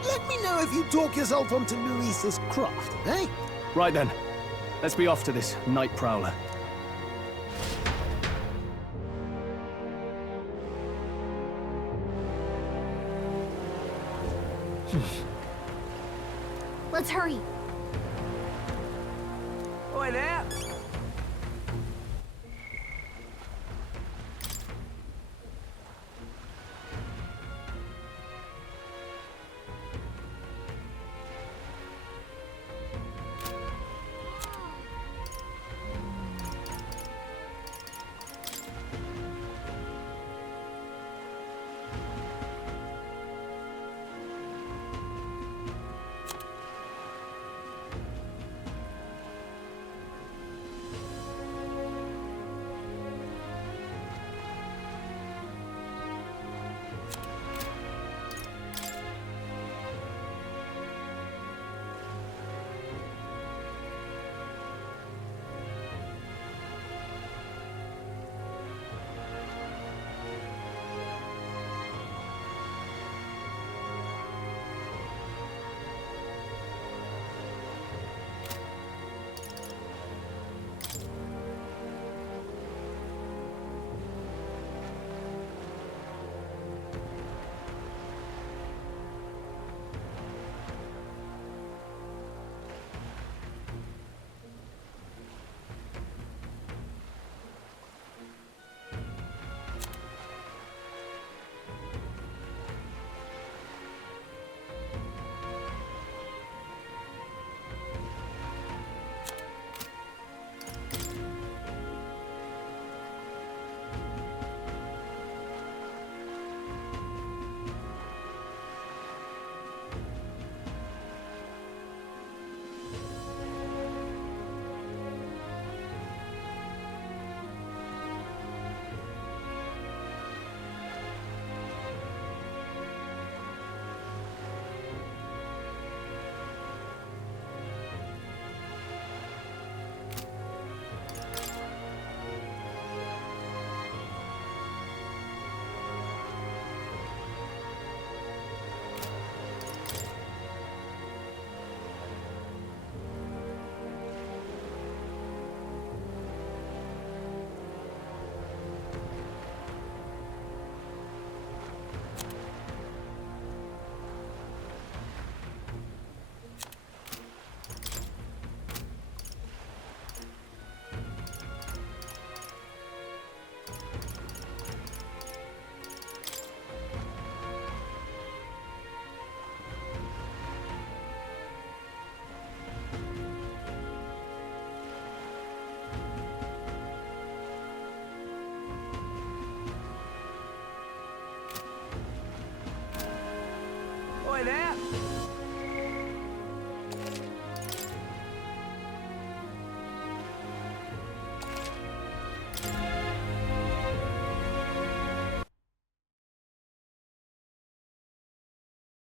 Let me know if you talk yourself onto Luis's craft, eh? Right then. Let's be off to this Night Prowler. Let's hurry. Oi there!